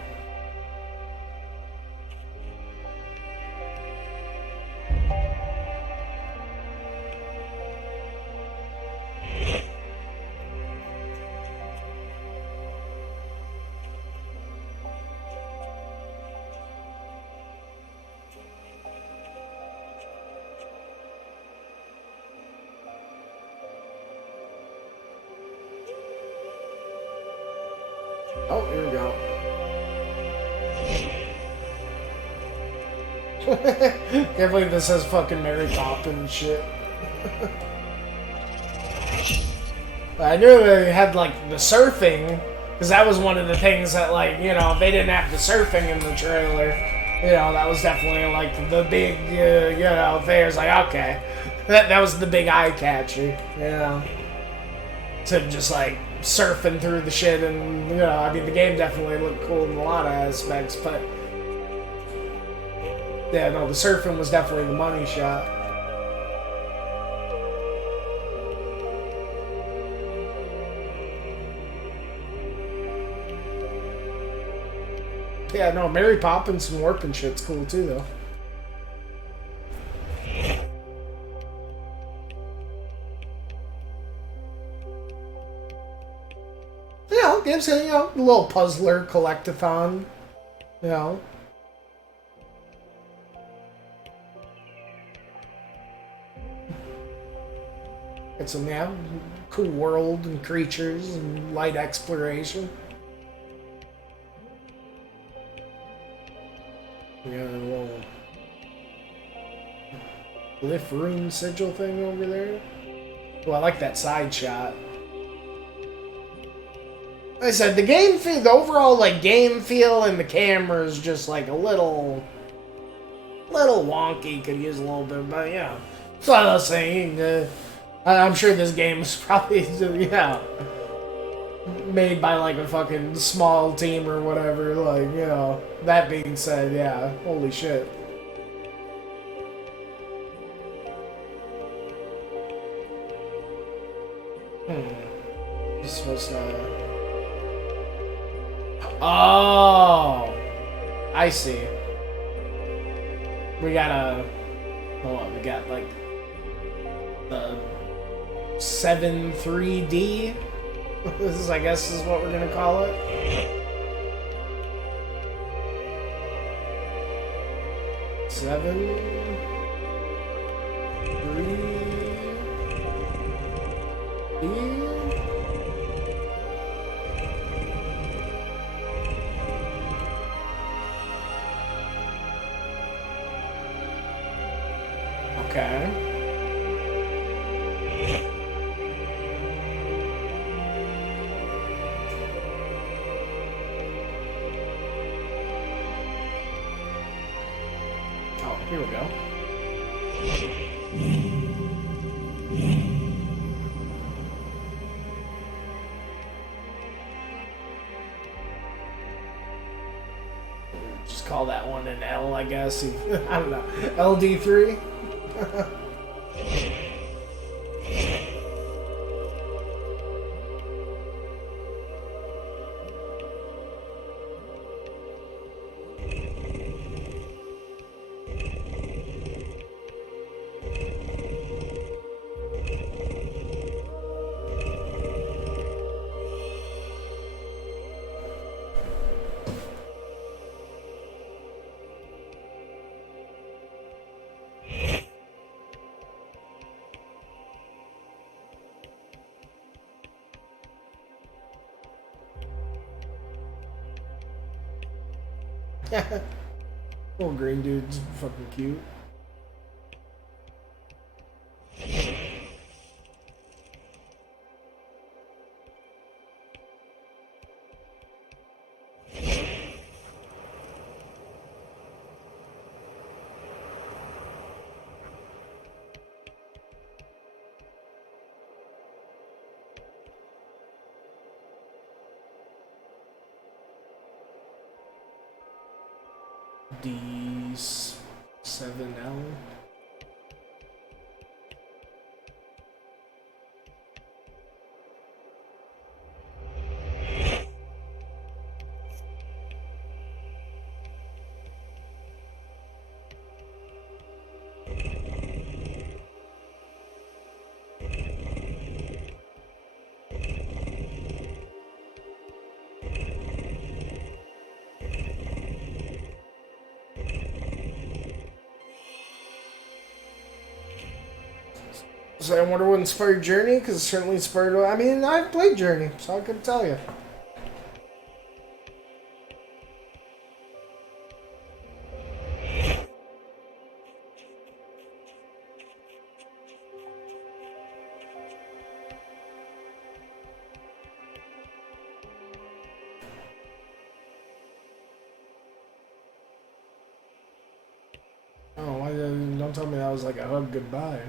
Oh, here we go. Can't believe this has fucking Mary Poppins shit. I knew they had like the surfing, because that was one of the things that, like, you know, if they didn't have the surfing in the trailer, you know, that was definitely like the big, you know, thing. It was like, okay, that was the big eye catcher, you know, to just like surfing through the shit, and you know, I mean, the game definitely looked cool in a lot of aspects, but yeah, no, the surfing was definitely the money shot. Yeah, no, Mary Poppins and warping shit's cool too, though. You know, gives you, you know, a little puzzler collectathon, you know. It's some, yeah, cool world and creatures and light exploration. We got a little glyph rune sigil thing over there. Well, I like that side shot. Like I said, the game feel, the overall like game feel, and the camera is just like a little wonky. Could use a little bit, but yeah. So I was saying, I'm sure this game is probably yeah made by like a fucking small team or whatever. Like, you know. That being said, yeah, holy shit. This is supposed to. Oh, I see. We gotta. Hold on, we got like the 7-3D. This is, I guess, is what we're gonna call it. Seven, 3, okay. Oh, here we go. Just call that one an L, I guess. I don't know. LD3? Little green dude's fucking cute. D7L. So I wonder what inspired Journey, because it certainly inspired. I mean, I've played Journey, so I can tell you. Don't tell me that was like a hug goodbye.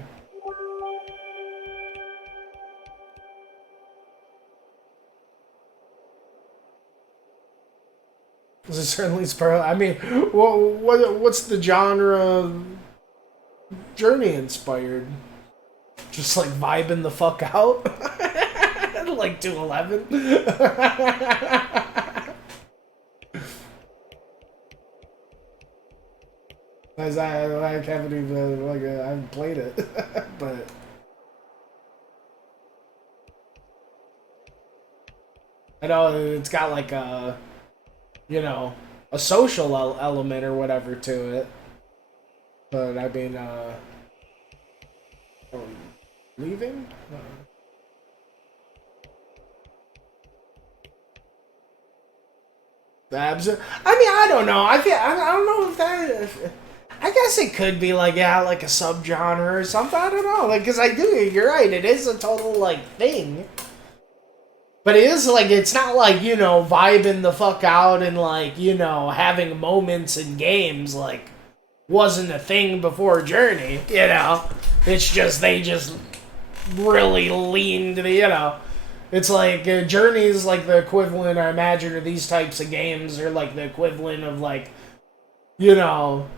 This is certainly spur. I mean, what's the genre Journey inspired? Just like vibing the fuck out, like 211. As I haven't even like I haven't played it, but I know it's got like a, you know, a social element or whatever to it. But I mean, leaving. I mean, I don't know. I don't know if that. I guess it could be like, yeah, like a subgenre or something. I don't know. Like, because you're right. It is a total, like, thing. But it is, like, it's not like, you know, vibing the fuck out and, like, you know, having moments in games, like, wasn't a thing before Journey, you know? It's just, they just really leaned, you know? It's like, Journey is, like, the equivalent, I imagine, of these types of games are, like, the equivalent of, like, you know,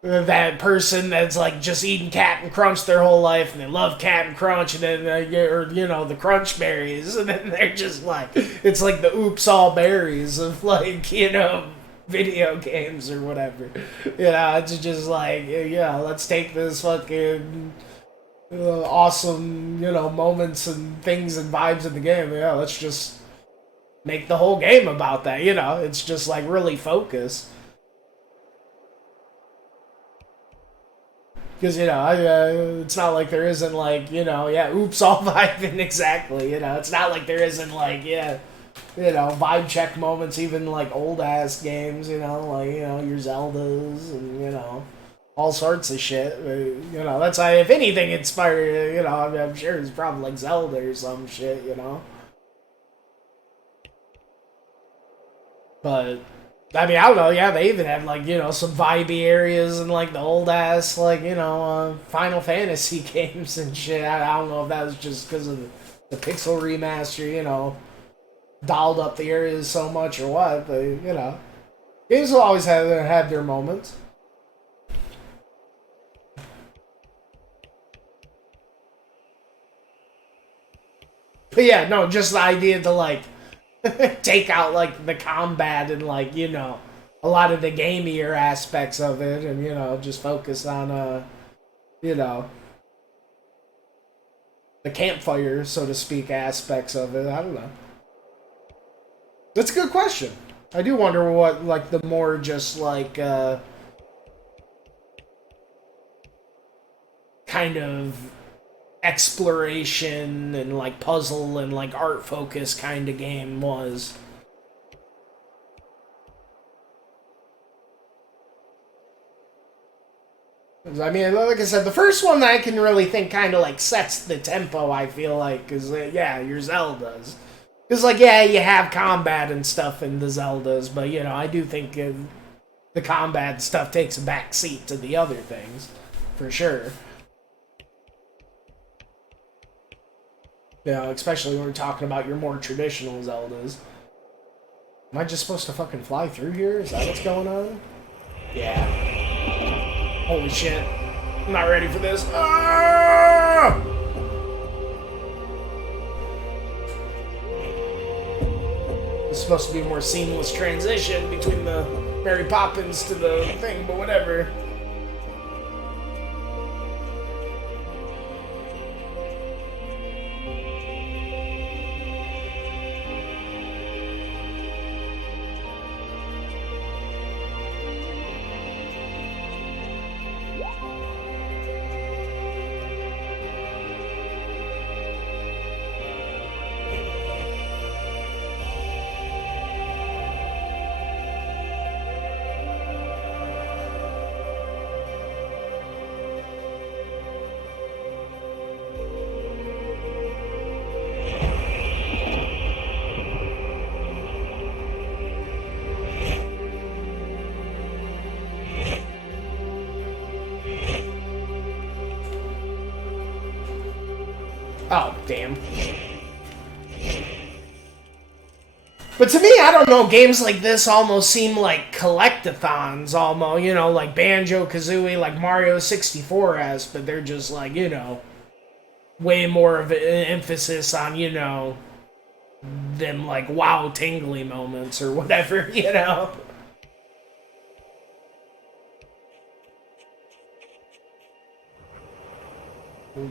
that person that's like just eating Captain Crunch their whole life and they love Captain Crunch and then or you know the Crunch Berries and then they're just like it's like the oops all berries of like you know video games or whatever, you know. It's just like yeah, let's take this fucking awesome you know moments and things and vibes in the game, yeah, let's just make the whole game about that, you know. It's just like really focused. Because, you know, it's not like there isn't, like, you know, yeah, oops, all vibing, exactly, you know. It's not like there isn't, like, yeah, you know, vibe check moments, even, like, old-ass games, you know, like, you know, your Zeldas and, you know, all sorts of shit. You know, that's why, if anything inspired, you know, I mean, I'm sure it's probably, like, Zelda or some shit, you know. But I mean, I don't know, yeah, they even have, like, you know, some vibey areas and, like, the old-ass, like, you know, Final Fantasy games and shit. I don't know if that was just because of the pixel remaster, you know, dolled up the areas so much or what, but, you know, games will always have their moments. But, yeah, no, just the idea to, like, take out like the combat and like you know a lot of the gamier aspects of it and you know just focus on you know the campfire so to speak aspects of it. I don't know, that's a good question. I do wonder what like the more just like kind of exploration and like puzzle and like art focus kind of game was. I mean, like I said, the first one that I can really think kind of like sets the tempo, I feel like, is yeah, your Zeldas. Because, like, yeah, you have combat and stuff in the Zeldas, but, you know, I do think the combat stuff takes a back seat to the other things, for sure. You know, especially when we're talking about your more traditional Zeldas. Am I just supposed to fucking fly through here? Is that what's going on? Yeah. Holy shit. I'm not ready for this. Ah! It's supposed to be a more seamless transition between the Mary Poppins to the thing, but whatever. Damn. But to me, I don't know, games like this almost seem like collectathons, almost, you know, like Banjo-Kazooie, like Mario 64 but they're just like, you know, way more of an emphasis on, you know, them like wow tingly moments or whatever, you know?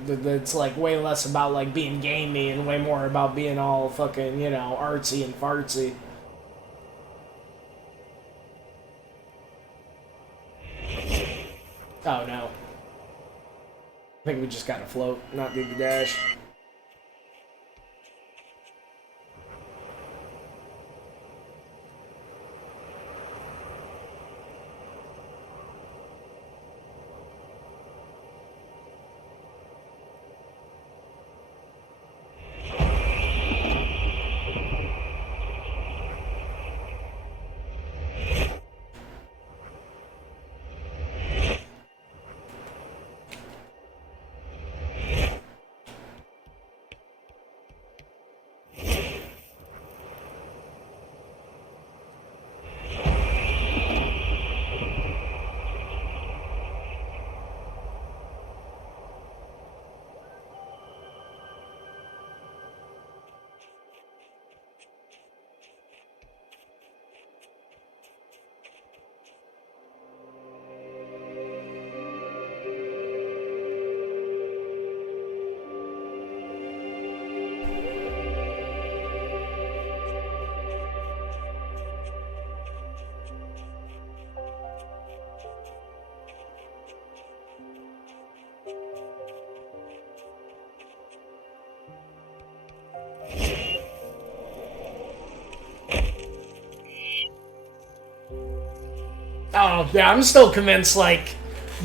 It's like way less about like being gamey and way more about being all fucking, you know, artsy and fartsy. Oh no. I think we just gotta float, not do the dash. Oh, yeah, I'm still convinced, like,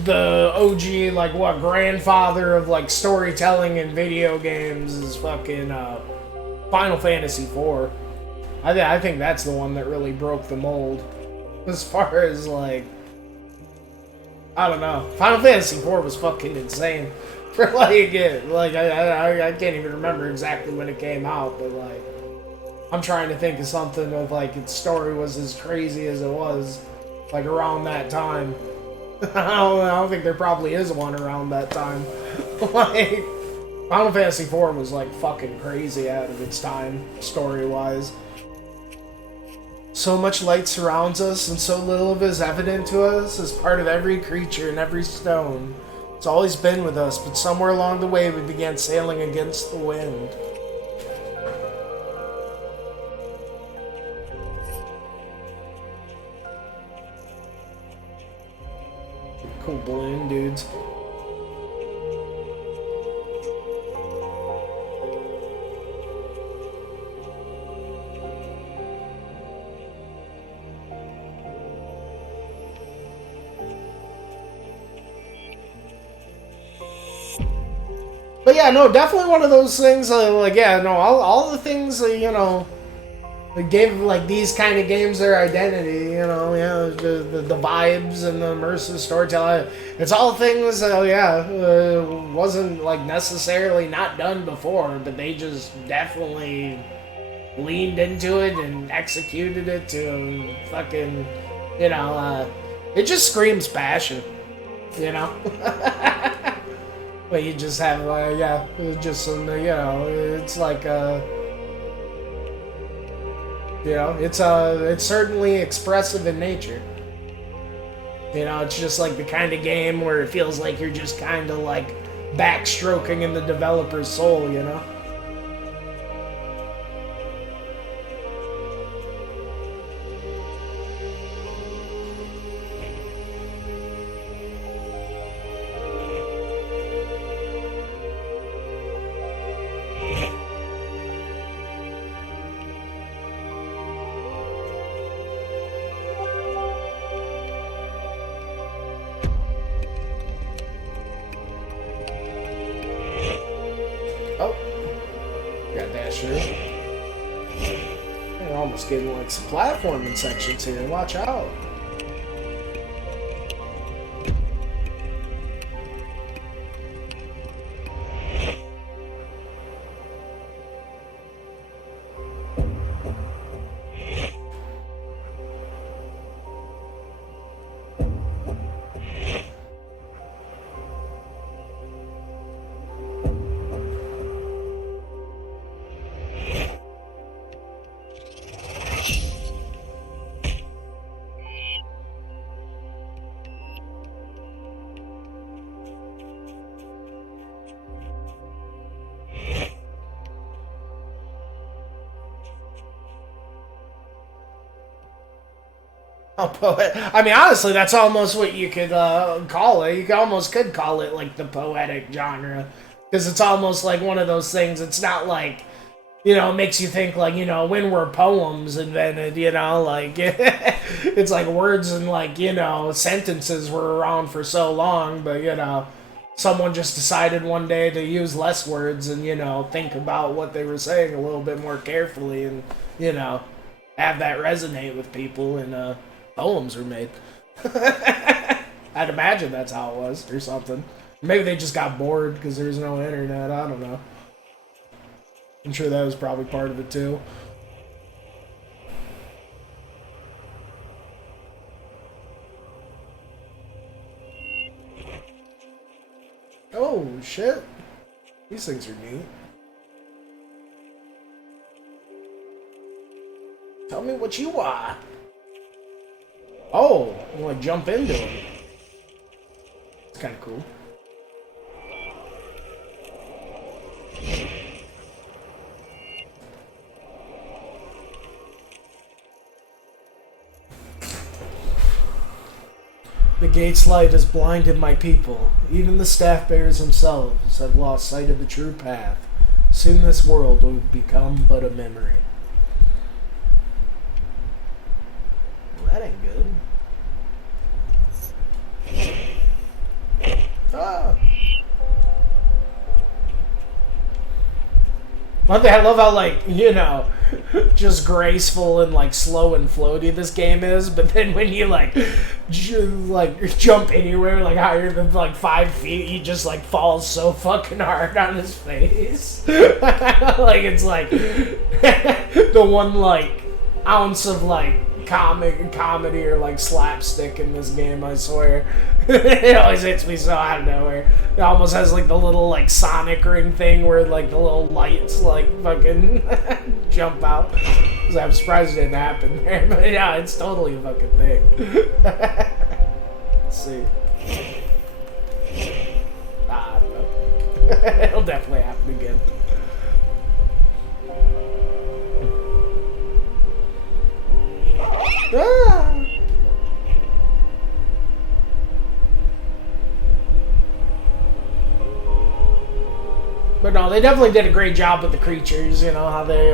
the OG, like, what, grandfather of, like, storytelling in video games is fucking, Final Fantasy IV. I think that's the one that really broke the mold. As far as, like, I don't know. Final Fantasy IV was fucking insane. For, like, I can't even remember exactly when it came out, but, like, I'm trying to think of something of, like, its story was as crazy as it was. Like, around that time. I don't think there probably is one around that time. Like, Final Fantasy IV was, like, fucking crazy out of its time, story-wise. So much light surrounds us, and so little of it is evident to us as part of every creature and every stone. It's always been with us, but somewhere along the way we began sailing against the wind. Cool balloon dudes. But yeah, no, definitely one of those things, like, yeah, no, all the things, you know, that gave, like, these kind of games their identity, you know, yeah, the vibes and the immersive storytelling. It's all things, wasn't, like, necessarily not done before, but they just definitely leaned into it and executed it to fucking, you know, it just screams passion, you know? But you just have, just some, you know, it's like, you know, it's certainly expressive in nature. You know, it's just like the kind of game where it feels like you're just kind of like backstroking in the developer's soul, you know? They're almost getting like some platforming sections here. Watch out. A poet. I mean, honestly, that's almost what you could call it. You could call it like the poetic genre, because it's almost like one of those things. It's not like, you know, it makes you think like, you know, when were poems invented? You know, like it's like words and like, you know, sentences were around for so long, but you know, someone just decided one day to use less words and, you know, think about what they were saying a little bit more carefully and, you know, have that resonate with people, and poems were made. I'd imagine that's how it was, or something. Maybe they just got bored because there's no internet. I don't know. I'm sure that was probably part of it too. Oh, shit. These things are neat. Tell me what you are. Oh, you want to jump into them. It's kind of cool. The gate's light has blinded my people. Even the staff bearers themselves have lost sight of the true path. Soon this world will become but a memory. Well, that ain't good. Ah. One thing, I love how, like, you know, just graceful and, like, slow and floaty this game is, but then when you, like, jump anywhere, like, higher than, like, 5 feet, he just, like, falls so fucking hard on his face. Like, it's, like, the one, like, ounce of, like, comedy or, like, slapstick in this game, I swear. It always hits me so out of nowhere. It almost has like the little like Sonic ring thing where like the little lights like fucking jump out. So I'm surprised it didn't happen there, but yeah, it's totally a fucking thing. Let's see. I don't know. It'll definitely happen again. Ah! But no, they definitely did a great job with the creatures, you know, how they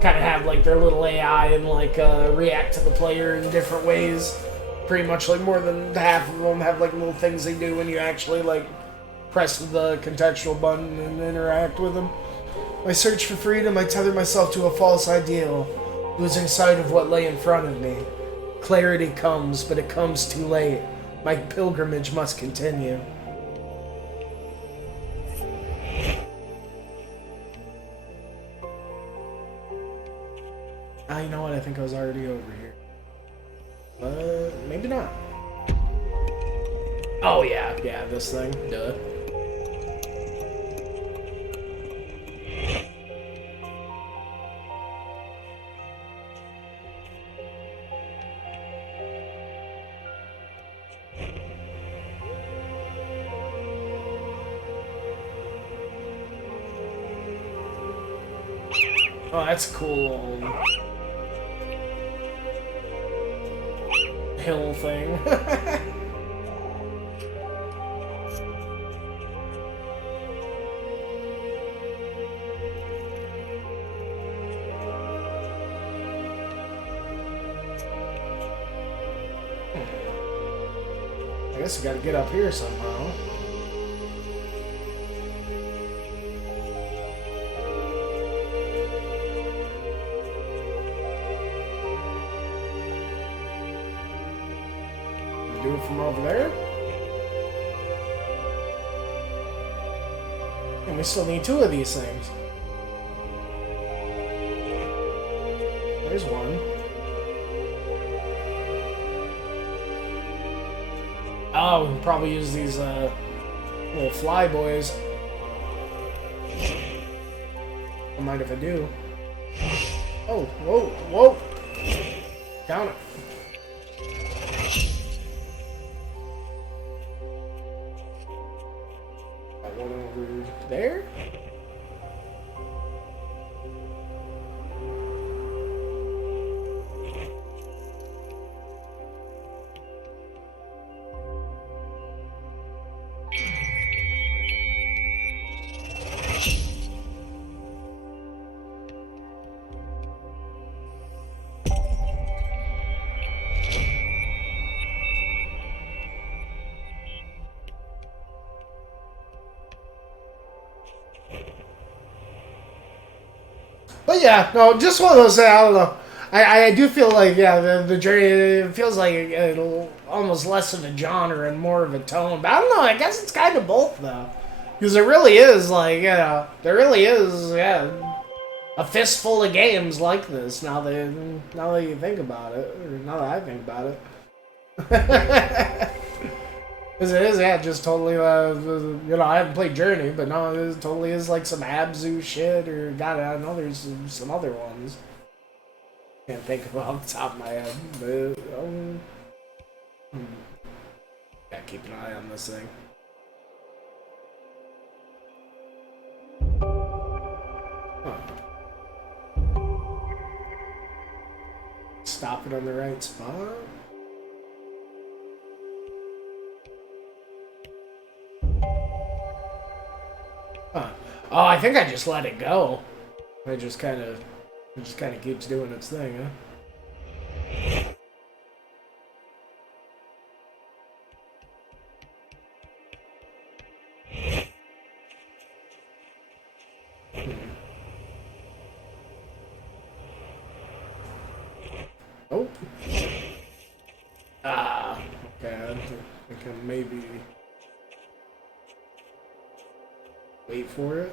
kind of have like their little AI and like react to the player in different ways. Pretty much like more than half of them have like little things they do when you actually like press the contextual button and interact with them. My search for freedom, I tether myself to a false ideal, losing sight of what lay in front of me. Clarity comes, but it comes too late. My pilgrimage must continue. Ah, you know what? I think I was already over here. Maybe not. Oh, yeah. Yeah, this thing. Duh. Oh, that's cool. Hill thing. I guess we gotta get up here somehow. Do it from over there. And we still need 2 of these things. There's one. Oh, we can probably use these little fly boys. Don't mind if I do. Oh, whoa, whoa. Down it. One over there. But yeah, no, just one of those things. I don't know. I do feel like, yeah, the journey, it feels like almost less of a genre and more of a tone. But I don't know, I guess it's kind of both, though. Because there really is, like, you know, there really is, yeah, a fistful of games like this, now that you think about it. Or now that I think about it. Because it is, yeah, just totally, you know, I haven't played Journey, but no, it totally is like some Abzu shit, or, God, I know there's some other ones. Can't think of it off the top of my head, but, gotta keep an eye on this thing. Huh. Stop it on the right spot? Huh. Oh, I think I just let it go. It just kind of keeps doing its thing, huh? Oh. Ah. Okay, I think I can maybe wait for it.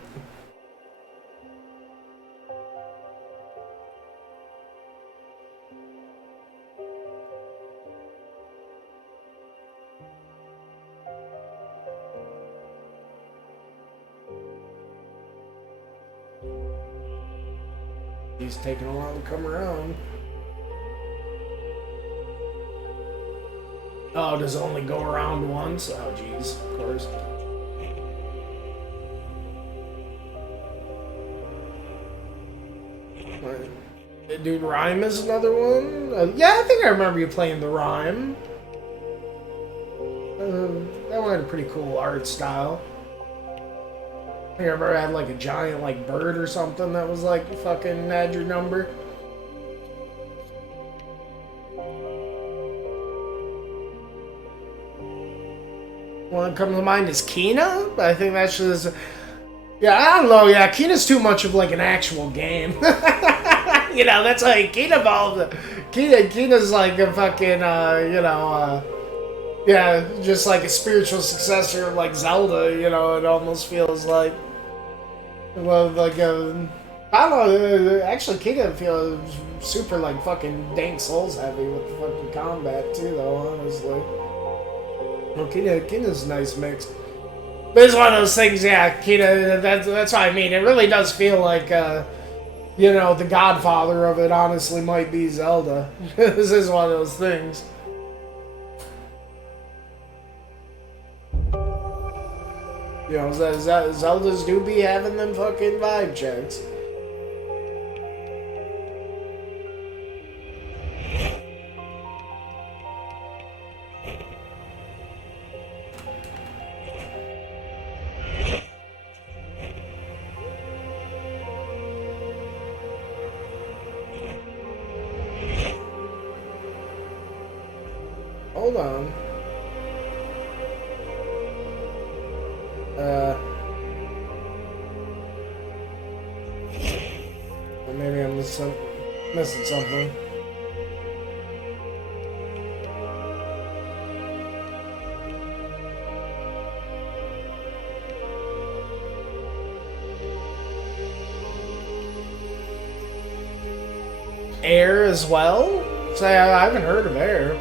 He's taking a while to come around. Oh, does it only go around once? Oh, jeez, of course. Dude, Rhyme is another one? Yeah, I think I remember you playing the Rhyme. That one had a pretty cool art style. I think I remember I had like a giant like bird or something that was like fucking had your number. One that comes to mind is Kina, but I think that's just... Yeah, I don't know, yeah, Kina's too much of like an actual game. You know, that's like, Kina's like a fucking, yeah, just like a spiritual successor of like Zelda, you know, it almost feels like. Well, like, I don't know, actually Kina feels super like fucking dang Souls heavy with the fucking combat too, though, honestly. Well, Kina's a nice mix. But it's one of those things, yeah, Kina, that's what I mean. It really does feel like, you know, the godfather of it honestly might be Zelda. This is one of those things. You know, Zeldas do be having them fucking vibe checks. Hold on. Well, maybe I'm missing something. Air as well? Say, I haven't heard of Air.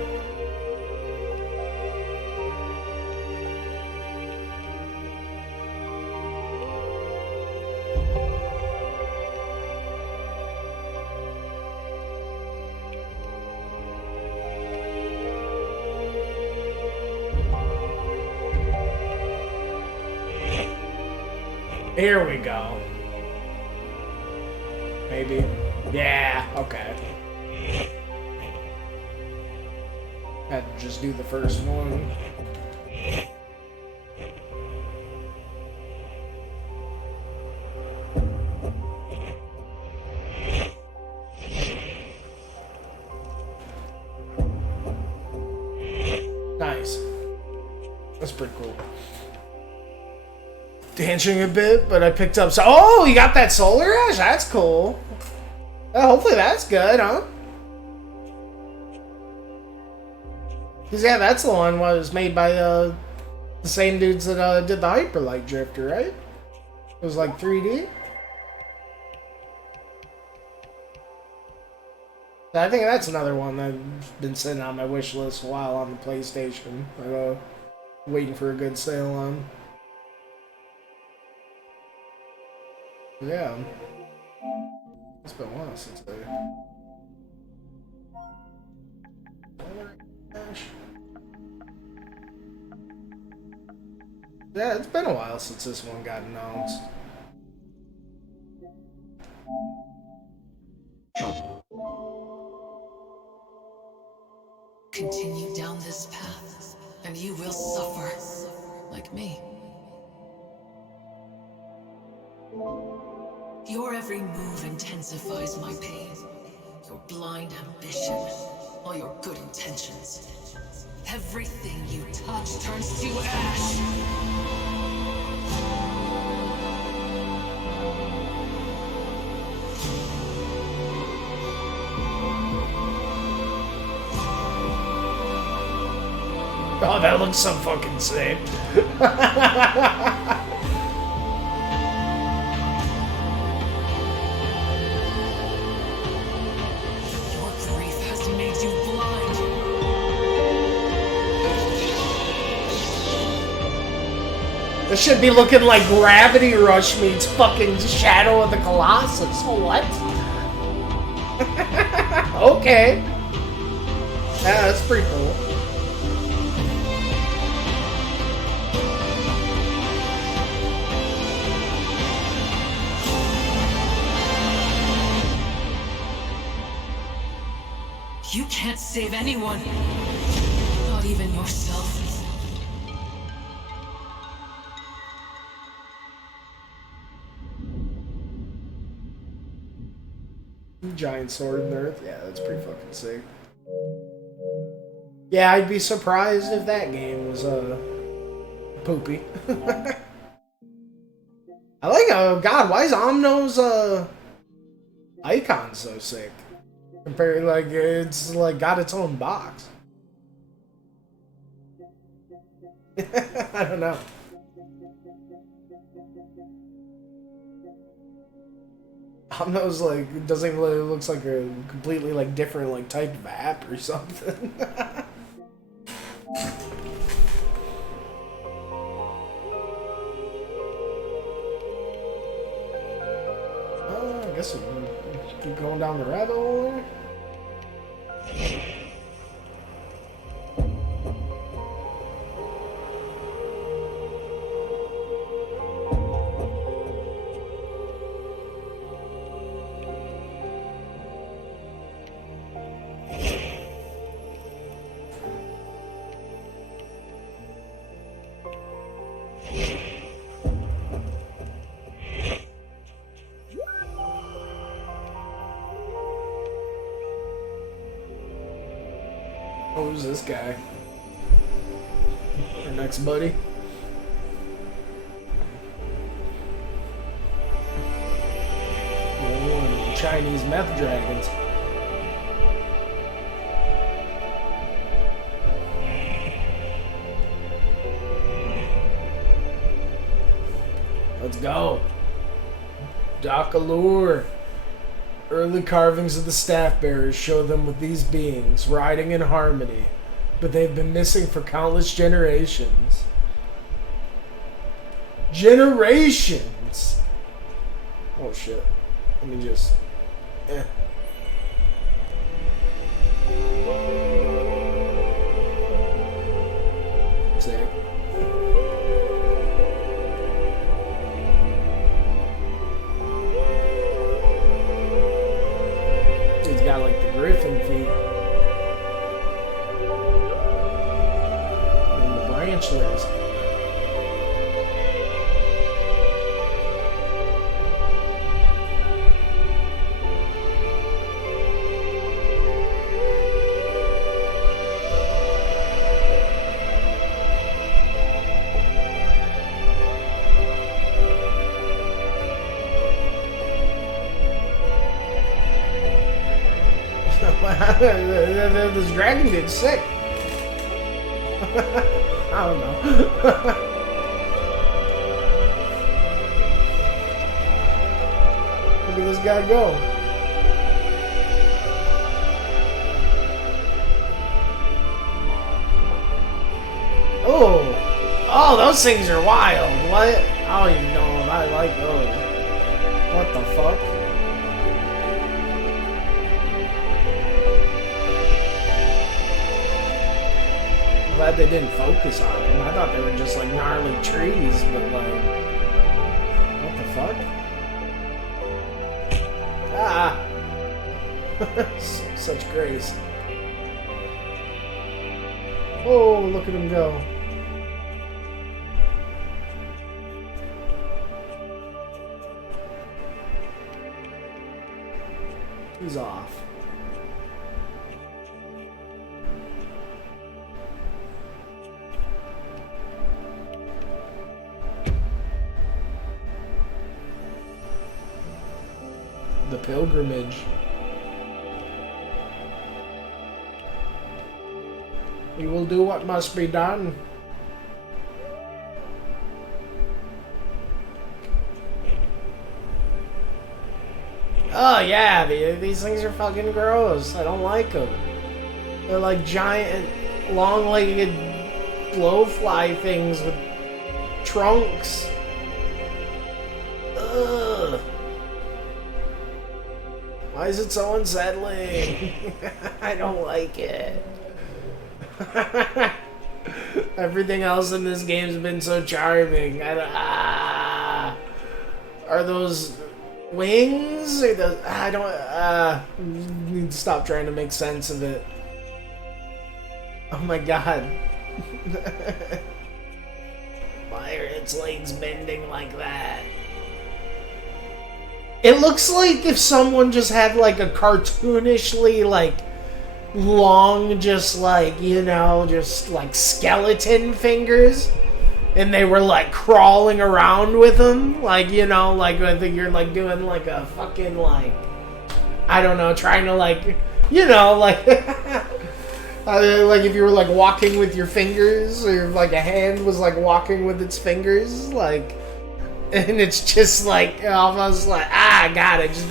Here we go. Maybe. Yeah, okay. Had to just do the first one. Nice. That's pretty cool. Dancing a bit, but I picked up... Oh, you got that Solar Ash? That's cool. Hopefully that's good, huh? Because, yeah, that's the one was made by the same dudes that did the Hyperlight Drifter, right? It was like 3D? I think that's another one that's been sitting on my wish list a while on the PlayStation. Waiting for a good sale on. Yeah. It's been a while since Yeah, it's been a while since this one got announced. Continue down this path, and you will suffer, like me. Your every move intensifies my pain. Your blind ambition, all your good intentions. Everything you touch turns to ash. Oh, that looks so fucking sick. Your grief has made you blind. This should be looking like Gravity Rush meets fucking Shadow of the Colossus. What? Okay. Yeah, that's pretty cool. You can't save anyone. Not even yourself. Giant sword in the earth. Yeah, that's pretty fucking sick. Yeah, I'd be surprised if that game was poopy. I like God, why is Omno's icon so sick? Compared, like, it's like got its own box. I don't know. Omno's like, it doesn't even really looks like a completely like different like type of app or something. I guess we'll keep going down the rabbit hole. Oh, who's this guy? Our next buddy. Oh, Chinese meth dragons. Let's go. Dakalur. Early carvings of the staff bearers show them with these beings, riding in harmony, but they've been missing for countless generations. Generations! Oh shit. Let me just... Sick. Got like the griffin feet and the branchlets. This dragon dude's sick. I don't know. Look at this guy go. Oh, those things are wild. What? I don't even know if I like those. What the fuck? I'm glad they didn't focus on them. I thought they were just like gnarly trees, but like, what the fuck? Ah! Such grace. Oh, look at him go. He's off. The pilgrimage. We will do what must be done. Oh yeah, these things are fucking gross. I don't like them. They're like giant, long-legged blowfly things with trunks. Ugh. Why is it so unsettling? I don't like it. Everything else in this game's been so charming. Are those wings? Or the, I don't. Need to stop trying to make sense of it. Oh my god. Why are its legs bending like that? It looks like if someone just had like a cartoonishly like long, just like, you know, just like skeleton fingers, and they were like crawling around with them, like, you know, like I think you're like doing like a fucking like, I don't know, trying to like, you know, like like if you were like walking with your fingers, or like a hand was like walking with its fingers, like, and it's just like almost like, God, I just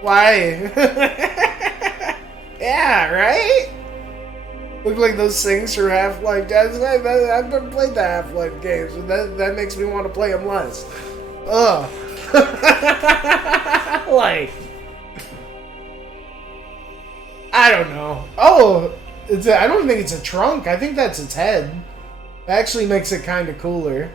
why? Yeah, right? Look like those things for Half-Life. I've never played the Half-Life games, and that makes me want to play them less. Ugh. Like, I don't know. Oh, I don't think it's a trunk. I think that's its head. That actually makes it kind of cooler.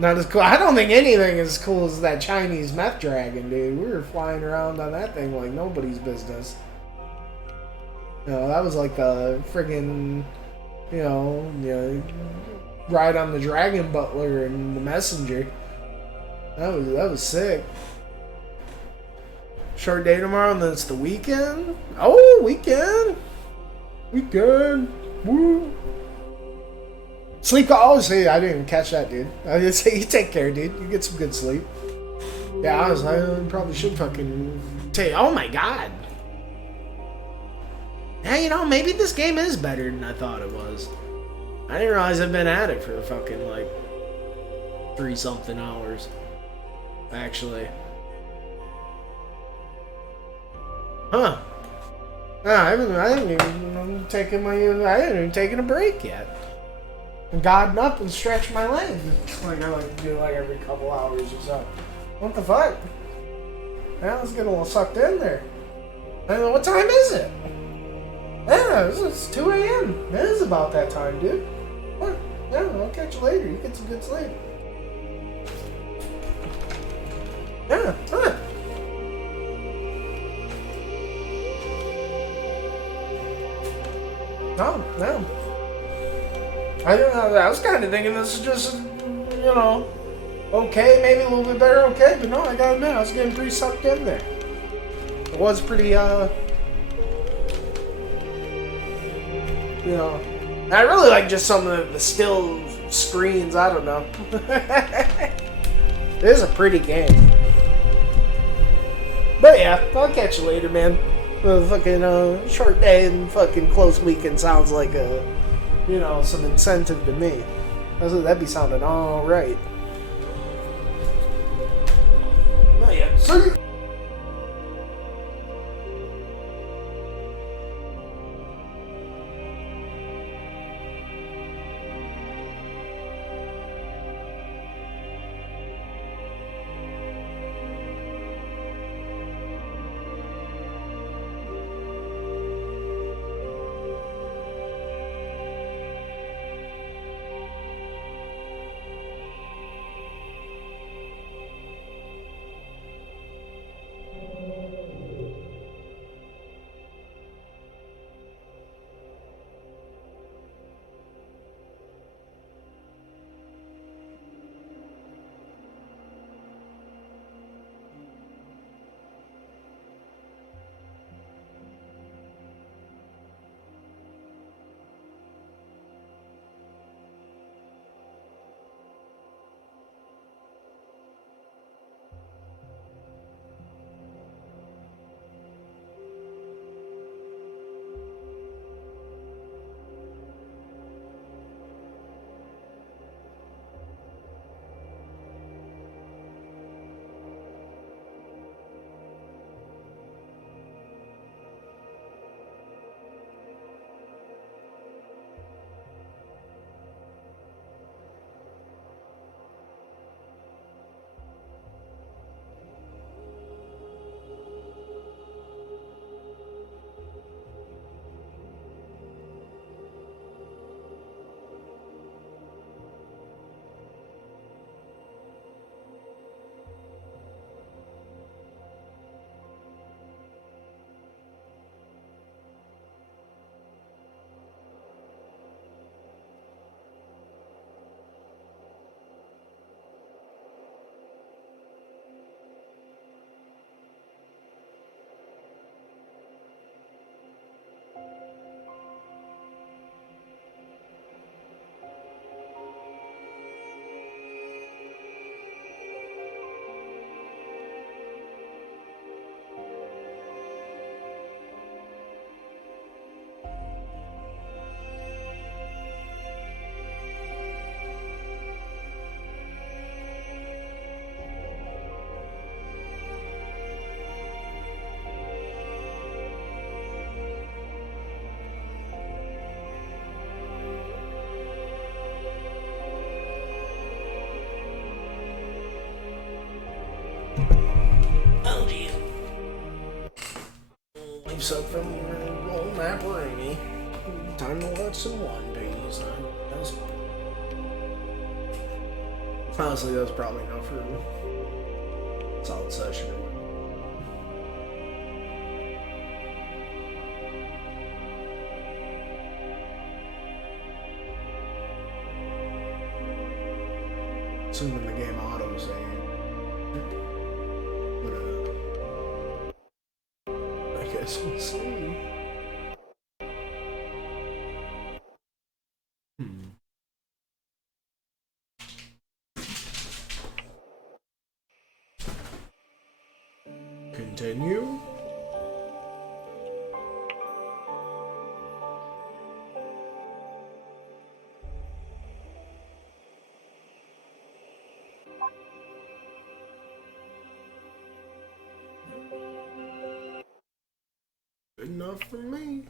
Not as cool. I don't think anything is as cool as that Chinese meth dragon, dude. We were flying around on that thing like nobody's business. You know, that was like the friggin', you know, ride on the Dragon Butler and the Messenger. That was sick. Short day tomorrow, and then it's the weekend. Oh, weekend. Woo. Sleep. Oh, see, I didn't even catch that, dude. I just say you take care, dude. You get some good sleep. Yeah, I probably should fucking take. Oh my god. Yeah, you know, maybe this game is better than I thought it was. I didn't realize I've been at it for fucking like 3-something hours. Actually. Huh. I haven't even taken a break yet. And gotten up and stretched my legs. Like I like to do like every couple hours or so. What the fuck? Yeah, let's get a little sucked in there. And what time is it? Yeah, it's 2 a.m. It is about that time, dude. What? Yeah, I'll catch you later. You get some good sleep. Yeah, huh. No. I was kind of thinking this is just, you know, okay, maybe a little bit better, okay, but no, I gotta admit, I was getting pretty sucked in there. It was pretty, you know, I really like just some of the still screens, I don't know. It is a pretty game. But yeah, I'll catch you later, man. Fucking short day and fucking close weekend sounds like some incentive to me. That'd be sounding all right. Oh yeah. See? Up from old Maparini. Time to watch some One Piece. Honestly, that was probably enough for a solid session. Assuming the game autos but I guess we'll see. Continue. Good enough for me.